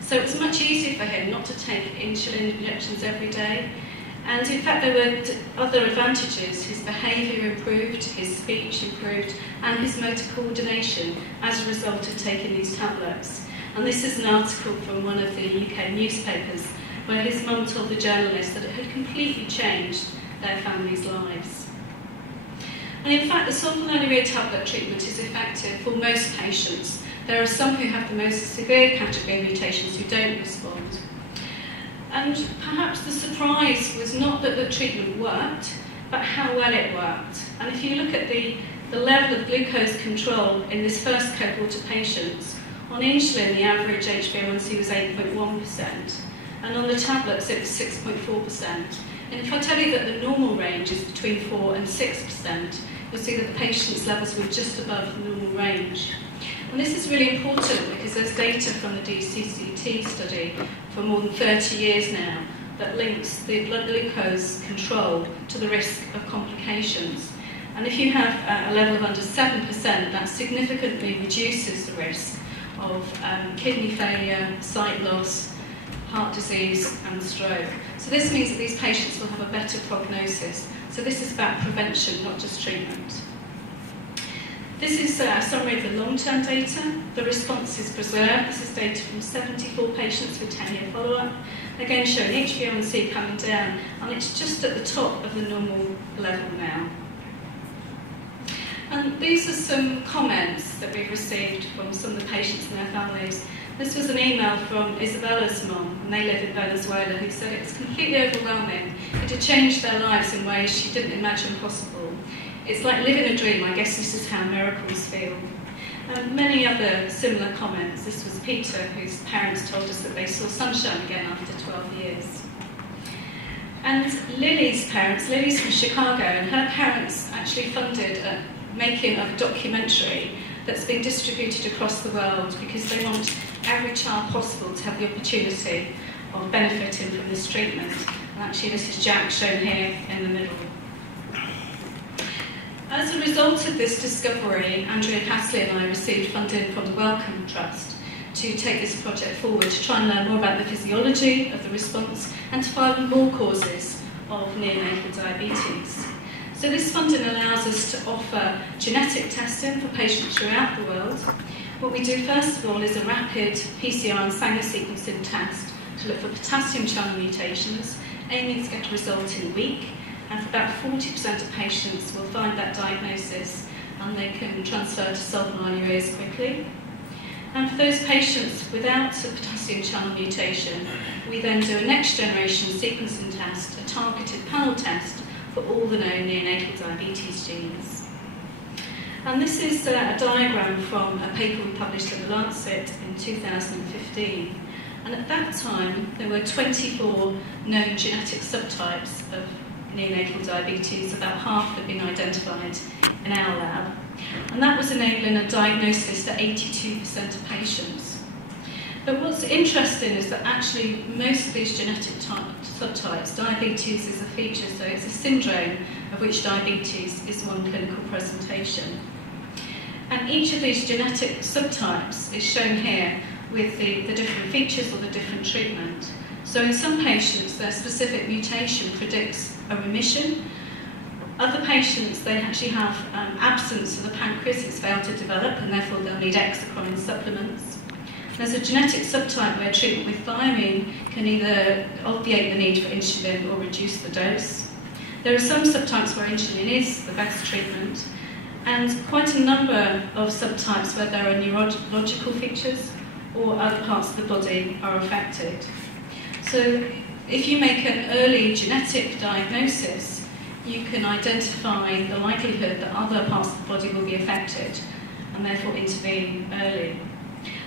So it's much easier for him not to take insulin injections every day. And in fact, there were other advantages. His behaviour improved, his speech improved, and his motor coordination as a result of taking these tablets. And this is an article from one of the UK newspapers where his mum told the journalist that it had completely changed their family's lives. And in fact, the sulfonylurea tablet treatment is effective for most patients. There are some who have the most severe category mutations who don't respond. And perhaps the surprise was not that the treatment worked, but how well it worked. And if you look at the level of glucose control in this first cohort of patients, on insulin the average HbA1c was 8.1%, and on the tablets it was 6.4%. And if I tell you that the normal range is between 4 and 6%, you'll see that the patient's levels were just above the normal range. And this is really important because there's data from the DCCT study for more than 30 years now that links the blood glucose control to the risk of complications. And if you have a level of under 7%, that significantly reduces the risk of kidney failure, sight loss, heart disease and stroke. So this means that these patients will have a better prognosis. So this is about prevention, not just treatment. This is a summary of the long-term data. The response is preserved. This is data from 74 patients with 10-year follow-up. Again, showing HbA1c coming down, and it's just at the top of the normal level now. And these are some comments that we've received from some of the patients and their families. This was an email from Isabella's mom, and they live in Venezuela, who said it was completely overwhelming. It had changed their lives in ways she didn't imagine possible. It's like living a dream. I guess this is how miracles feel. And many other similar comments. This was Peter, whose parents told us that they saw sunshine again after 12 years. And Lily's parents, Lily's from Chicago, and her parents actually funded a making of a documentary that's been distributed across the world because they want every child possible to have the opportunity of benefiting from this treatment. And actually this is Jack shown here in the middle. As a result of this discovery, Andrea Castley and I received funding from the Wellcome Trust to take this project forward, to try and learn more about the physiology of the response and to find more causes of neonatal diabetes. So this funding allows us to offer genetic testing for patients throughout the world. What we do first of all is a rapid PCR and Sanger sequencing test to look for potassium channel mutations, aiming to get a result in a week. And for about 40% of patients will find that diagnosis and they can transfer to sulfonylureas quickly. And for those patients without a potassium channel mutation, we then do a next generation sequencing test, a targeted panel test for all the known neonatal diabetes genes. And this is a diagram from a paper we published in The Lancet in 2015. And at that time, there were 24 known genetic subtypes of neonatal diabetes. About half had been identified in our lab. And that was enabling a diagnosis for 82% of patients. But what's interesting is that actually most of these genetic subtypes, diabetes is a feature, so it's a syndrome of which diabetes is one clinical presentation. And each of these genetic subtypes is shown here with the different features or the different treatment. So in some patients, their specific mutation predicts a remission. Other patients, they actually have absence of the pancreas, it's failed to develop, and therefore they'll need exocrine supplements. There's a genetic subtype where treatment with thiamine can either obviate the need for insulin or reduce the dose. There are some subtypes where insulin is the best treatment, and quite a number of subtypes where there are neurological features or other parts of the body are affected. So if you make an early genetic diagnosis, you can identify the likelihood that other parts of the body will be affected and therefore intervene early.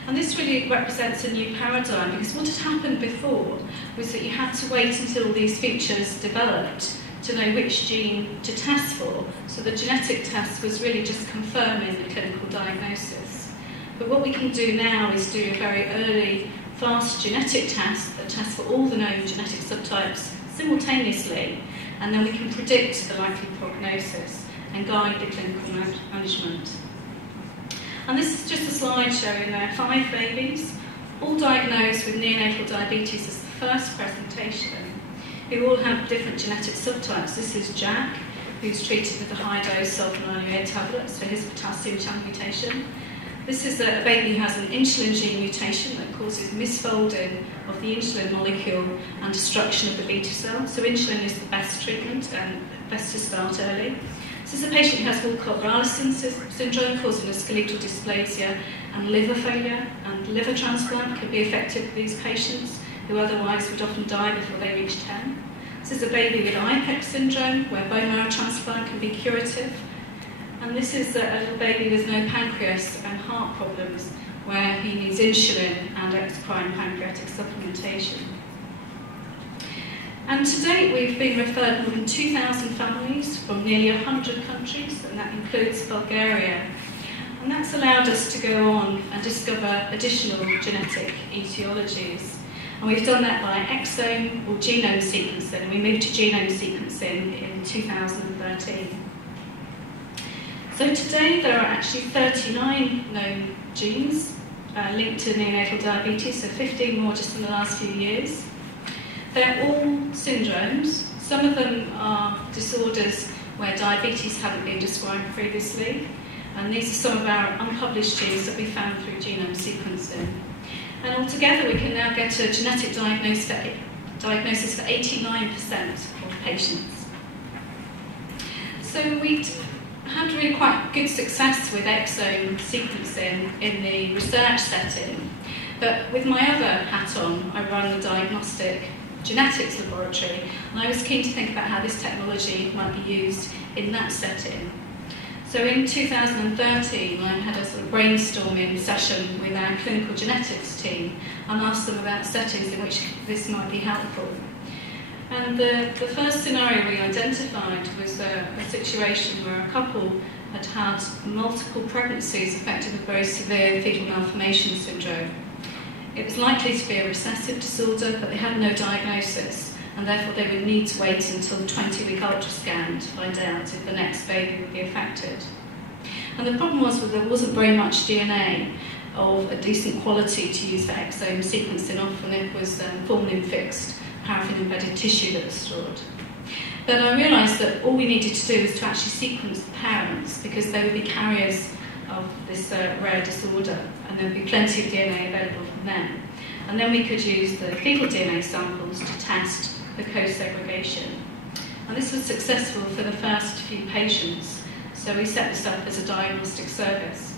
And this really represents a new paradigm, because what had happened before was that you had to wait until these features developed to know which gene to test for. So the genetic test was really just confirming the clinical diagnosis. But what we can do now is do a very early, fast genetic test that tests for all the known genetic subtypes simultaneously, and then we can predict the likely prognosis and guide the clinical management. And this is just a slide showing 5 babies, all diagnosed with neonatal diabetes as the first presentation, who all have different genetic subtypes. This is Jack, who's treated with the high-dose sulfonylurea tablets for his potassium channel mutation. This is a baby who has an insulin gene mutation that causes misfolding of the insulin molecule and destruction of the beta cell. So insulin is the best treatment and best to start early. This is a patient who has Walcott-Rallison syndrome, causing a skeletal dysplasia and liver failure, and liver transplant could be effective for these patients who otherwise would often die before they reach 10. This is a baby with IPEX syndrome, where bone marrow transplant can be curative. And this is a little baby with no pancreas and heart problems, where he needs insulin and exocrine pancreatic supplementation. And to date, we've been referred more than 2,000 families from nearly 100 countries, and that includes Bulgaria. And that's allowed us to go on and discover additional genetic etiologies. And we've done that by exome or genome sequencing, and we moved to genome sequencing in 2013. So today there are actually 39 known genes linked to neonatal diabetes, so 15 more just in the last few years. They're all syndromes. Some of them are disorders where diabetes haven't been described previously. And these are some of our unpublished genes that we found through genome sequencing. And altogether, we can now get a genetic diagnosis for 89% of patients. So we had really quite good success with exome sequencing in the research setting. But with my other hat on, I run the diagnostic genetics laboratory, and I was keen to think about how this technology might be used in that setting. So in 2013, I had a sort of brainstorming session with our clinical genetics team and asked them about settings in which this might be helpful. And the first scenario we identified was a situation where a couple had had multiple pregnancies affected with very severe fetal malformation syndrome. It was likely to be a recessive disorder, but they had no diagnosis, and therefore they would need to wait until the 20-week ultrascan to find out if the next baby would be affected. And the problem was that there wasn't very much DNA of a decent quality to use for exome sequencing. Often it was formalin-fixed, paraffin-embedded tissue that was stored. But I realised that all we needed to do was to actually sequence the parents, because they would be carriers of this rare disorder, and there would be plenty of DNA available from them. And then we could use the fetal DNA samples to test the co-segregation. And this was successful for the first few patients, so we set this up as a diagnostic service.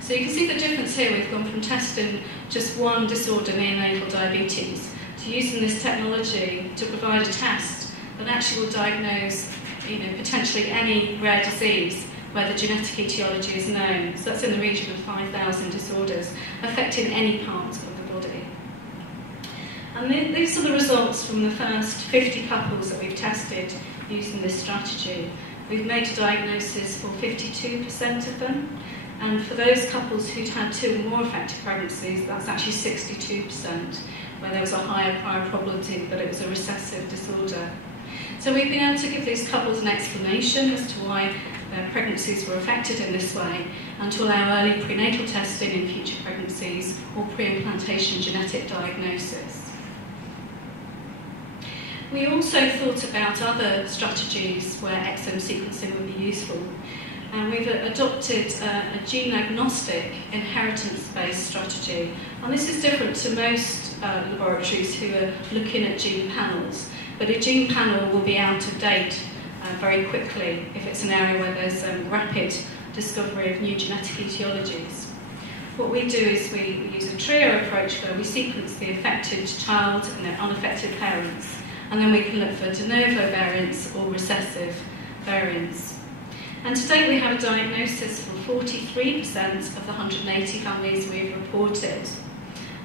So you can see the difference here. We've gone from testing just one disorder, neonatal diabetes, to using this technology to provide a test that actually will diagnose, potentially any rare disease where the genetic etiology is known. So that's in the region of 5,000 disorders affecting any part of the body. And these are the results from the first 50 couples that we've tested using this strategy. We've made a diagnosis for 52% of them, and for those couples who'd had 2 or more affected pregnancies, that's actually 62%, where there was a higher prior probability that it was a recessive disorder. So we've been able to give these couples an explanation as to why their pregnancies were affected in this way, and to allow early prenatal testing in future pregnancies or pre-implantation genetic diagnosis. We also thought about other strategies where exome sequencing would be useful. And we've adopted a gene-agnostic, inheritance-based strategy. And this is different to most laboratories who are looking at gene panels. But a gene panel will be out of date very quickly if it's an area where there's rapid discovery of new genetic etiologies. What we do is we use a trio approach where we sequence the affected child and their unaffected parents, and then we can look for de novo variants or recessive variants. And to date we have a diagnosis for 43% of the 180 families we've reported.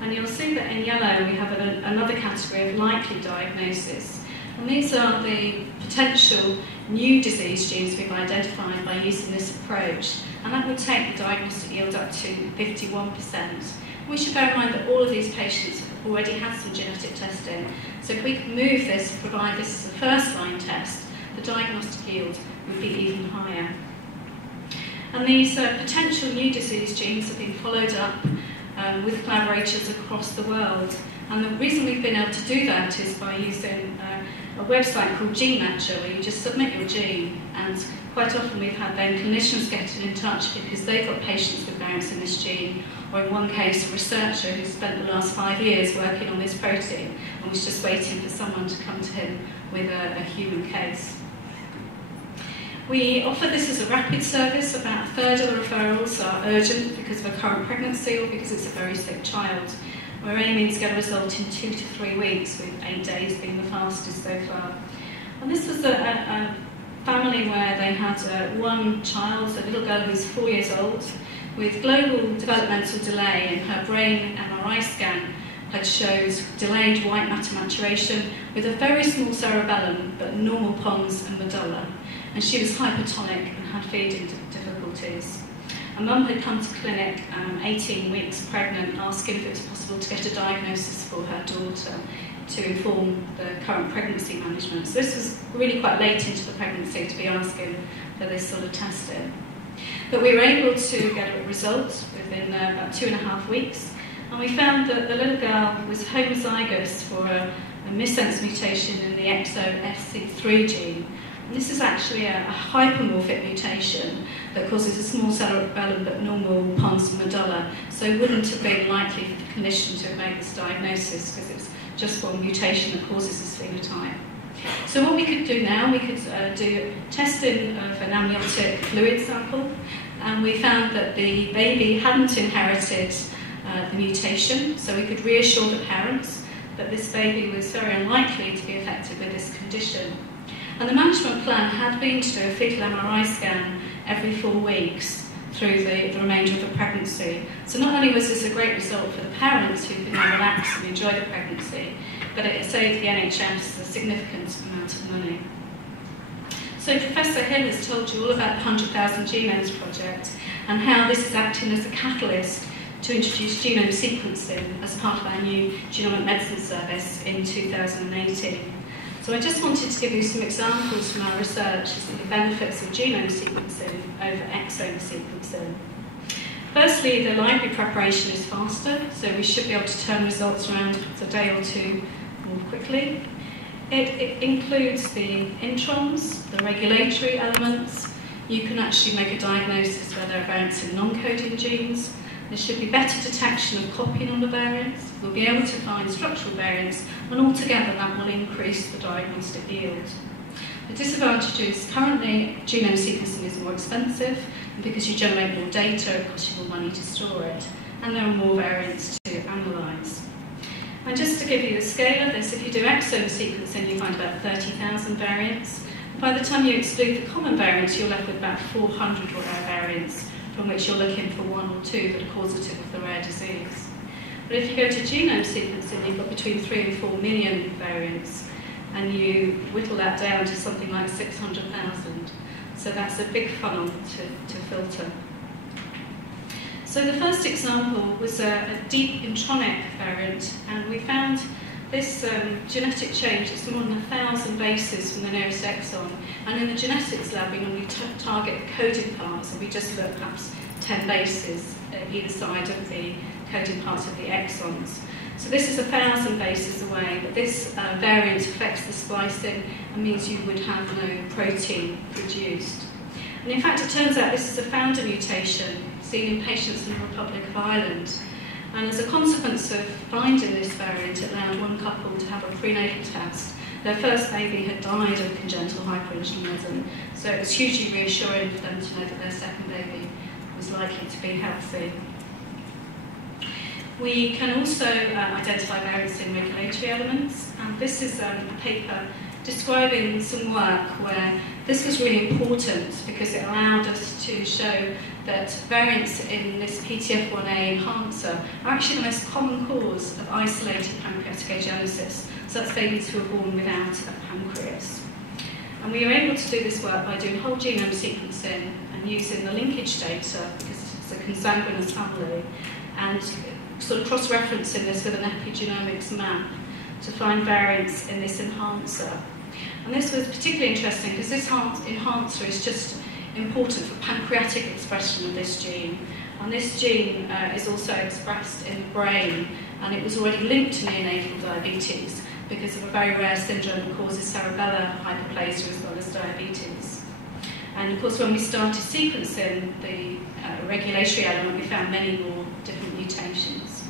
And you'll see that in yellow we have another category of likely diagnosis. And these are the potential new disease genes we've identified by using this approach. And that will take the diagnostic yield up to 51%. We should bear in mind that all of these patients have already had some genetic testing. So if we could move this, provide this as a first-line test, the diagnostic yield would be even higher. And these potential new disease genes have been followed up with collaborators across the world. And the reason we've been able to do that is by using a website called Gene Matcher, where you just submit your gene, and quite often we've had then clinicians getting in touch because they've got patients with variants in this gene, or in one case a researcher who spent the last 5 years working on this protein and was just waiting for someone to come to him with a human case. We offer this as a rapid service. About a third of the referrals are urgent because of a current pregnancy or because it's a very sick child. We're aiming to get a result in 2 to 3 weeks, with 8 days being the fastest so far. And this was a family where they had one child, a little girl who's 4 years old, with global developmental delay, and her brain MRI scan had showed delayed white matter maturation with a very small cerebellum but normal pons and medulla. And she was hypertonic and had feeding difficulties. A mum had come to clinic 18 weeks pregnant, asking if it was possible to get a diagnosis for her daughter to inform the current pregnancy management. So this was really quite late into the pregnancy to be asking for this sort of testing. But we were able to get a result within about 2.5 weeks, and we found that the little girl was homozygous for a missense mutation in the exon FC3 gene, And this is actually a hypermorphic mutation that causes a small cerebellum but normal pons medulla, so wouldn't have been likely for the clinician to make this diagnosis because it's just one mutation that causes this phenotype. So what we could do now, we could do testing of an amniotic fluid sample, and we found that the baby hadn't inherited the mutation, so we could reassure the parents that this baby was very unlikely to be affected with this condition. And the management plan had been to do a fetal MRI scan every 4 weeks through the remainder of the pregnancy. So not only was this a great result for the parents who could now relax and enjoy the pregnancy, but it saved the NHS a significant amount of money. So Professor Hill has told you all about the 100,000 Genomes project and how this is acting as a catalyst to introduce genome sequencing as part of our new genomic medicine service in 2018. So I just wanted to give you some examples from our research as to the benefits of genome sequencing over exome sequencing. Firstly, the library preparation is faster, so we should be able to turn results around a day or two more quickly. It includes the introns, the regulatory elements. You can actually make a diagnosis where there are variants in non-coding genes. There should be better detection of copy number variants. We'll be able to find structural variants, and altogether that will increase the diagnostic yield. The disadvantage is currently genome sequencing is more expensive, and because you generate more data, it costs you more money to store it, and there are more variants to analyse. And just to give you the scale of this, if you do exome sequencing, you find about 30,000 variants. By the time you exclude the common variants, you're left with about 400 rare variants, from which you're looking for 1 or 2 that are causative of the rare disease. But if you go to genome sequencing, you've got between 3 and 4 million variants, and you whittle that down to something like 600,000. So that's a big funnel to filter. So the first example was a deep intronic variant, and we found this genetic change. It's more than 1,000 bases from the nearest exon, and in the genetics lab we normally target the coding parts, and we just look perhaps 10 bases either side of the coding parts of the exons. So this is 1,000 bases away, but this variant affects the splicing and means you would have no protein produced. And in fact, it turns out this is a founder mutation seen in patients in the Republic of Ireland. And as a consequence of finding this variant, it allowed one couple to have a prenatal test. Their first baby had died of congenital hyperinsulinism, so it was hugely reassuring for them to know that their second baby was likely to be healthy. We can also identify variants in regulatory elements, and this is a paper describing some work where this was really important because it allowed us to show that variants in this PTF1A enhancer are actually the most common cause of isolated pancreatic agenesis. So that's babies who are born without a pancreas. And we were able to do this work by doing whole genome sequencing and using the linkage data, because it's a consanguineous family, and sort of cross-referencing this with an epigenomics map to find variants in this enhancer. And this was particularly interesting because this enhancer is just important for pancreatic expression of this gene. And this gene is also expressed in the brain, and it was already linked to neonatal diabetes because of a very rare syndrome that causes cerebellar hyperplasia as well as diabetes. And of course, when we started sequencing the regulatory element, we found many more different mutations.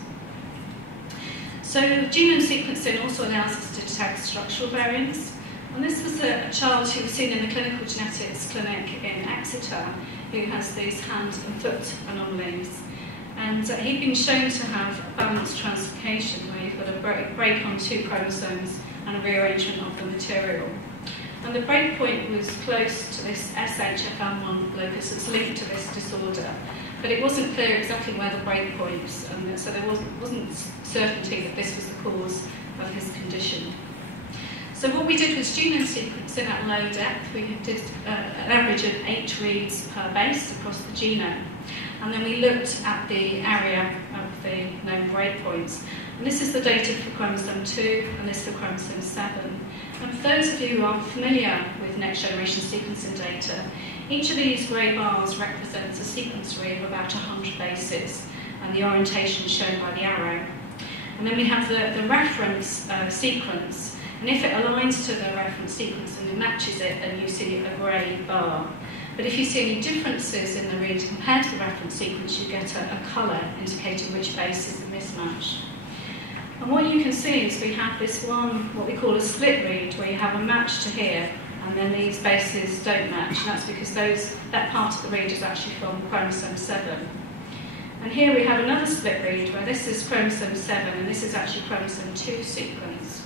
So genome sequencing also allows us to detect structural variants. And this was a child who was seen in the clinical genetics clinic in Exeter who has these hand and foot anomalies. And he'd been shown to have balanced translocation, where you've got a break on 2 chromosomes and a rearrangement of the material. And the breakpoint was close to this SHFM1 locus that's linked to this disorder. But it wasn't clear exactly where the breakpoints, and so there wasn't certainty that this was the cause of his condition. So what we did was genome sequencing at low depth. We did an average of 8 reads per base across the genome. And then we looked at the area of the known breakpoints. And this is the data for chromosome 2, and this for chromosome 7. And for those of you who are familiar with next generation sequencing data, each of these grey bars represents a sequence tree of about 100 bases, and the orientation is shown by the arrow. And then we have the reference sequence, And if it aligns to the reference sequence and it matches it, then you see a grey bar. But if you see any differences in the read compared to the reference sequence, you get a colour indicating which base is a mismatch. And what you can see is we have this one, what we call a split read, where you have a match to here, and then these bases don't match. And that's because that part of the read is actually from chromosome 7. And here we have another split read, where this is chromosome 7, and this is actually chromosome 2 sequence.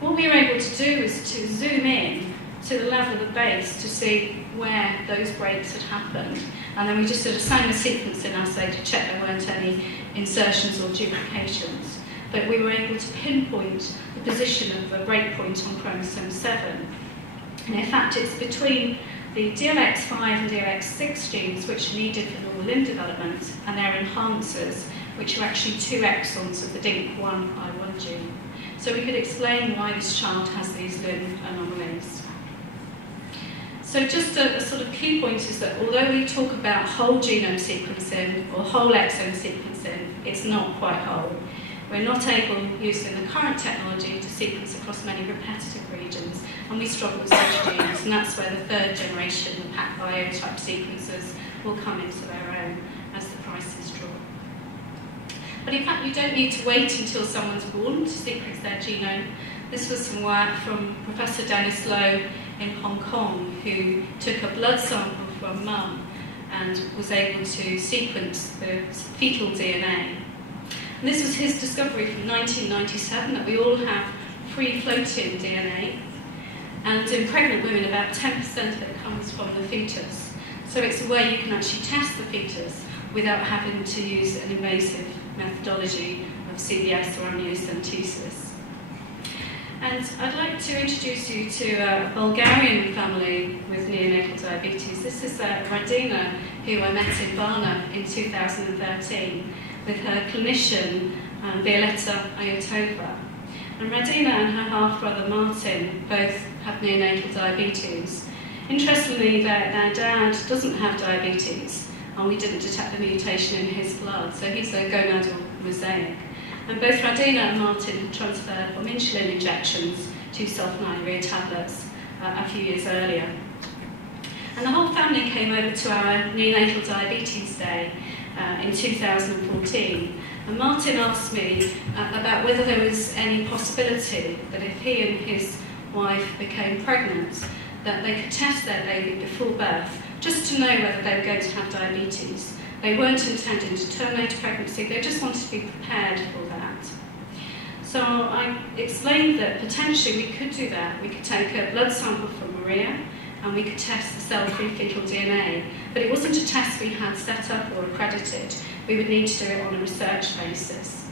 What we were able to do is to zoom in to the level of the base to see where those breaks had happened. And then we just sort of sang a sequencing assay to check there weren't any insertions or duplications. But we were able to pinpoint the position of the breakpoint on chromosome 7. And in fact, it's between the DLX5 and DLX6 genes, which are needed for normal limb development, and their enhancers, which are actually 2 exons of the DINK1I1 gene. So we could explain why this child has these limb anomalies. So just a sort of key point is that although we talk about whole genome sequencing or whole exome sequencing, it's not quite whole. We're not able, using the current technology, to sequence across many repetitive regions, and we struggle with such genes, and that's where the third generation, the PacBio type sequencers, will come into their own as the prices drop. But in fact, you don't need to wait until someone's born to sequence their genome. This was some work from Professor Dennis Lowe in Hong Kong, who took a blood sample from mum and was able to sequence the fetal DNA. And this was his discovery from 1997, that we all have free-floating DNA, and in pregnant women about 10% of it comes from the fetus. So it's a way you can actually test the fetus without having to use an invasive methodology of CBS or amniocentesis. And I'd like to introduce you to a Bulgarian family with neonatal diabetes. This is Radina, who I met in Varna in 2013 with her clinician, Violetta Ayotova. And Radina and her half-brother Martin both have neonatal diabetes. Interestingly, their dad doesn't have diabetes, and we didn't detect the mutation in his blood, so he's a gonadal mosaic. And both Radina and Martin had transferred from insulin injections to sulfonylurea tablets a few years earlier. And the whole family came over to our neonatal diabetes day in 2014. And Martin asked me about whether there was any possibility that if he and his wife became pregnant, that they could test their baby before birth, just to know whether they were going to have diabetes. They weren't intending to terminate a pregnancy, they just wanted to be prepared for that. So I explained that potentially we could do that. We could take a blood sample from Maria and we could test the cell-free fetal DNA, but it wasn't a test we had set up or accredited. We would need to do it on a research basis.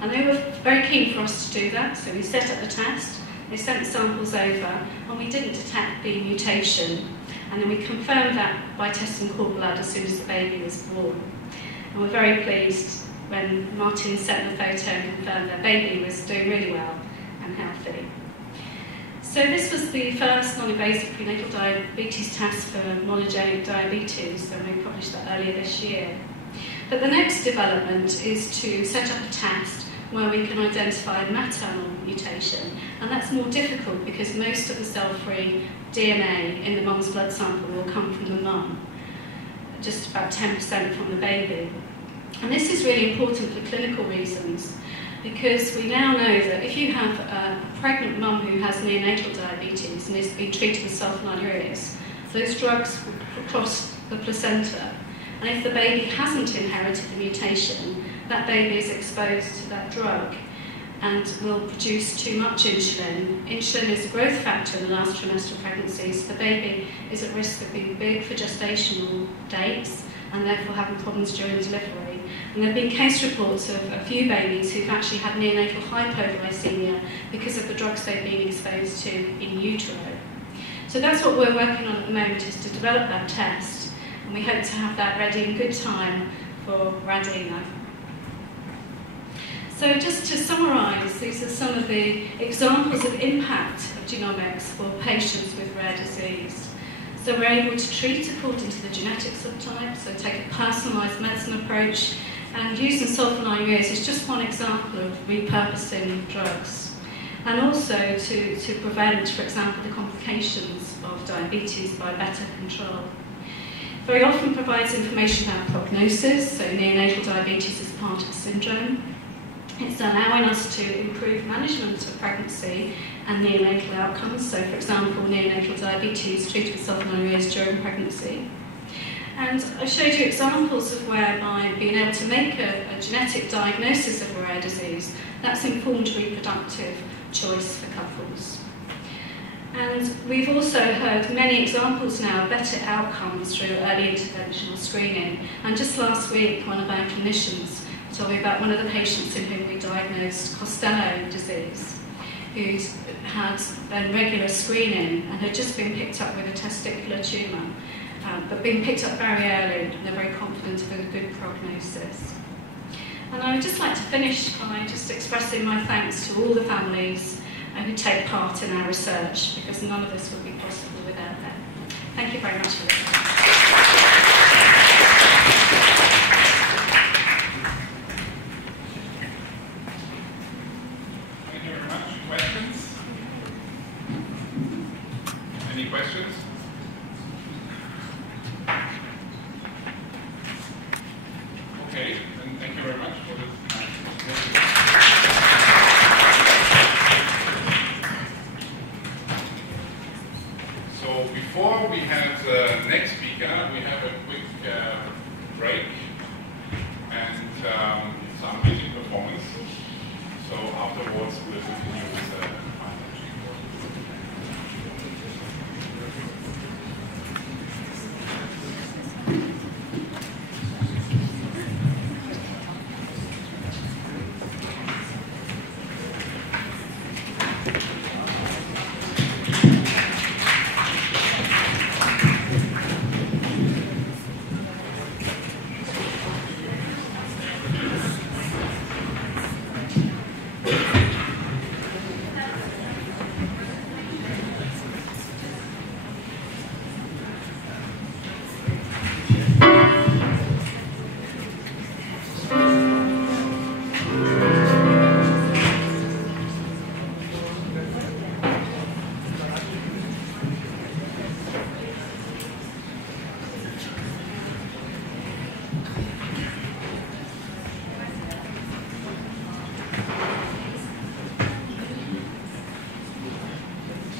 And they were very keen for us to do that, so we set up the test, they sent samples over, and we didn't detect the mutation. And then we confirmed that by testing cord blood as soon as the baby was born. And we're very pleased when Martin sent the photo and confirmed their baby was doing really well and healthy. So this was the first non-invasive prenatal diabetes test for monogenic diabetes, and we published that earlier this year. But the next development is to set up a test where we can identify maternal mutation, and that's more difficult because most of the cell-free DNA in the mum's blood sample will come from the mum, just about 10% from the baby. And this is really important for clinical reasons, because we now know that if you have a pregnant mum who has neonatal diabetes and is being treated with sulfonylureas, those drugs will cross the placenta, and if the baby hasn't inherited the mutation, that baby is exposed to that drug and will produce too much insulin. Insulin is a growth factor in the last trimester of pregnancy, so the baby is at risk of being big for gestational dates and therefore having problems during delivery. And there have been case reports of a few babies who've actually had neonatal hypoglycemia because of the drugs they've been exposed to in utero. So that's what we're working on at the moment, is to develop that test, and we hope to have that ready in good time for Radina. So just to summarise, these are some of the examples of impact of genomics for patients with rare disease. So we're able to treat according to the genetic subtype, so take a personalised medicine approach, and using sulfonylureas is just one example of repurposing drugs. and also to prevent, for example, the complications of diabetes by better control. Very often provides information about prognosis, so neonatal diabetes is part of the syndrome. It's allowing us to improve management of pregnancy and neonatal outcomes, so for example, neonatal diabetes treated with sulfonylureas during pregnancy. And I showed you examples of whereby being able to make a genetic diagnosis of a rare disease, that's informed reproductive choice for couples. And we've also heard many examples now of better outcomes through early interventional screening. And just last week, one of our clinicians told me about one of the patients in whom we diagnosed Costello disease, who'd had regular screening and had just been picked up with a testicular tumour, but been picked up very early, and they're very confident of a good prognosis. And I would just like to finish by just expressing my thanks to all the families who take part in our research, because none of this would be possible without them. Thank you very much for listening. Thank you very much. Questions? Any questions? Okay, then thank you very much for this. So before we have the next speaker, we have a quick break and some music performance. So afterwards we'll continue with the final.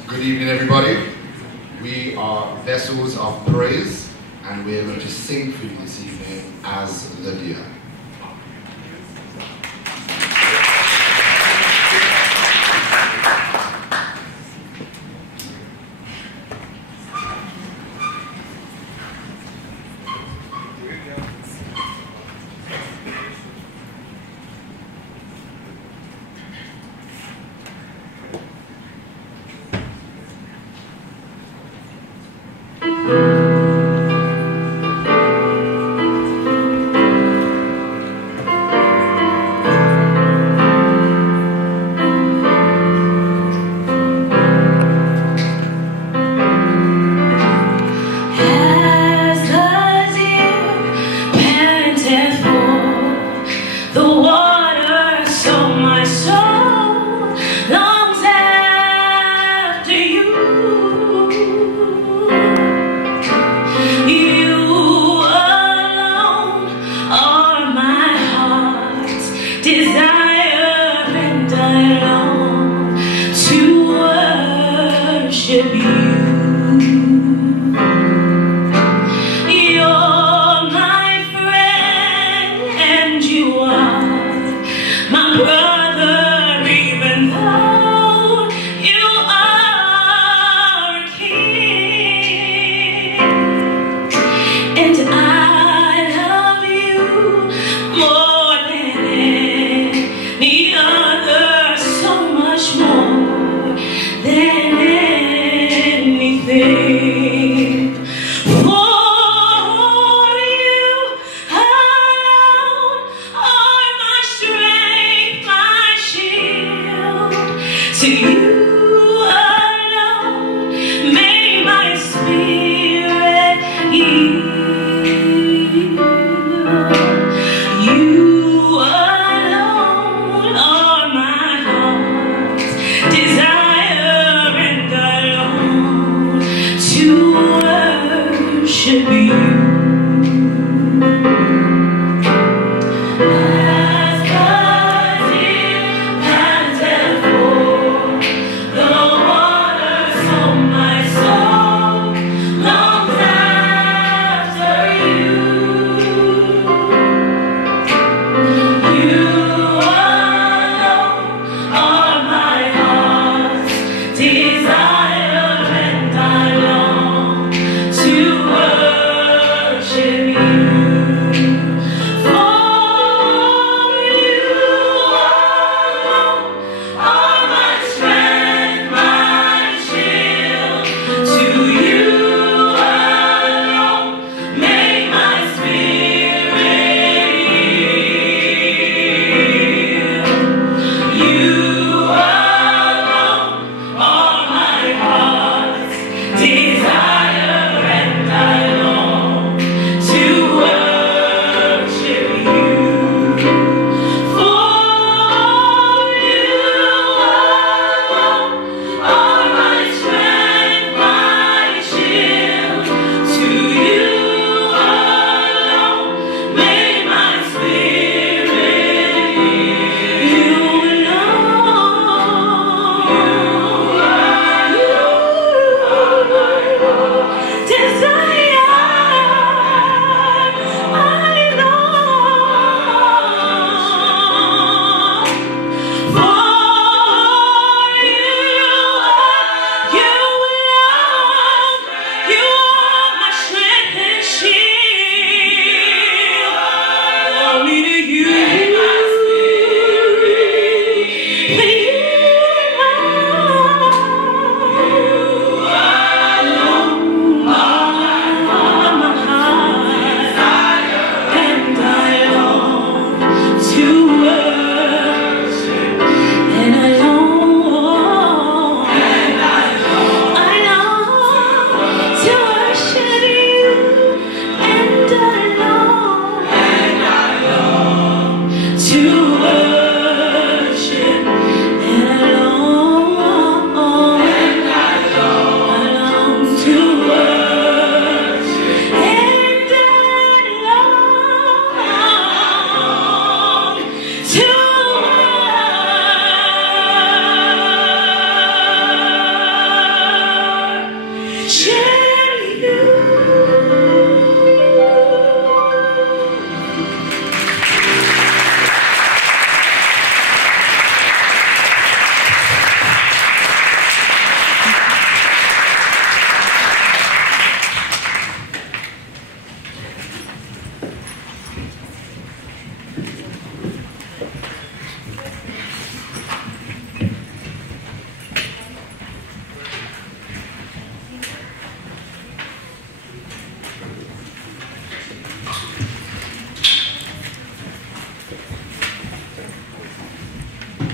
Good evening, everybody. We are vessels of praise, and we are going to sing for you this evening as the deer. You alone are my heart's desire.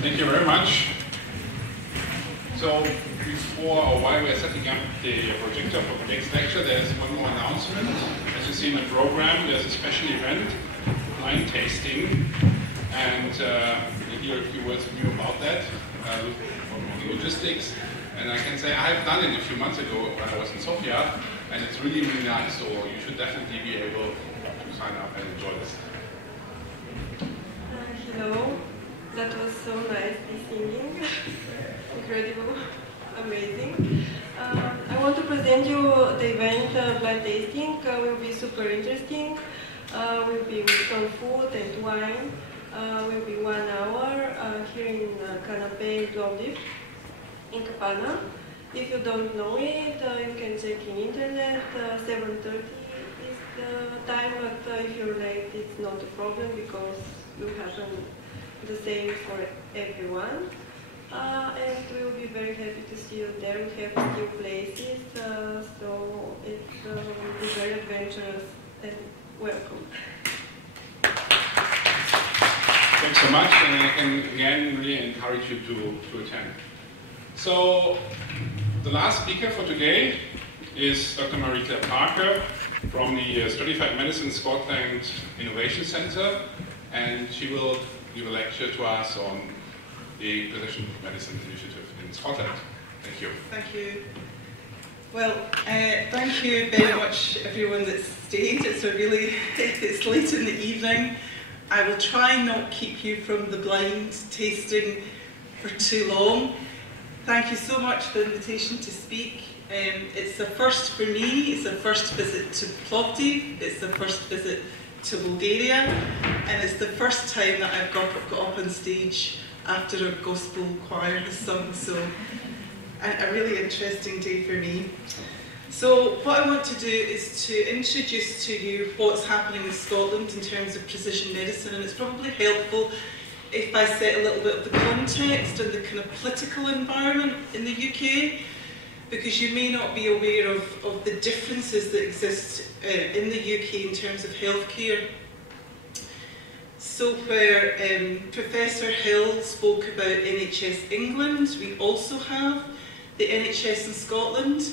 Thank you very much. So before or while we are setting up the projector for the next lecture, there's one more announcement. As you see in the program, there's a special event, blind tasting, and we'll hear a few words from you about that, the logistics. And I can say I have done it a few months ago when I was in Sofia, and it's really, really nice, so you should definitely be able to sign up and enjoy this. Hello, that was so nice, the singing, incredible, amazing. I want to present you the event blind tasting. Will be super interesting. Will be with some food and wine. Will be 1 hour here in МУ-Пловдив, in Kapana. If you don't know it, you can check in internet. 7:30 is the time, but if you're late, it's not a problem because we have the same for everyone. And we will be very happy to see you there. We have new places, so it will be very adventurous and welcome. Thanks so much, and I can again really encourage you to attend. So the last speaker for today is Dr. Marie-Claire Parker from the Stratified Medicine Scotland Innovation Centre, and she will give a lecture to us on the Precision Medicine Initiative in Scotland. Thank you. Thank you. Well, thank you very much everyone that's stayed. It's late in the evening. I will try not keep you from the blind tasting for too long. Thank you so much for the invitation to speak. It's a first for me. It's a first visit to Plovdiv. It's the first visit to Bulgaria, and it's the first time that I've got up on stage after a gospel choir has sung, so a really interesting day for me. So what I want to do is to introduce to you what's happening in Scotland in terms of precision medicine, and it's probably helpful if I set a little bit of the context and the kind of political environment in the UK, because you may not be aware of the differences that exist in the UK in terms of healthcare. So where Professor Hill spoke about NHS England, we also have the NHS in Scotland,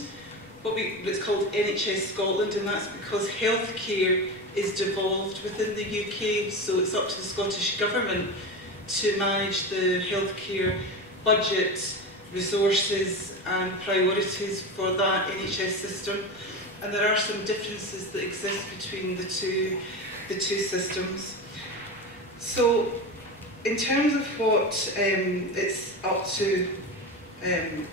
it's called NHS Scotland, and that's because healthcare is devolved within the UK, so it's up to the Scottish Government to manage the healthcare budget, resources and priorities for that NHS system, and there are some differences that exist between the two systems. So in terms of what it's up to, the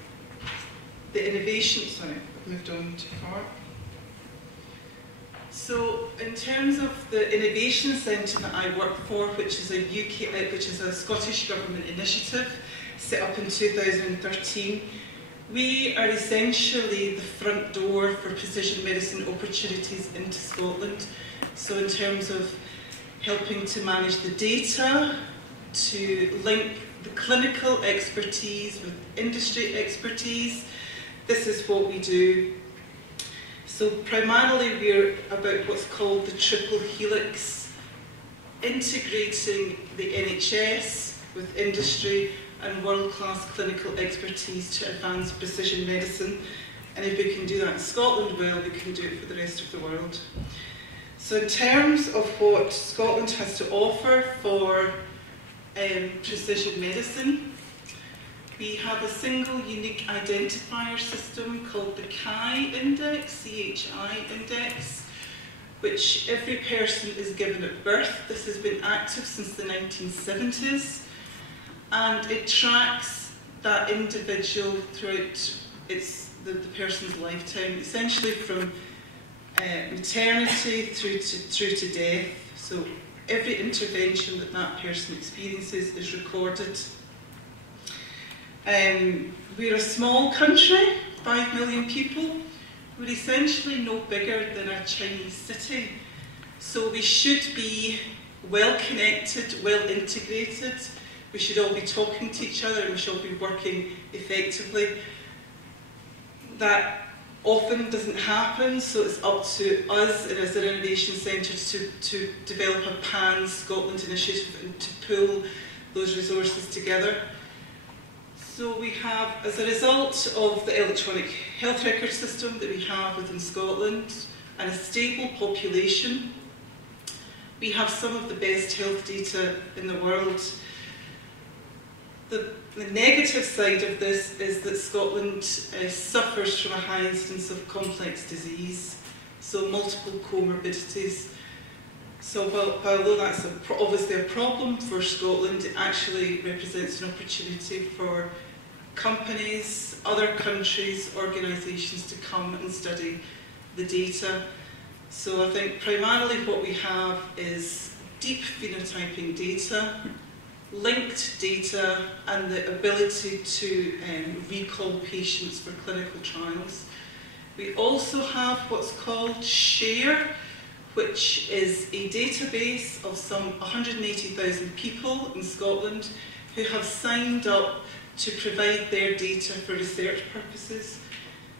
innovation, sorry, I've moved on too far. So in terms of the Innovation Centre that I work for, which is a Scottish Government initiative set up in 2013, we are essentially the front door for precision medicine opportunities into Scotland. So in terms of helping to manage the data, to link the clinical expertise with industry expertise, this is what we do. So primarily we're about what's called the triple helix, integrating the NHS with industry and world-class clinical expertise to advance precision medicine. And if we can do that in Scotland, well, we can do it for the rest of the world. So in terms of what Scotland has to offer for precision medicine, we have a single unique identifier system called the CHI index, C-H-I index, which every person is given at birth. This has been active since the 1970s, and it tracks that individual throughout the person's lifetime, essentially from maternity through to death. So every intervention that person experiences is recorded. We're a small country, 5 million people. We're essentially no bigger than a Chinese city. So we should be well connected, well integrated. We should all be talking to each other and we should all be working effectively. That often doesn't happen, so it's up to us as an innovation centre to develop a pan-Scotland initiative and to pull those resources together. So we have, as a result of the electronic health record system that we have within Scotland and a stable population, we have some of the best health data in the world. The negative side of this is that Scotland suffers from a high incidence of complex disease, so multiple comorbidities. So although that's obviously a problem for Scotland, it actually represents an opportunity for companies, other countries, organisations to come and study the data. So I think primarily what we have is deep phenotyping data, linked data, and the ability to recall patients for clinical trials. We also have what's called SHARE, which is a database of some 180,000 people in Scotland who have signed up to provide their data for research purposes.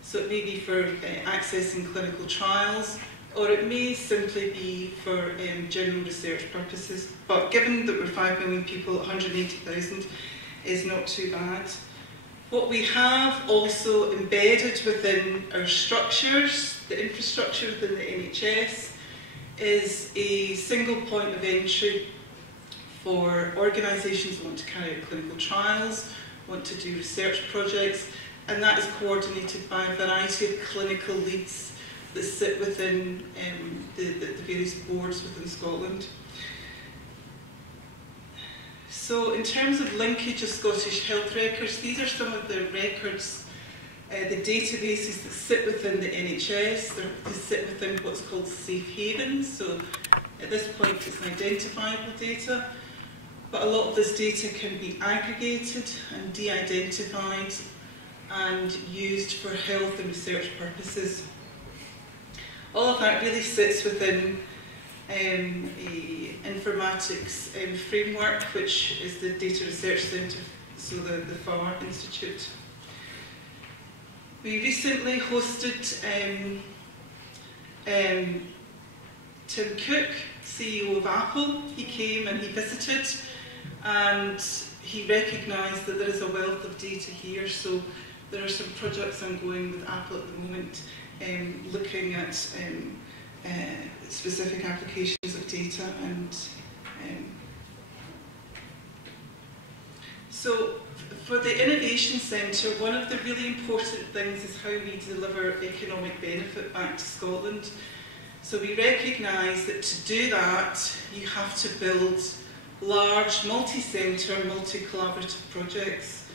So it may be for accessing clinical trials, or it may simply be for general research purposes. But given that we're 5 million people, 180,000 is not too bad. What we have also embedded within our structures, the infrastructure within the NHS, is a single point of entry for organisations who want to carry out clinical trials, want to do research projects, and that is coordinated by a variety of clinical leads that sit within the various boards within Scotland. So in terms of linkage of Scottish health records, these are some of the records, the databases that sit within the NHS. They sit within what's called safe havens. So at this point it's identifiable data, but a lot of this data can be aggregated and de-identified and used for health and research purposes. All of that really sits within an informatics framework, which is the Data Research Centre, so the FAR Institute. We recently hosted Tim Cook, CEO of Apple. He came and he visited, and he recognised that there is a wealth of data here. So there are some projects ongoing with Apple at the moment, looking at specific applications of data. And so for the Innovation Centre, one of the really important things is how we deliver economic benefit back to Scotland. So we recognise that to do that, you have to build large, multi-centre, multi-collaborative projects.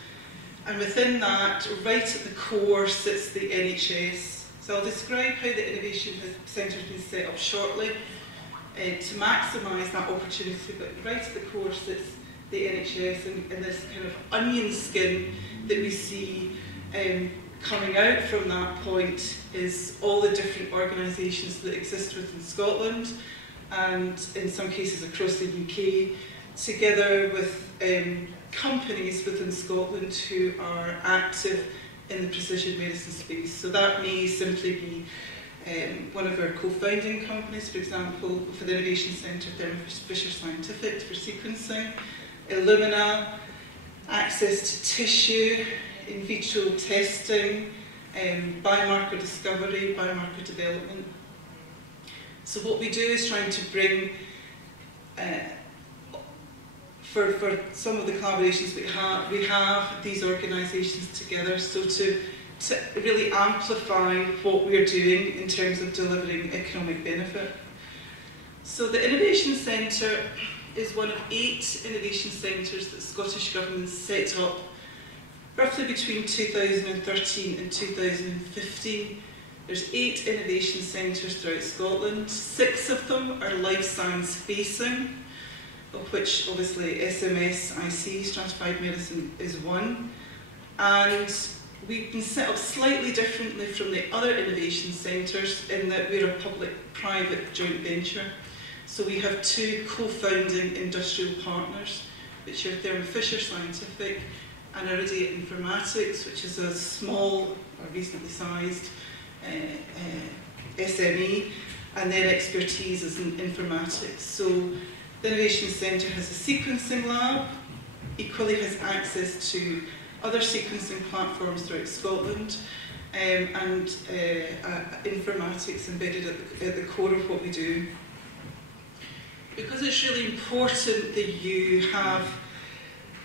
And within that, right at the core, sits the NHS. So I'll describe how the Innovation Centre has been set up shortly to maximise that opportunity, but right at the core sits the NHS, and this kind of onion skin that we see coming out from that point is all the different organisations that exist within Scotland, and in some cases across the UK, together with companies within Scotland who are active in the precision medicine space. So that may simply be one of our co-founding companies, for example, for the Innovation Centre, Thermo Fisher Scientific for sequencing, Illumina, access to tissue, in vitro testing, biomarker discovery, biomarker development. So what we do is trying to bring, for some of the collaborations we have these organisations together, so to really amplify what we're doing in terms of delivering economic benefit. So the Innovation Centre is one of 8 innovation centres that the Scottish Government set up roughly between 2013 and 2015. There's 8 innovation centres throughout Scotland. 6 of them are life science facing, of which obviously SMS, IC, stratified medicine is one. And we've been set up slightly differently from the other innovation centres in that we're a public-private joint venture. So we have 2 co-founding industrial partners, which are Thermo Fisher Scientific and Iridium Informatics, which is a small or reasonably sized SME, and their expertise is in informatics. So the Innovation Centre has a sequencing lab, equally has access to other sequencing platforms throughout Scotland, and informatics embedded at the core of what we do. Because it's really important that you have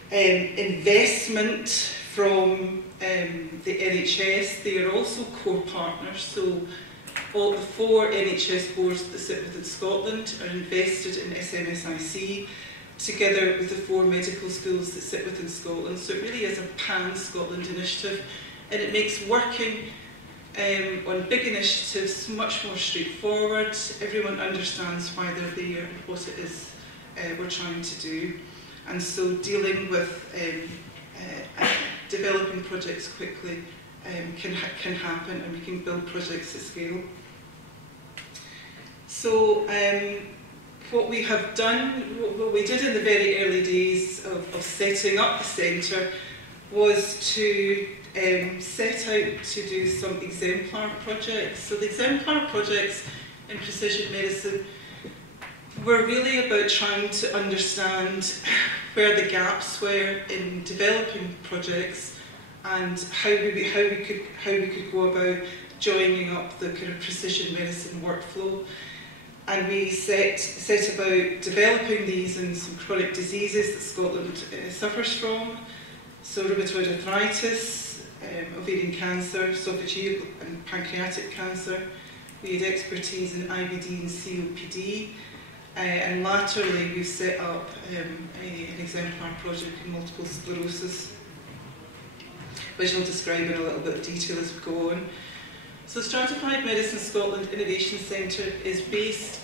investment from the NHS, they are also core partners, so all the 4 NHS boards that sit within Scotland are invested in SMSIC, together with the 4 medical schools that sit within Scotland. So it really is a pan-Scotland initiative, and it makes working on big initiatives much more straightforward. Everyone understands why they're there and what it is we're trying to do. And so dealing with developing projects quickly can happen, and we can build projects at scale. So what we have done, what we did in the very early days of setting up the centre was to set out to do some exemplar projects. So the exemplar projects in precision medicine were really about trying to understand where the gaps were in developing projects and how we could go about joining up the kind of precision medicine workflow. And we set about developing these in some chronic diseases that Scotland suffers from. So rheumatoid arthritis, ovarian cancer, esophageal and pancreatic cancer. We had expertise in IBD and COPD. And laterally we've set up an exemplar project in multiple sclerosis, which I'll describe in a little bit of detail as we go on. So Stratified Medicine Scotland Innovation Centre is based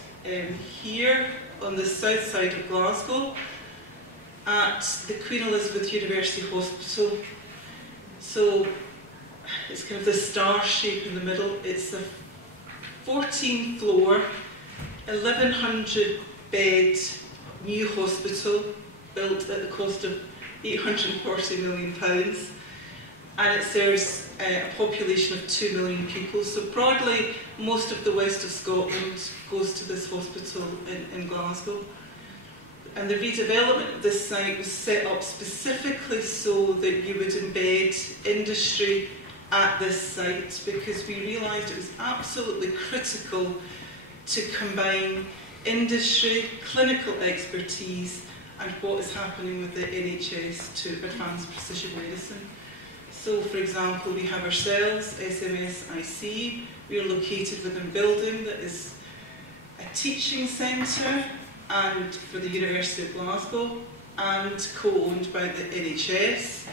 here on the south side of Glasgow at the Queen Elizabeth University Hospital. So it's kind of the star shape in the middle. It's a 14-floor, 1,100 bed new hospital built at the cost of £840 million, and it serves a population of 2 million people. So broadly, most of the west of Scotland goes to this hospital in Glasgow. And the redevelopment of this site was set up specifically so that you would embed industry at this site, because we realised it was absolutely critical to combine industry, clinical expertise, and what is happening with the NHS to advance precision medicine. So, for example, we have ourselves, SMSIC. We are located within a building that is a teaching centre and for the University of Glasgow and co-owned by the NHS.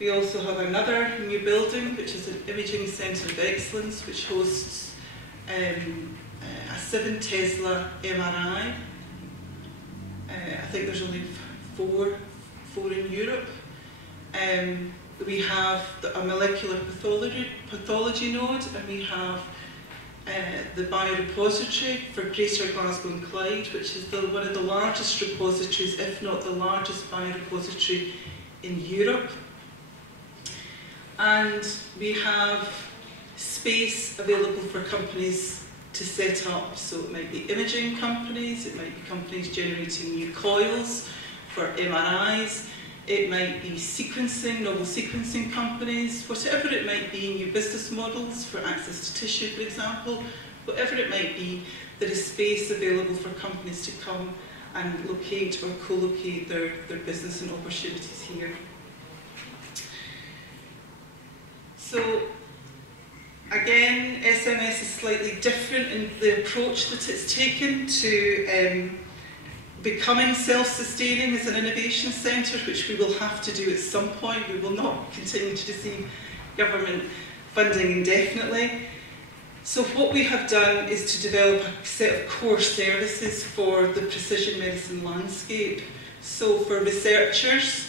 We also have another new building, which is an imaging centre of excellence, which hosts a 7 Tesla MRI. I think there's only four in Europe. We have a molecular pathology node, and we have the biorepository for Greater Glasgow and Clyde, which is one of the largest repositories, if not the largest biorepository in Europe. And we have space available for companies to set up. So it might be imaging companies, it might be companies generating new coils for MRIs, it might be sequencing, novel sequencing companies, whatever it might be, new business models for access to tissue, for example, whatever it might be, there is space available for companies to come and locate or co-locate their business and opportunities here. So, again, SMS is slightly different in the approach that it's taken to becoming self-sustaining as an innovation centre, which we will have to do at some point. We will not continue to receive government funding indefinitely. So what we have done is to develop a set of core services for the precision medicine landscape. So for researchers,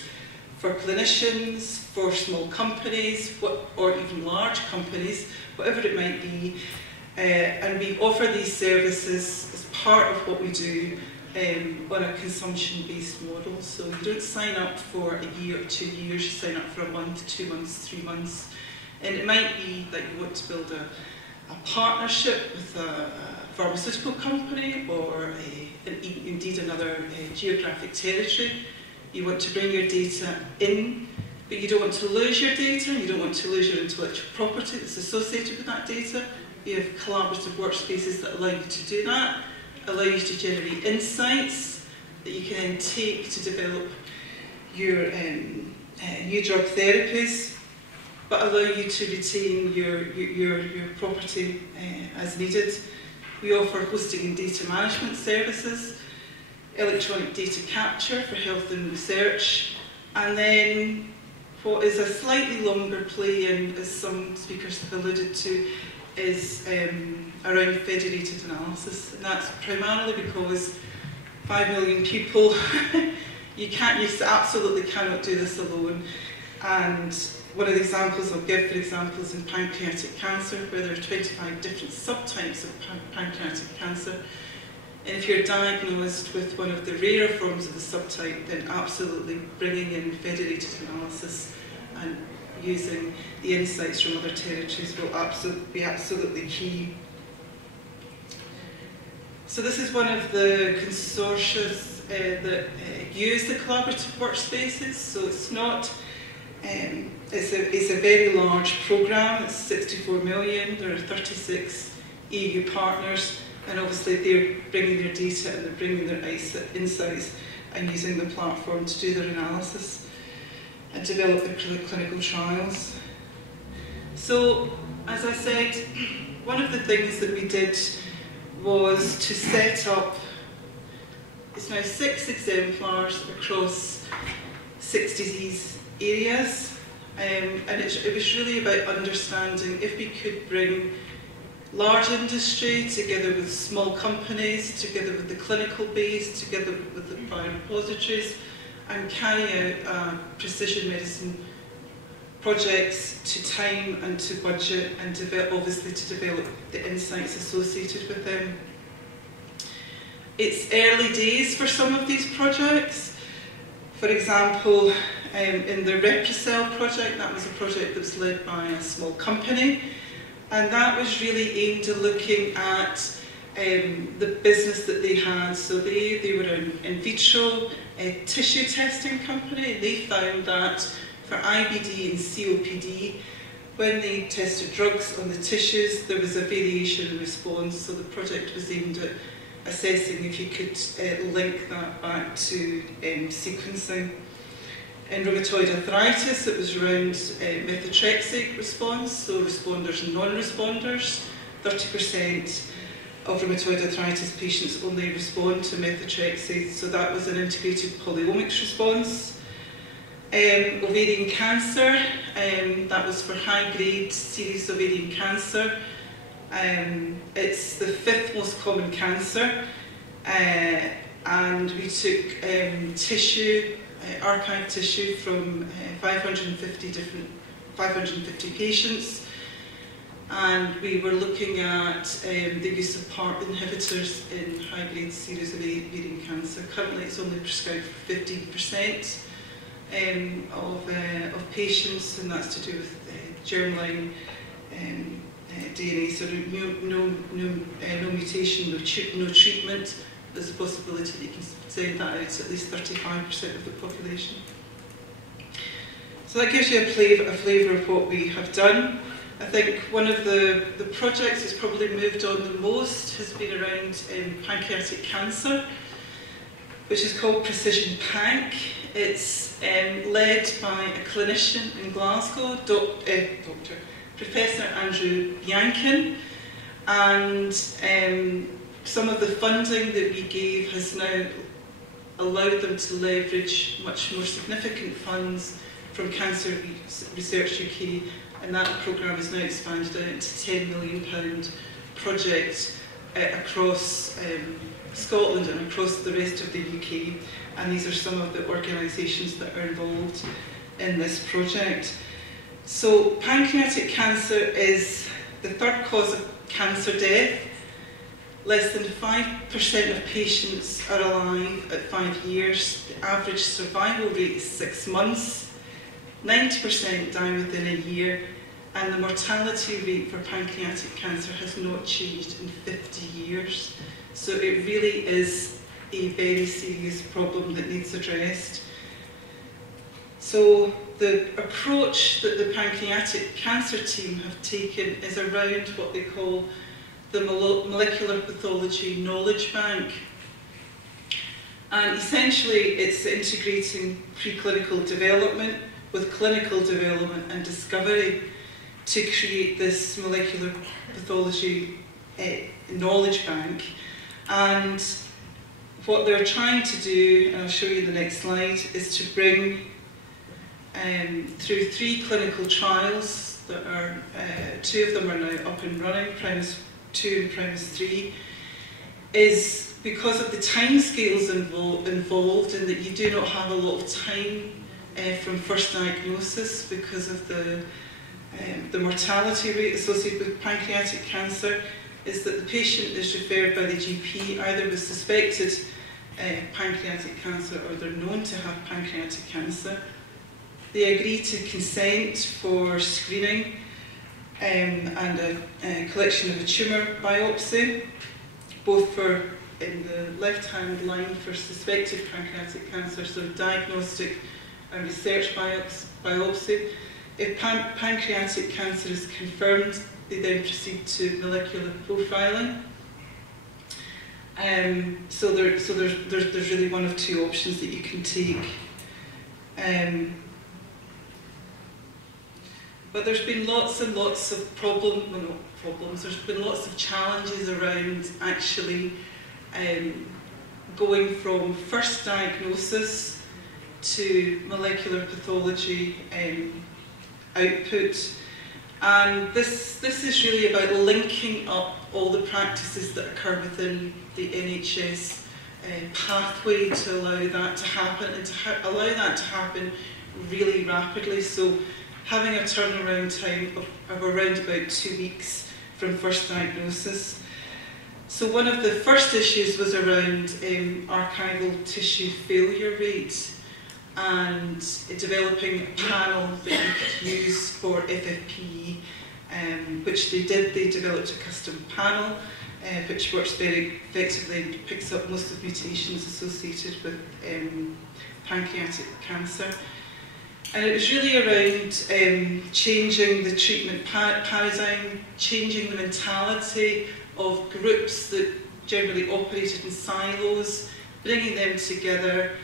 for clinicians, for small companies, or even large companies, whatever it might be, and we offer these services as part of what we do on a consumption-based model. So you don't sign up for a year or 2 years, you sign up for a month, 2 months, 3 months. And it might be that you want to build a partnership with a pharmaceutical company or indeed another geographic territory. You want to bring your data in, but you don't want to lose your data, you don't want to lose your intellectual property that's associated with that data. You have collaborative workspaces that allow you to do that, allow you to generate insights that you can then take to develop your new drug therapies, but allow you to retain your property as needed. We offer hosting and data management services, electronic data capture for health and research, and then what is a slightly longer play, and as some speakers have alluded to, is around federated analysis. And that's primarily because 5 million people, you absolutely cannot do this alone. And one of the examples I'll give, for example, is in pancreatic cancer, where there are 25 different subtypes of pancreatic cancer. And if you're diagnosed with one of the rarer forms of the subtype, then absolutely bringing in federated analysis and using the insights from other territories will be absolutely key. So this is one of the consortia that use the collaborative workspaces. So it's not, it's a very large programme. It's 64 million. There are 36 EU partners, and obviously they're bringing their data and they're bringing their insights and using the platform to do their analysis and develop their clinical trials. So, as I said, one of the things that we did was to set up, it's now 6 exemplars across 6 disease areas, and it was really about understanding if we could bring large industry together with small companies, together with the clinical base, together with the biorepositories, and carry out precision medicine projects to time and to budget, and obviously to develop the insights associated with them. It's early days for some of these projects. For example, in the ReproCell project, that was a project that was led by a small company, and that was really aimed at looking at the business that they had. So they were an in vitro tissue testing company. They found that for IBD and COPD, when they tested drugs on the tissues, there was a variation in response. So the project was aimed at assessing if you could link that back to sequencing. In rheumatoid arthritis, it was around methotrexate response, so responders and non-responders. 30% of rheumatoid arthritis patients only respond to methotrexate, so that was an integrated polyomics response. Ovarian cancer, that was for high-grade serous ovarian cancer. It's the 5th most common cancer, and we took tissue, archived tissue from 550 patients, and we were looking at the use of PARP inhibitors in high-grade serous ovarian cancer. Currently, it's only prescribed for 15% of patients, and that's to do with germline DNA, so no mutation, no treatment. There's a possibility that you can send that out to at least 35% of the population. So that gives you a flavour of what we have done. I think one of the projects that's probably moved on the most has been around pancreatic cancer, which is called Precision Panc. It's led by a clinician in Glasgow, Professor Andrew Biankin, and some of the funding that we gave has now allowed them to leverage much more significant funds from Cancer Research UK, and that programme is now expanded out into £10 million project across Scotland and across the rest of the UK, and these are some of the organisations that are involved in this project. So pancreatic cancer is the 3rd cause of cancer death. Less than 5% of patients are alive at 5 years. The average survival rate is 6 months. 90% die within a year, and the mortality rate for pancreatic cancer has not changed in 50 years. So it really is a very serious problem that needs addressed. So the approach that the pancreatic cancer team have taken is around what they call the molecular pathology knowledge bank. And essentially it's integrating preclinical development with clinical development and discovery to create this molecular pathology knowledge bank. And what they're trying to do, and I'll show you the next slide, is to bring through 3 clinical trials that are, 2 of them are now up and running, Primus 2 and Primus 3, is because of the timescales involved, and that you do not have a lot of time from first diagnosis because of the mortality rate associated with pancreatic cancer, is that the patient is referred by the GP either with suspected pancreatic cancer or they're known to have pancreatic cancer. They agree to consent for screening and a collection of a tumour biopsy, both for, in the left-hand line, for suspected pancreatic cancer, so diagnostic and research biopsy. If pancreatic cancer is confirmed, they then proceed to molecular profiling. So there's really one of 2 options that you can take. But there's been lots and lots of there's been lots of challenges around actually going from first diagnosis to molecular pathology output. And this is really about linking up all the practices that occur within the NHS pathway to allow that to happen, and to allow that to happen really rapidly. So having a turnaround time of around about 2 weeks from first diagnosis. So one of the first issues was around archival tissue failure rate, and developing a panel that you could use for FFPE, which they did. They developed a custom panel which works very effectively and picks up most of the mutations associated with pancreatic cancer. And it was really around changing the treatment paradigm, changing the mentality of groups that generally operated in silos, bringing them together,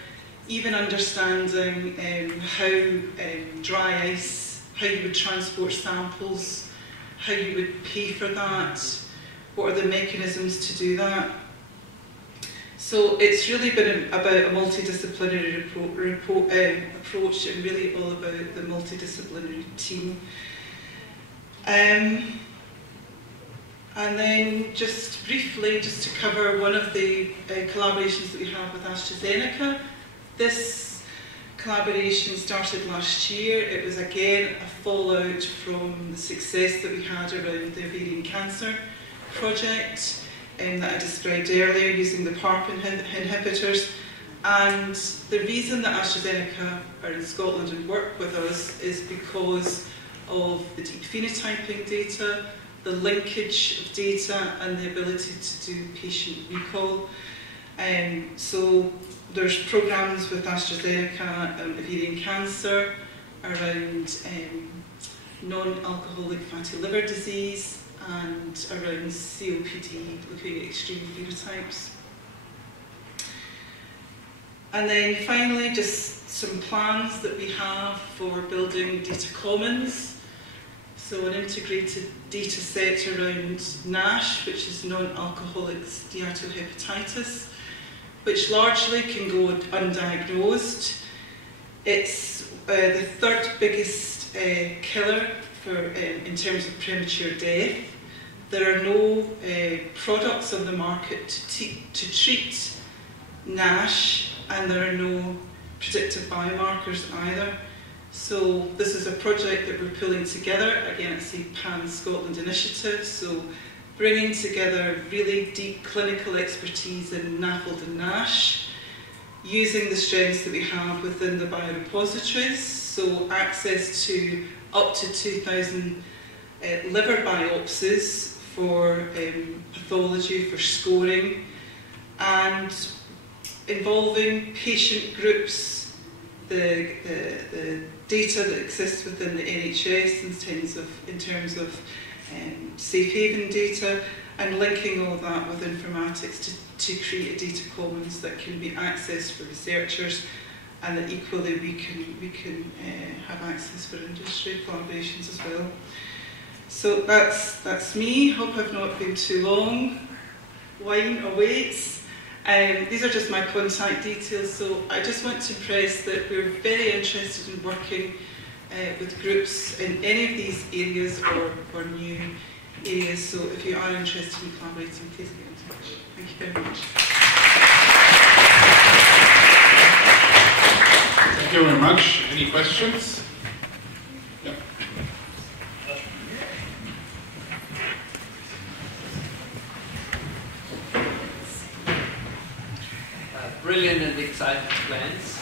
even understanding how dry ice, how you would transport samples, how you would pay for that, what are the mechanisms to do that. So it's really been about a multidisciplinary approach, and really all about the multidisciplinary team. And then just briefly, just to cover one of the collaborations that we have with AstraZeneca. This collaboration started last year. It was again a fallout from the success that we had around the ovarian cancer project that I described earlier, using the PARP inhibitors. And the reason that AstraZeneca are in Scotland and work with us is because of the deep phenotyping data, the linkage of data, and the ability to do patient recall. So there's programs with AstraZeneca ovarian cancer, around non-alcoholic fatty liver disease, and around COPD, looking at extreme phenotypes. And then finally, just some plans that we have for building data commons. So an integrated data set around NASH, which is non-alcoholic steatohepatitis, which largely can go undiagnosed. It's the 3rd biggest killer in terms of premature death. There are no products on the market to treat NASH, and there are no predictive biomarkers either. So this is a project that we're pulling together. Again, it's a Pan-Scotland initiative, so bringing together really deep clinical expertise in NAFLD and NASH, using the strengths that we have within the biorepositories, so access to up to 2,000 liver biopsies for pathology, for scoring, and involving patient groups the data that exists within the NHS in terms of safe haven data, and linking all that with informatics to create a data commons that can be accessed for researchers, and that equally we can have access for industry collaborations as well. So that's me. Hope I've not been too long. Wine awaits. These are just my contact details, so I just want to press that we're very interested in working with groups in any of these areas or new areas, so if you are interested in collaborating, please get in touch. Thank you very much. Thank you very much. Any questions? Yeah. Brilliant and exciting plans.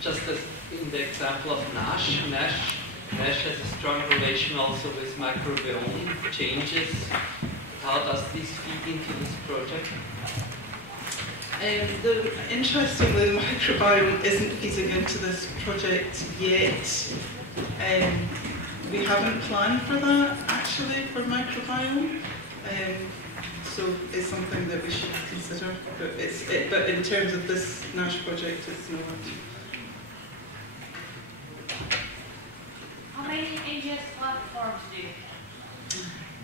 Just as in the example of NASH. NASH has a strong relation also with microbiome changes. How does this feed into this project? Interestingly, the microbiome isn't feeding into this project yet. We haven't planned for that, actually, for microbiome. So it's something that we should consider. But in terms of this NASH project, it's not. How many AGS platforms do you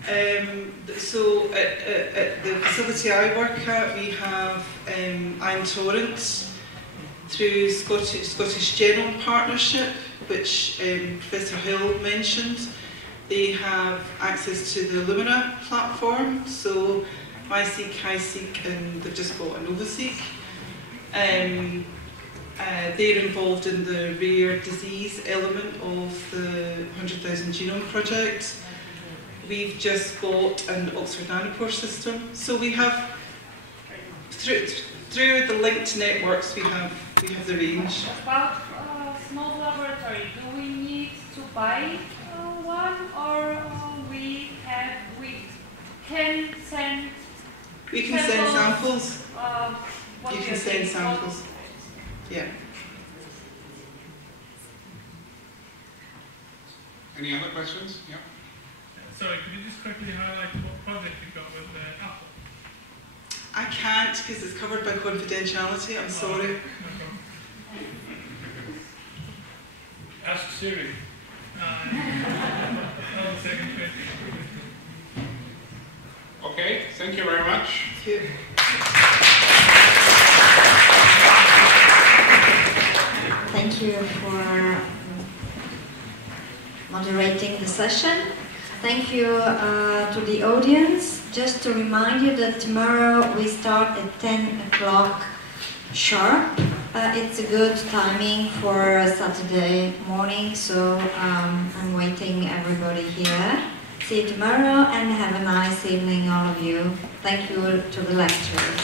have? So at the facility I work at, we have Iron Torrent through Scottish Genome Partnership, which Professor Hill mentioned. They have access to the Illumina platform, so MySeq, HiSeq, and they've just bought a NovaSeq. They're involved in the rare disease element of the 100,000 Genome Project. We've just bought an Oxford Nanopore system. So we have, through the linked networks, we have the range. About small laboratory, do we need to buy one, or we can send? We can send samples. You can send samples. Yeah. Any other questions? Yeah. Sorry, could you just quickly highlight what project you've got with Apple? I can't because it's covered by confidentiality. I'm sorry. No Ask Siri. The second question. Okay, thank you very much. Thank you. Thank you for moderating the session. Thank you to the audience. Just to remind you that tomorrow we start at 10 o'clock sharp. It's a good timing for Saturday morning, so I'm waiting everybody here. See you tomorrow and have a nice evening, all of you. Thank you to the lecturers.